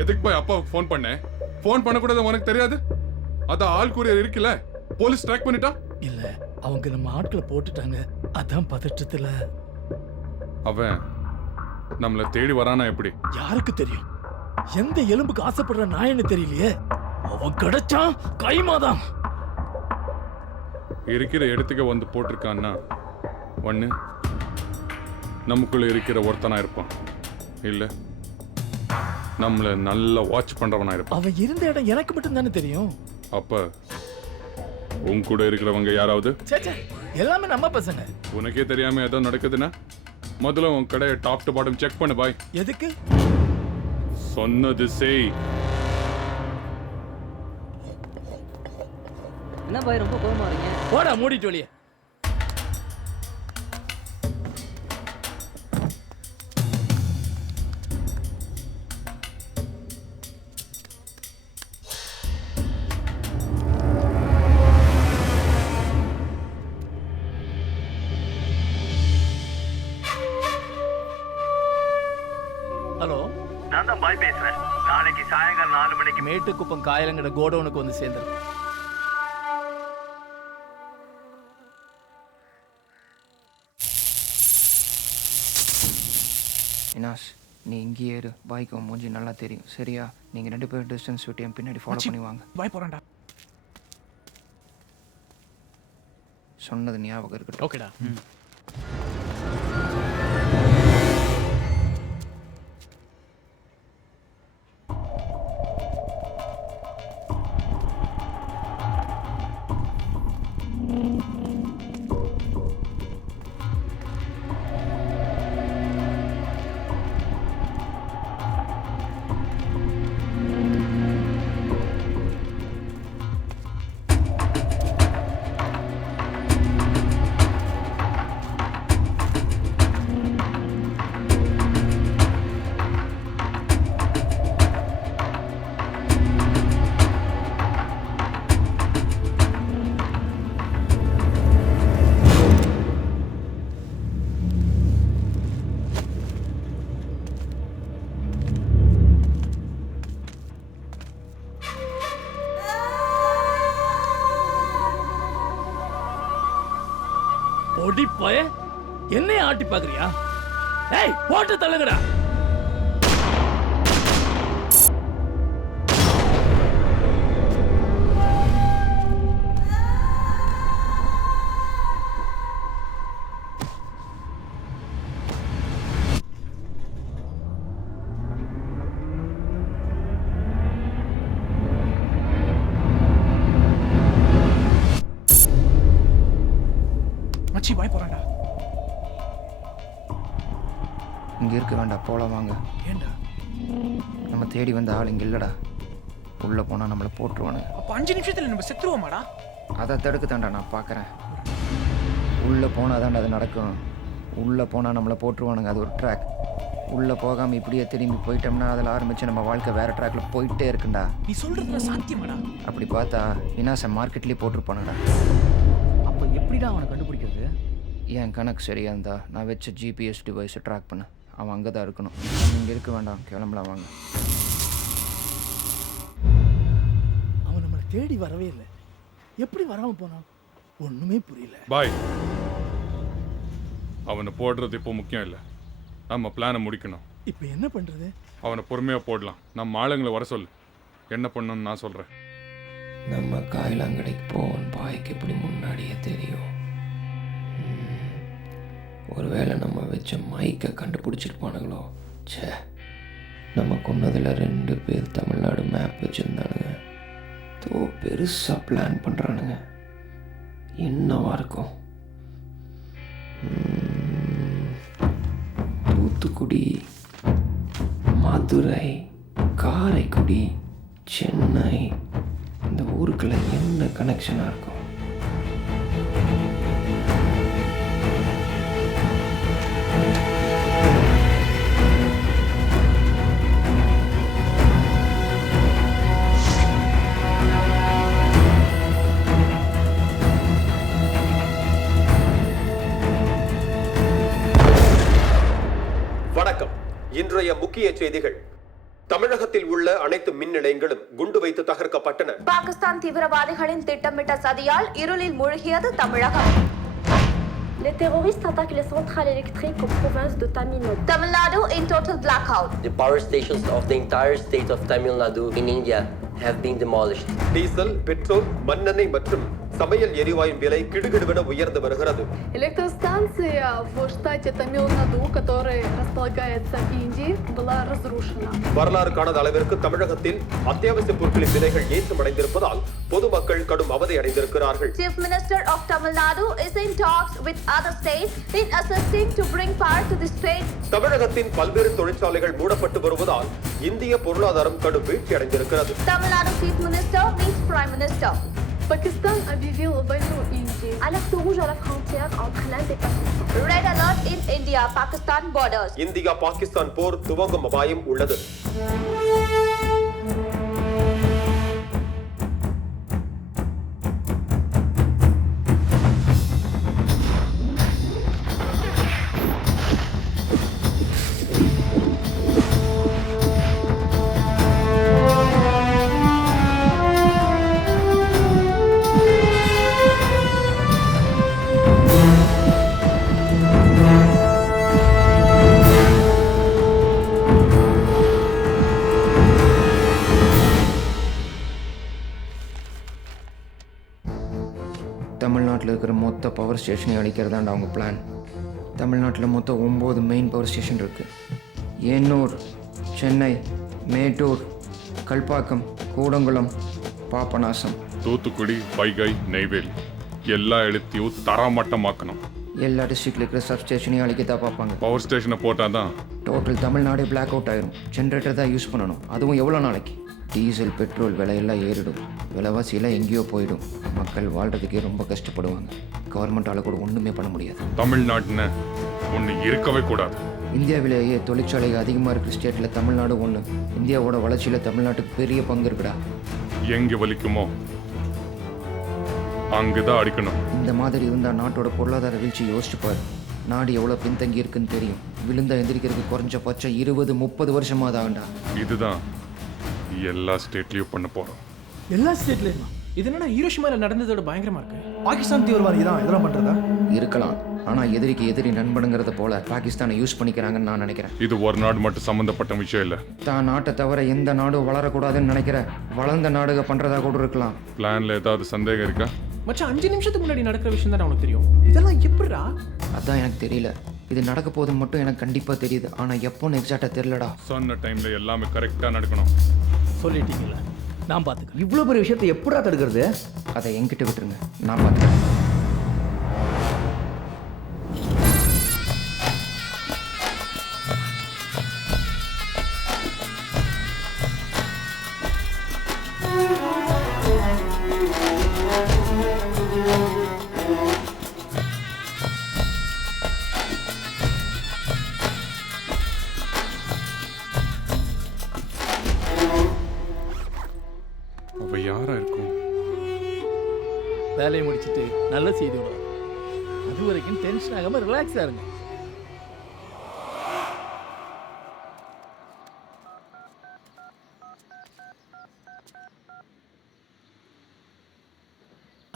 எதுக்கு போய் அப்பாவுக்கு ஃபோன் பண்ணேன்? ஃபோன் பண்ணக்கூடாது உனக்கு தெரியாது? அதான் ஆள் கூரியர் இருக்குல்ல, போலீஸ் ட்ராக் பண்ணிட்டா. இல்ல, அவங்க நம்ம ஆட்களை போட்டுட்டாங்க. அதான் பதற்றத்துல. அவன் நம்மள தேடி வரானா எப்படி? யாருக்கு தெரியும்? எந்த எலும்புக்கு ஆசைப்படுற நாயன்னு தெரியலையே. அவன் கிடைச்சான் கைமாதான். இருக்கிற இடத்துக்கு வந்து போட்டிருக்கான்னா ஒன்று நமக்குள்ள இருக்கிற ஒருத்தனா இருப்பான், இல்லை நம்மளை நல்லா வாட்ச் பண்றவனா இருப்பான். அவன் இருந்த இடம் எனக்கு மட்டும் தானே தெரியும். அப்ப உன் கூட இருக்கிறவங்க யாராவது? எல்லாமே நம்ம பசங்க. உனக்கே தெரியாம ஏதோ நடக்குதுன்னா முதல்ல உன் கடையை டாப் டு பாட்டம் செக் பண்ணு பாய். எதுக்கு? சொன்னது செய். என்ன பாய் ரொம்ப கோவமா இருக்கீங்க? போடா மூடிட்டு வெளியே. ஹலோ, நான் தான் பாய் பேசுறேன். நாளைக்கு சாயங்காலம் 4 மணிக்கு மேட்டுக்குப்பம் காயலங்கட கோடவுனுக்கு வந்து சேர்ந்துரு. இனாஸ், நீ இங்கேயே இரு. பாய்க்கு மூஞ்சி நல்லா தெரியும், சரியா? நீங்கள் 2 பேரும் டிஸ்டன்ஸ் விட்டு என் பின்னாடி ஃபாலோ பண்ணி வாங்க. பாய் போறான்டா. சொன்னது ஞாபகம் இருக்கட்டும். ஓகேடா. பொடி போய என்னைய ஆட்டி பாக்குறியா? ஏய் போட்டு தள்ளுங்கடா. மச்சி பாய் போறான்டா. இங்கே இருக்க வேண்டாம், போகலாம் வாங்க. ஏண்டா? நம்ம தேடி வந்த ஆள் இங்கே இல்லைடா. உள்ளே போனால் நம்மளை போட்டுருவானுங்க. அப்போ 5 நிமிஷத்தில் நம்ம செத்துருவோமாடா? அதை தடுக்க தாண்டா நான் பார்க்குறேன். உள்ளே போனால் தாண்டா அது நடக்கும். உள்ளே போனால் நம்மளை போட்டுருவானுங்க. அது ஒரு ட்ராக். உள்ளே போகாமல் இப்படியே திரும்பி போயிட்டோம்னா அதில் ஆரம்பித்து நம்ம வாழ்க்கை வேறு ட்ராக்கில் போயிட்டே இருக்குண்டா. நீ சொல்கிறது சாத்தியமாடா? அப்படி பார்த்தா வினாசம் மார்க்கெட்லேயே போட்டிருப்பானுடா. அப்போ எப்படிடா அவனை கண்டுபிடிக்கிறது? என் கணக்கு சரியாக இருந்தா நான் வச்ச ஜிபிஎஸ் டிவைஸை ட்ராக் பண்ண அவன் அங்கே தான் இருக்கணும். இங்கே இருக்க வேண்டாம், கிளம்பலாம் வாங்க. அவன் நம்மளை தேடி வரவே இல்லை. எப்படி வராம போனான் ஒண்ணுமே புரியல. பாய், அவனை போடுறது இப்போ முக்கியம் இல்லை, நம்ம பிளானை முடிக்கணும். இப்போ என்ன பண்றது? அவனை பொறுமையாக போடலாம். நம்ம ஆளுங்களை வர சொல்லு, என்ன பண்ணணும்னு நான் சொல்கிறேன். நம்ம காயிலாங்கடைக்கு போவோம். பாய்க்கு எப்படி முன்னாடியே தெரியும். ஒருவேளை நம்ம வச்ச மைக்கை கண்டுபிடிச்சிருப்பானுங்களோ. சே, நம்ம கொன்னதில் 2 பேர் தமிழ்நாடு மேப் வச்சுருந்தானுங்க. தோ பெருசாக பிளான் பண்ணுறானுங்க. என்னவா இருக்கும்? தூத்துக்குடி, மதுரை, காரைக்குடி, சென்னை, இந்த ஊருக்குள்ள என்ன கனெக்ஷனாக இருக்கும்? வணக்கம். இன்றைய முக்கிய செய்திகள். தமிழகத்தில் உள்ள அனைத்து மின் நிலையங்களும் குண்டு வைத்து தகர்க்கப்பட்டன. பாகிஸ்தான் தீவிரவாதிகளின் திட்டமிட்ட சதியால் இருளில் மூழ்கியது தமிழகம். Les terroristes attaquent les centrales électriques en province de Tamil Nadu. Tamil Nadu in total blackout. The power stations of the entire state of Tamil Nadu in India have been demolished. Diesel, petrol, மண்ணெண்ணெய் மற்றும் சமையல் எரிவாயுவின் விலை கிடுகிடுவென உயர்ந்து வருகிறது. Электростанция в штате Тамил Наду, которая располагается в Индии, была разрушена. வரலாறு காணாத அளவிற்கு தமிழகத்தில் அத்தியாவசிய பொருட்களின் விலைகள் ஏற்றமடைந்திருப்பதால் பொதுமக்கள் கடும் அவதி அடைந்திருக்கிறார்கள். Chief Minister of Tamil Nadu is in talks with other states in assisting to bring power to the state. தமிழகத்தின் பல்வேறு தொழிற்சாலைகள் மூடப்பட்டு வருவதால் இந்திய பொருளாதாரம் கடும் வீழ்ச்சி அடைந்திருக்கிறது. Tamil Nadu Chief Minister meets Prime Minister. Pakistan объявил войну Индии. Alerte rouge à la frontière entre l'Inde et Pakistan. Red alert in India-Pakistan borders. India Pakistan போர் துவங்கும் அபாயம் உள்ளது. தமிழ்நாட்டில் இருக்கிற மொத்த பவர் ஸ்டேஷனை அழிக்கிறதாண்ட அவங்க பிளான். தமிழ்நாட்டில் மொத்தம் 9 மெயின் பவர் ஸ்டேஷன் இருக்குது. எண்ணூர், சென்னை, மேட்டூர், கல்பாக்கம், கூடங்குளம், பாபநாசம், தூத்துக்குடி, வைகை, நெய்வேலி எல்லா இடத்தையும் தரமட்டமாக்கணும். எல்லா டிஸ்ட்ரிக்டில் இருக்கிற சப்ஸ்டேஷனையும் அழிக்கத்தான் பார்ப்பாங்க. பவர் ஸ்டேஷனை போட்டால் தான் டோட்டல் தமிழ்நாடே பிளாக் அவுட் ஆயிரும். ஜென்ரேட்டர் தான் யூஸ் பண்ணணும். அதுவும் எவ்வளோ நாளைக்கு? டீசல், பெட்ரோல் விலையெல்லாம் ஏறிடும். விலைவாசியெல்லாம் எங்கேயோ போயிடும். மக்கள் வாழ்கிறதுக்கே ரொம்ப கஷ்டப்படுவாங்க. கவர்மெண்ட்டால் கூட ஒன்றுமே பண்ண முடியாது. தமிழ்நாட்டுன்னு ஒன்று இருக்கவே கூடாது. இந்தியாவிலேயே தொழிற்சாலைகள் அதிகமாக இருக்கிற ஸ்டேட்டில் தமிழ்நாடு ஒன்று. இந்தியாவோட வளர்ச்சியில் தமிழ்நாட்டுக்கு பெரிய பங்கு இருக்குடா. எங்கே வலிக்குமோ அங்கே தான் அடிக்கணும். இந்த மாதிரி இருந்தால் நாட்டோட பொருளாதார வீழ்ச்சி யோசிச்சுப்பார். நாடு எவ்வளோ பின்தங்கி இருக்குன்னு தெரியும். விழுந்தா எந்திரிக்கிறதுக்கு குறைஞ்சபட்சம் 20-30 வருஷமாக தான் வேண்டாம். இதுதான் எல்லா ஸ்டேட்லேயும் பண்ண போகிறோம். எல்லா ஸ்டேட்லேயுமா? இது என்னன்னா ஹீரோஷிமாவில் நடந்ததோட பயங்கரமாக இருக்கு. பாகிஸ்தான் தீவிரவாதி தான் இதெல்லாம் பண்ணுறதா? இருக்கலாம். ஆனால் எதிரிக்கு எதிரி நண்பனுங்கிறத போல பாகிஸ்தானை யூஸ் பண்ணிக்கிறாங்கன்னு நான் நினைக்கிறேன். இது ஒரு நாடு மட்டும் சம்மந்தப்பட்ட விஷயம் இல்லை. தான் நாட்டை தவிர எந்த நாடும் வளரக்கூடாதுன்னு நினைக்கிற வளர்ந்த நாடுக பண்ணுறதா கூட இருக்கலாம். பிளான்ல ஏதாவது சந்தேகம் இருக்கா? மச்சான் 5 நிமிஷத்துக்கு முன்னாடி நடக்கிற விஷயம் தான் உனக்கு தெரியும். இதெல்லாம் எப்படிடா? அதான் எனக்கு தெரியல. இது நடக்க போதும் மட்டும் எனக்கு கண்டிப்பாக தெரியுது. ஆனால் எப்போன்னு எக்ஸாக்டாக தெரியலடா. சொன்ன டைமில் எல்லாமே கரெக்டாக நடக்கணும். சொல்லிட்டீங்களா? நான் பார்த்துக்கிறேன். இவ்வளோ பெரிய விஷயத்தை எப்படா தடுக்கிறது? அதை என்கிட்ட விட்டுருங்க, நான் பார்த்துக்கிறேன். அவ யாரா இருக்கும்? வேலையை முடிச்சுட்டு நல்ல செய்தி விடுவோம். அது வரைக்கும் டென்ஷன் ஆகாம ரிலாக்ஸா இருங்க.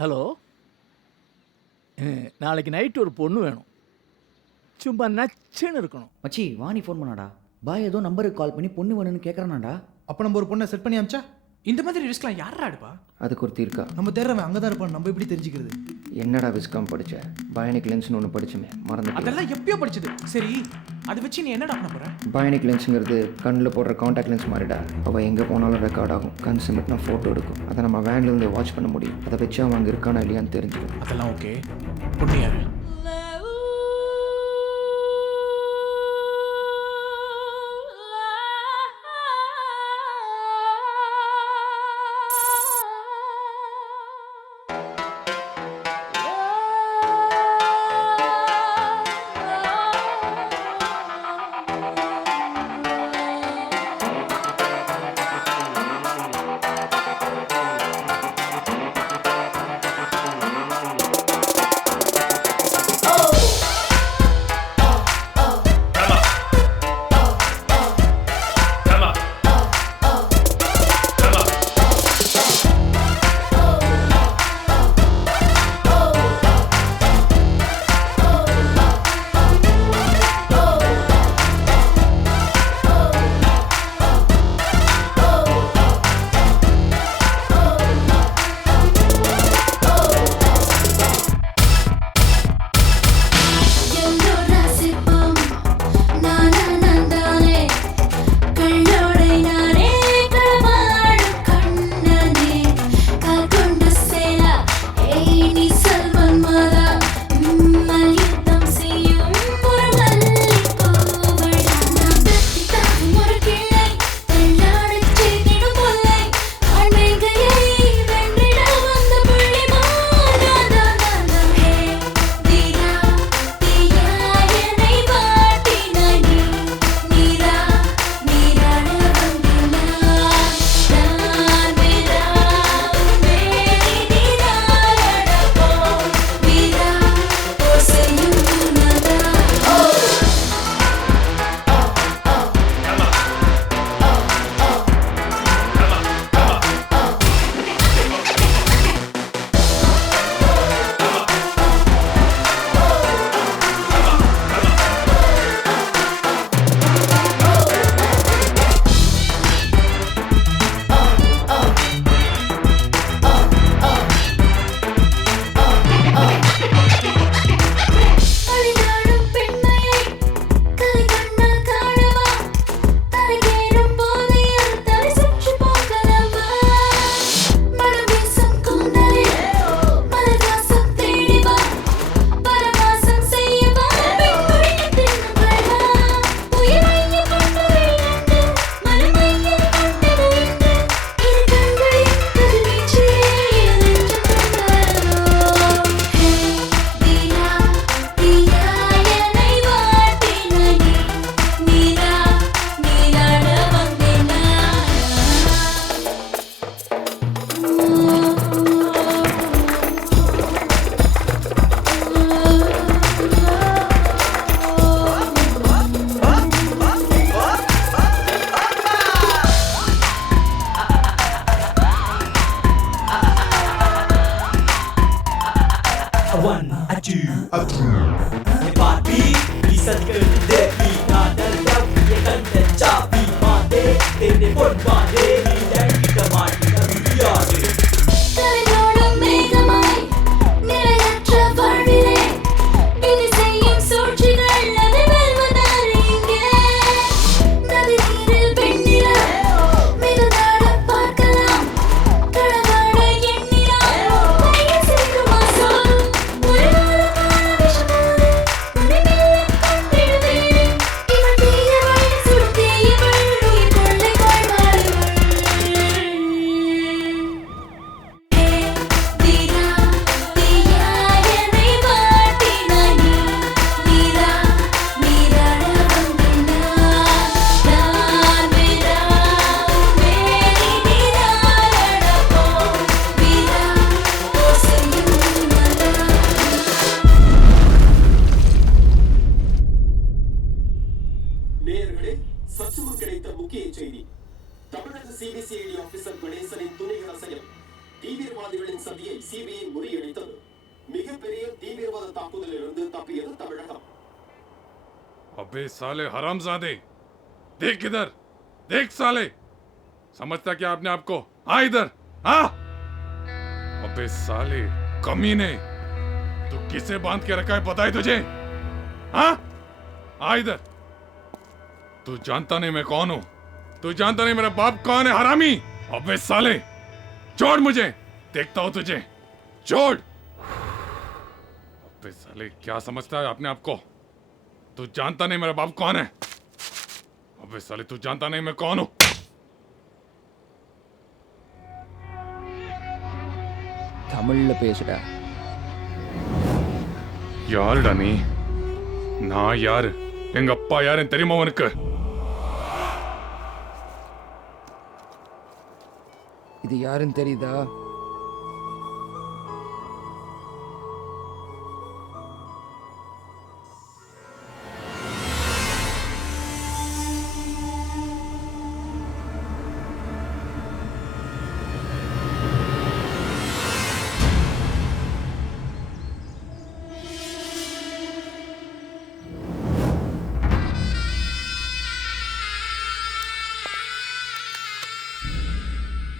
ஹலோ, நாளைக்கு நைட்டு ஒரு பொண்ணு வேணும். சும்மா நச்சுன்னு இருக்கணும். மச்சி வாணி ஃபோன் பண்ணாடா. பாய் ஏதோ நம்பருக்கு கால் பண்ணி பொண்ணு வேணும்னு கேட்குறானாடா. அப்போ நம்ம ஒரு பொண்ணை செட் பண்ணி அமிச்சா இந்த மாதிரி ரிஸ்க்லாம் யாரா எடுப்பா? அதுக்கு ஒரு தீர்க்கா? நம்ம தேடுறவன் அங்கே தான் இருப்பான். நம்ம எப்படி தெரிஞ்சுக்கிறது? என்னடா விஸ்காம் படிச்ச? பயானிக் லென்ஸ்னு ஒன்று படிச்சுமே, மறந்து. அதெல்லாம் எப்பயோ படிச்சது. சரி, அதை வச்சு நீ என்னடா பண்ண போற? பயானிக் லென்ஸுங்கிறது கண்ணில் போடுற காண்டாக்ட் லென்ஸ் மாதிரிடா. அவள் எங்கே போனாலும் ரெக்கார்ட் ஆகும். கண் சிமிட்னா ஃபோட்டோ எடுக்கும். அதை நம்ம வேன்லேருந்து வாட்ச் பண்ண முடியும். அதை வச்சு அவன் அங்கே இருக்கானா இல்லையான்னு தெரிஞ்சிடும். அதெல்லாம் ஓகே. பொண்ணு யாரு? Atu, atu. Papi, bisa kerja nada tapi kanda capi mate, telepon mate, dan kita mati kami தலையோடும் மேகமாய் நிலையற்ற வாழ்விலே விதி செய்யும் சூழ்ச்சிகள் அதை வெல்வதாறு இங்கே நதி நீரில் பெண்ணிலா மிதந்தாட பார்க்கலாம் களவாட எண்ணிலாம் கையில் சிரிக்குமா சொல் ஒரு நாளமான விஷமாய் உன்னை மெல்ல கொண்டிடுவேன் இவள் தீயவள் சுருத்தி இவள் உயிர் கொள்ளை வாழ்வாள் நேயர்களே, சற்று முன் கிடைத்த முக்கிய செய்தி. தமிழக சிபிசிஐடி ஆபீசர் கணேசனின் துணிகர செயல் தீவிரவாதிகளின் சதியை சிபிஐ முறியடித்தது. மிகப்பெரிய தீவிரவாத தாக்குதலிலிருந்து தப்பியது தமிழகம். अबे साले हरामजादे, देख इधर, देख साले, समझता क्या आपने आपको? आ इधर, हाँ? अबे साले कमीने, तू किसे बांध के रखा है पता है तुझे? हाँ? आ इधर, तू जानता नहीं मैं कौन हूं, तू जानता नहीं मेरा बाप कौन है हरामी? अबे साले, छोड़ मुझे, देखता हूं तुझे, छोड़। अबे साले क्या समझता है आपने आपको? तू जानता नहीं मेरा बाप कौन है? अबे साले तू जानता नहीं मैं कौन हूं? தமிழ்ல பேசுடா. யாருடா நீ? நான் யாரு? எங்க அப்பா யாருன்னு தெரியுமா உனக்கு? இது யாருன்னு தெரியுதா?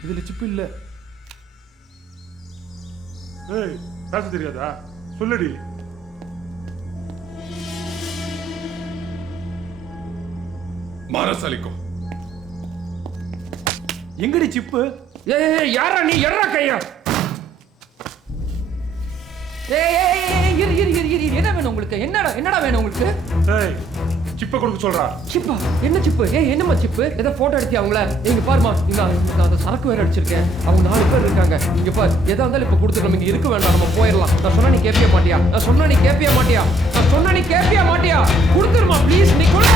இதுல சிப்பு இல்ல. ஏய், பேச தெரியாதா? சொல்லுடி. मारा साली को. எங்கடி சிப்பு? ஏய் யாரா நீ? எறா கையா. ஏய் இரு இரு இரு இரு. என்ன வேணும் உங்களுக்கு? என்னடா வேணும் உங்களுக்கு? ஏய், சிப்பை கொடுக்க சொல்றா. சிப்பா? என்ன சிப்பு? ஏய் என்னம்மா சிப்பு? ஏதோ போட்டோ எடுத்தி அவங்கள? இங்க பாருமா, நான் அந்த சரக்கு வேற அடிச்சிருக்கேன். அவங்க 4 பேர் இருக்காங்க. இங்க பாரு, எதா இருந்தாலும் இப்ப கொடுத்துட்டு இங்க இருக்க வேண்டாம், நம்ம போயிடலாம். நான் சொன்னா நீ கேட்பிய மாட்டியா? நான் சொன்னா நீ கேட்பிய மாட்டியா? கொடுத்துருமா ப்ளீஸ், நீ கொடு.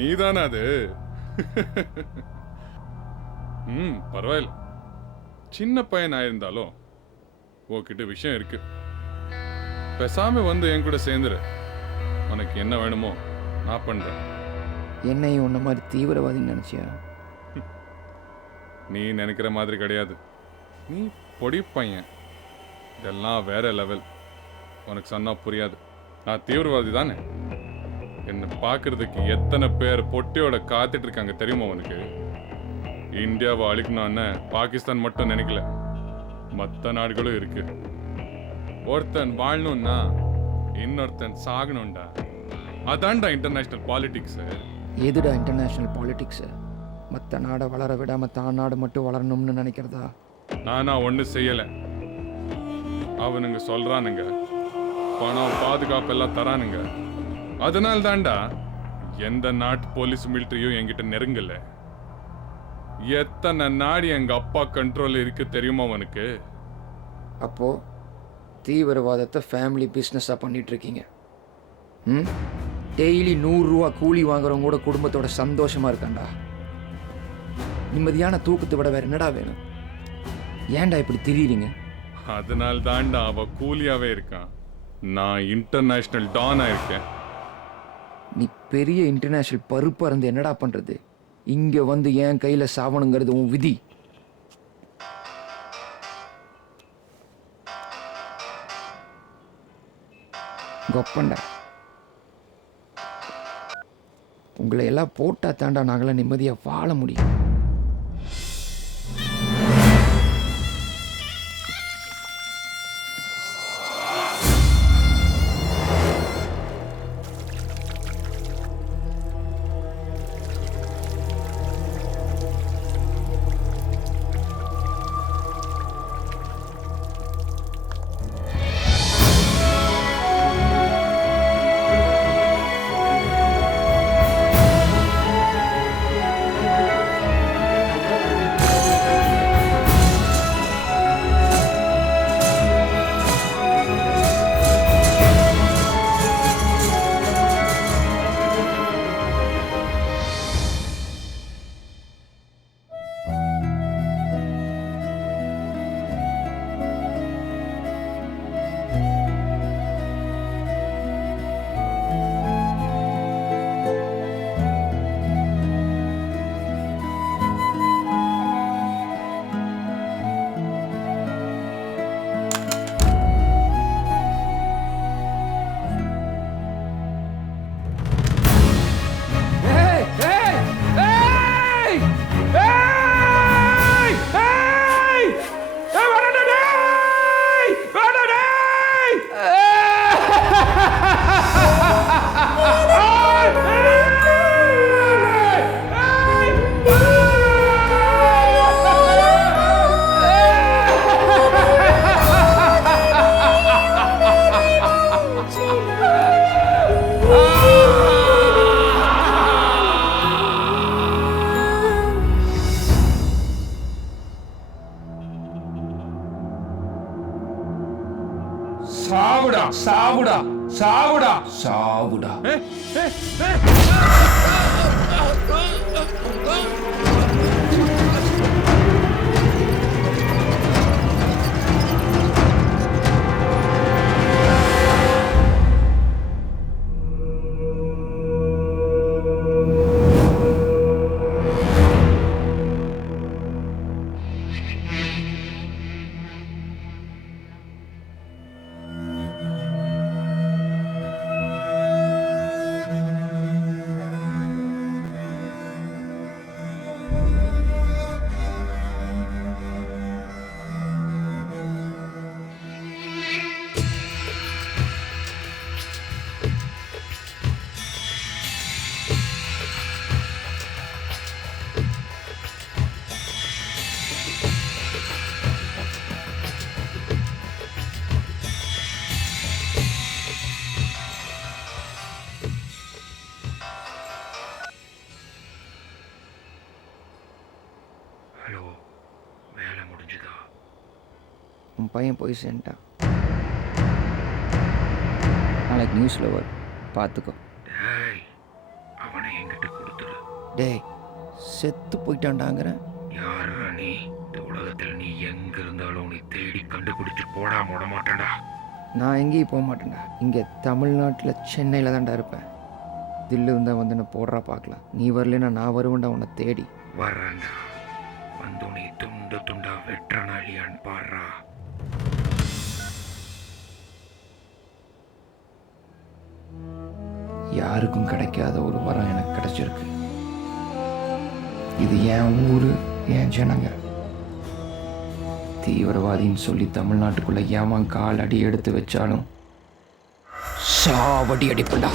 நீதானா அது? பரவாயில்ல. சின்ன பையன் ஆயிருந்தாலும் உன்கிட்ட விஷயம் இருக்கு. பேசாம வந்து என் கூட சேர்ந்துரு. உனக்கு என்ன வேணுமோ நான் பண்றேன். என்னையும் உன்ன மாதிரி தீவிரவாதின்னு நினைச்சியா? நீ நினைக்கிற மாதிரி கிடையாது. நீ பொடி பையன். இதெல்லாம் வேற லெவல். உனக்கு சொன்னா புரியாது. நான் தீவிரவாதி தானே. என்னை பார்க்கறதுக்கு எத்தனை பேர் பொட்டியோட காத்துட்டு இருக்காங்க தெரியுமா உனக்கு? இந்தியாவை அழிக்கணும்னு பாகிஸ்தான் மட்டும் நினைக்கல, மற்ற நாடுகளும் இருக்கு. ஒருத்தன் வாழணும்னா இன்னொருத்தன் சாகணும்டா. அதான்டா இன்டர்நேஷனல் பாலிடிக்ஸ். எதுடா இன்டர்நேஷ்னல் பாலிடிக்ஸு? மற்ற நாடை வளர விடாமல் தான் நாடு மட்டும் வளரணும்னு நினைக்கிறதா? நானா ஒன்றும் செய்யலை. அவனுங்க சொல்கிறானுங்க பணம் பாதுகாப்பெல்லாம் தரானுங்க. அதனால தான்டா எந்த நாட்டு போலீஸ் மிலிட்ரியும் என்கிட்ட நெருங்கலை. எத்தனை நாடு எங்கள் அப்பா கண்ட்ரோல் இருக்கு தெரியுமா அவனுக்கு? அப்போது தீவிரவாதத்தை ஃபேமிலி பிஸ்னஸாக பண்ணிகிட்ருக்கீங்க. டெய்லி 100 ரூபா கூலி வாங்குறவங்க கூட குடும்பத்தோட சந்தோஷமாக இருக்காண்டா. நிம்மதியான தூக்கத்தை விட வேறு என்னடா வேணும்? ஏன்டா இப்படி திரியிறீங்க? அதனால தான்டா அவ கூலியாவே இருக்கான். நான் இன்டர்நேஷனல் டானா இருக்கேன். நீ பெரிய இன்டர்நேஷ்னல் பருப்பாக இருந்து என்னடா பண்ணுறது? இங்கே வந்து என் கையில் சாவணுங்கிறது உன் விதி. கொப்பண்டா, உங்களை எல்லாம் போட்டா தாண்டா நாங்களாம் நிம்மதியாக வாழ முடியும். சாவுடா சாவுடா சாவுடா சாவுடா. ஹலோ, வேலை முடிஞ்சுதா? உன் பையன் போய் சேர்ந்துட்டான். நாளைக்கு நியூஸில் வரும், பார்த்துக்கோ. அவனை என்கிட்ட கொடுத்துரு. டேய், செத்து போயிட்டான்டாங்கிறேன். யாரா நீ? இந்த உலகத்தில் நீ எங்க இருந்தாலும் உன்னை தேடி கண்டுபிடிச்சு போடாம விட மாட்டேன்டா. நான் எங்கேயும் போக மாட்டேன்டா. இங்கே தமிழ்நாட்டில் சென்னையில் தான்டா இருப்பேன். தில்லு இருந்தால் வந்து நான் போடுறா பார்க்கலாம். நீ வரலன்னா நான் வருவேன்டா உன்னை தேடி. வர்றேன்டா. வந்து உன்னை துண்டு துண்டா வெட்டுறனா இல்லையான்னு பாடுறா. யாருக்கும் கிடைக்காத ஒரு வரம் எனக்கு கிடைச்சிருக்கு. இது என் ஊரு, என் ஜனங்க. தீவிரவாதின்னு சொல்லி தமிழ்நாட்டுக்குள்ள ஏமான் கால் அடி எடுத்து வச்சாலும் சாவடி அடிப்பண்டா.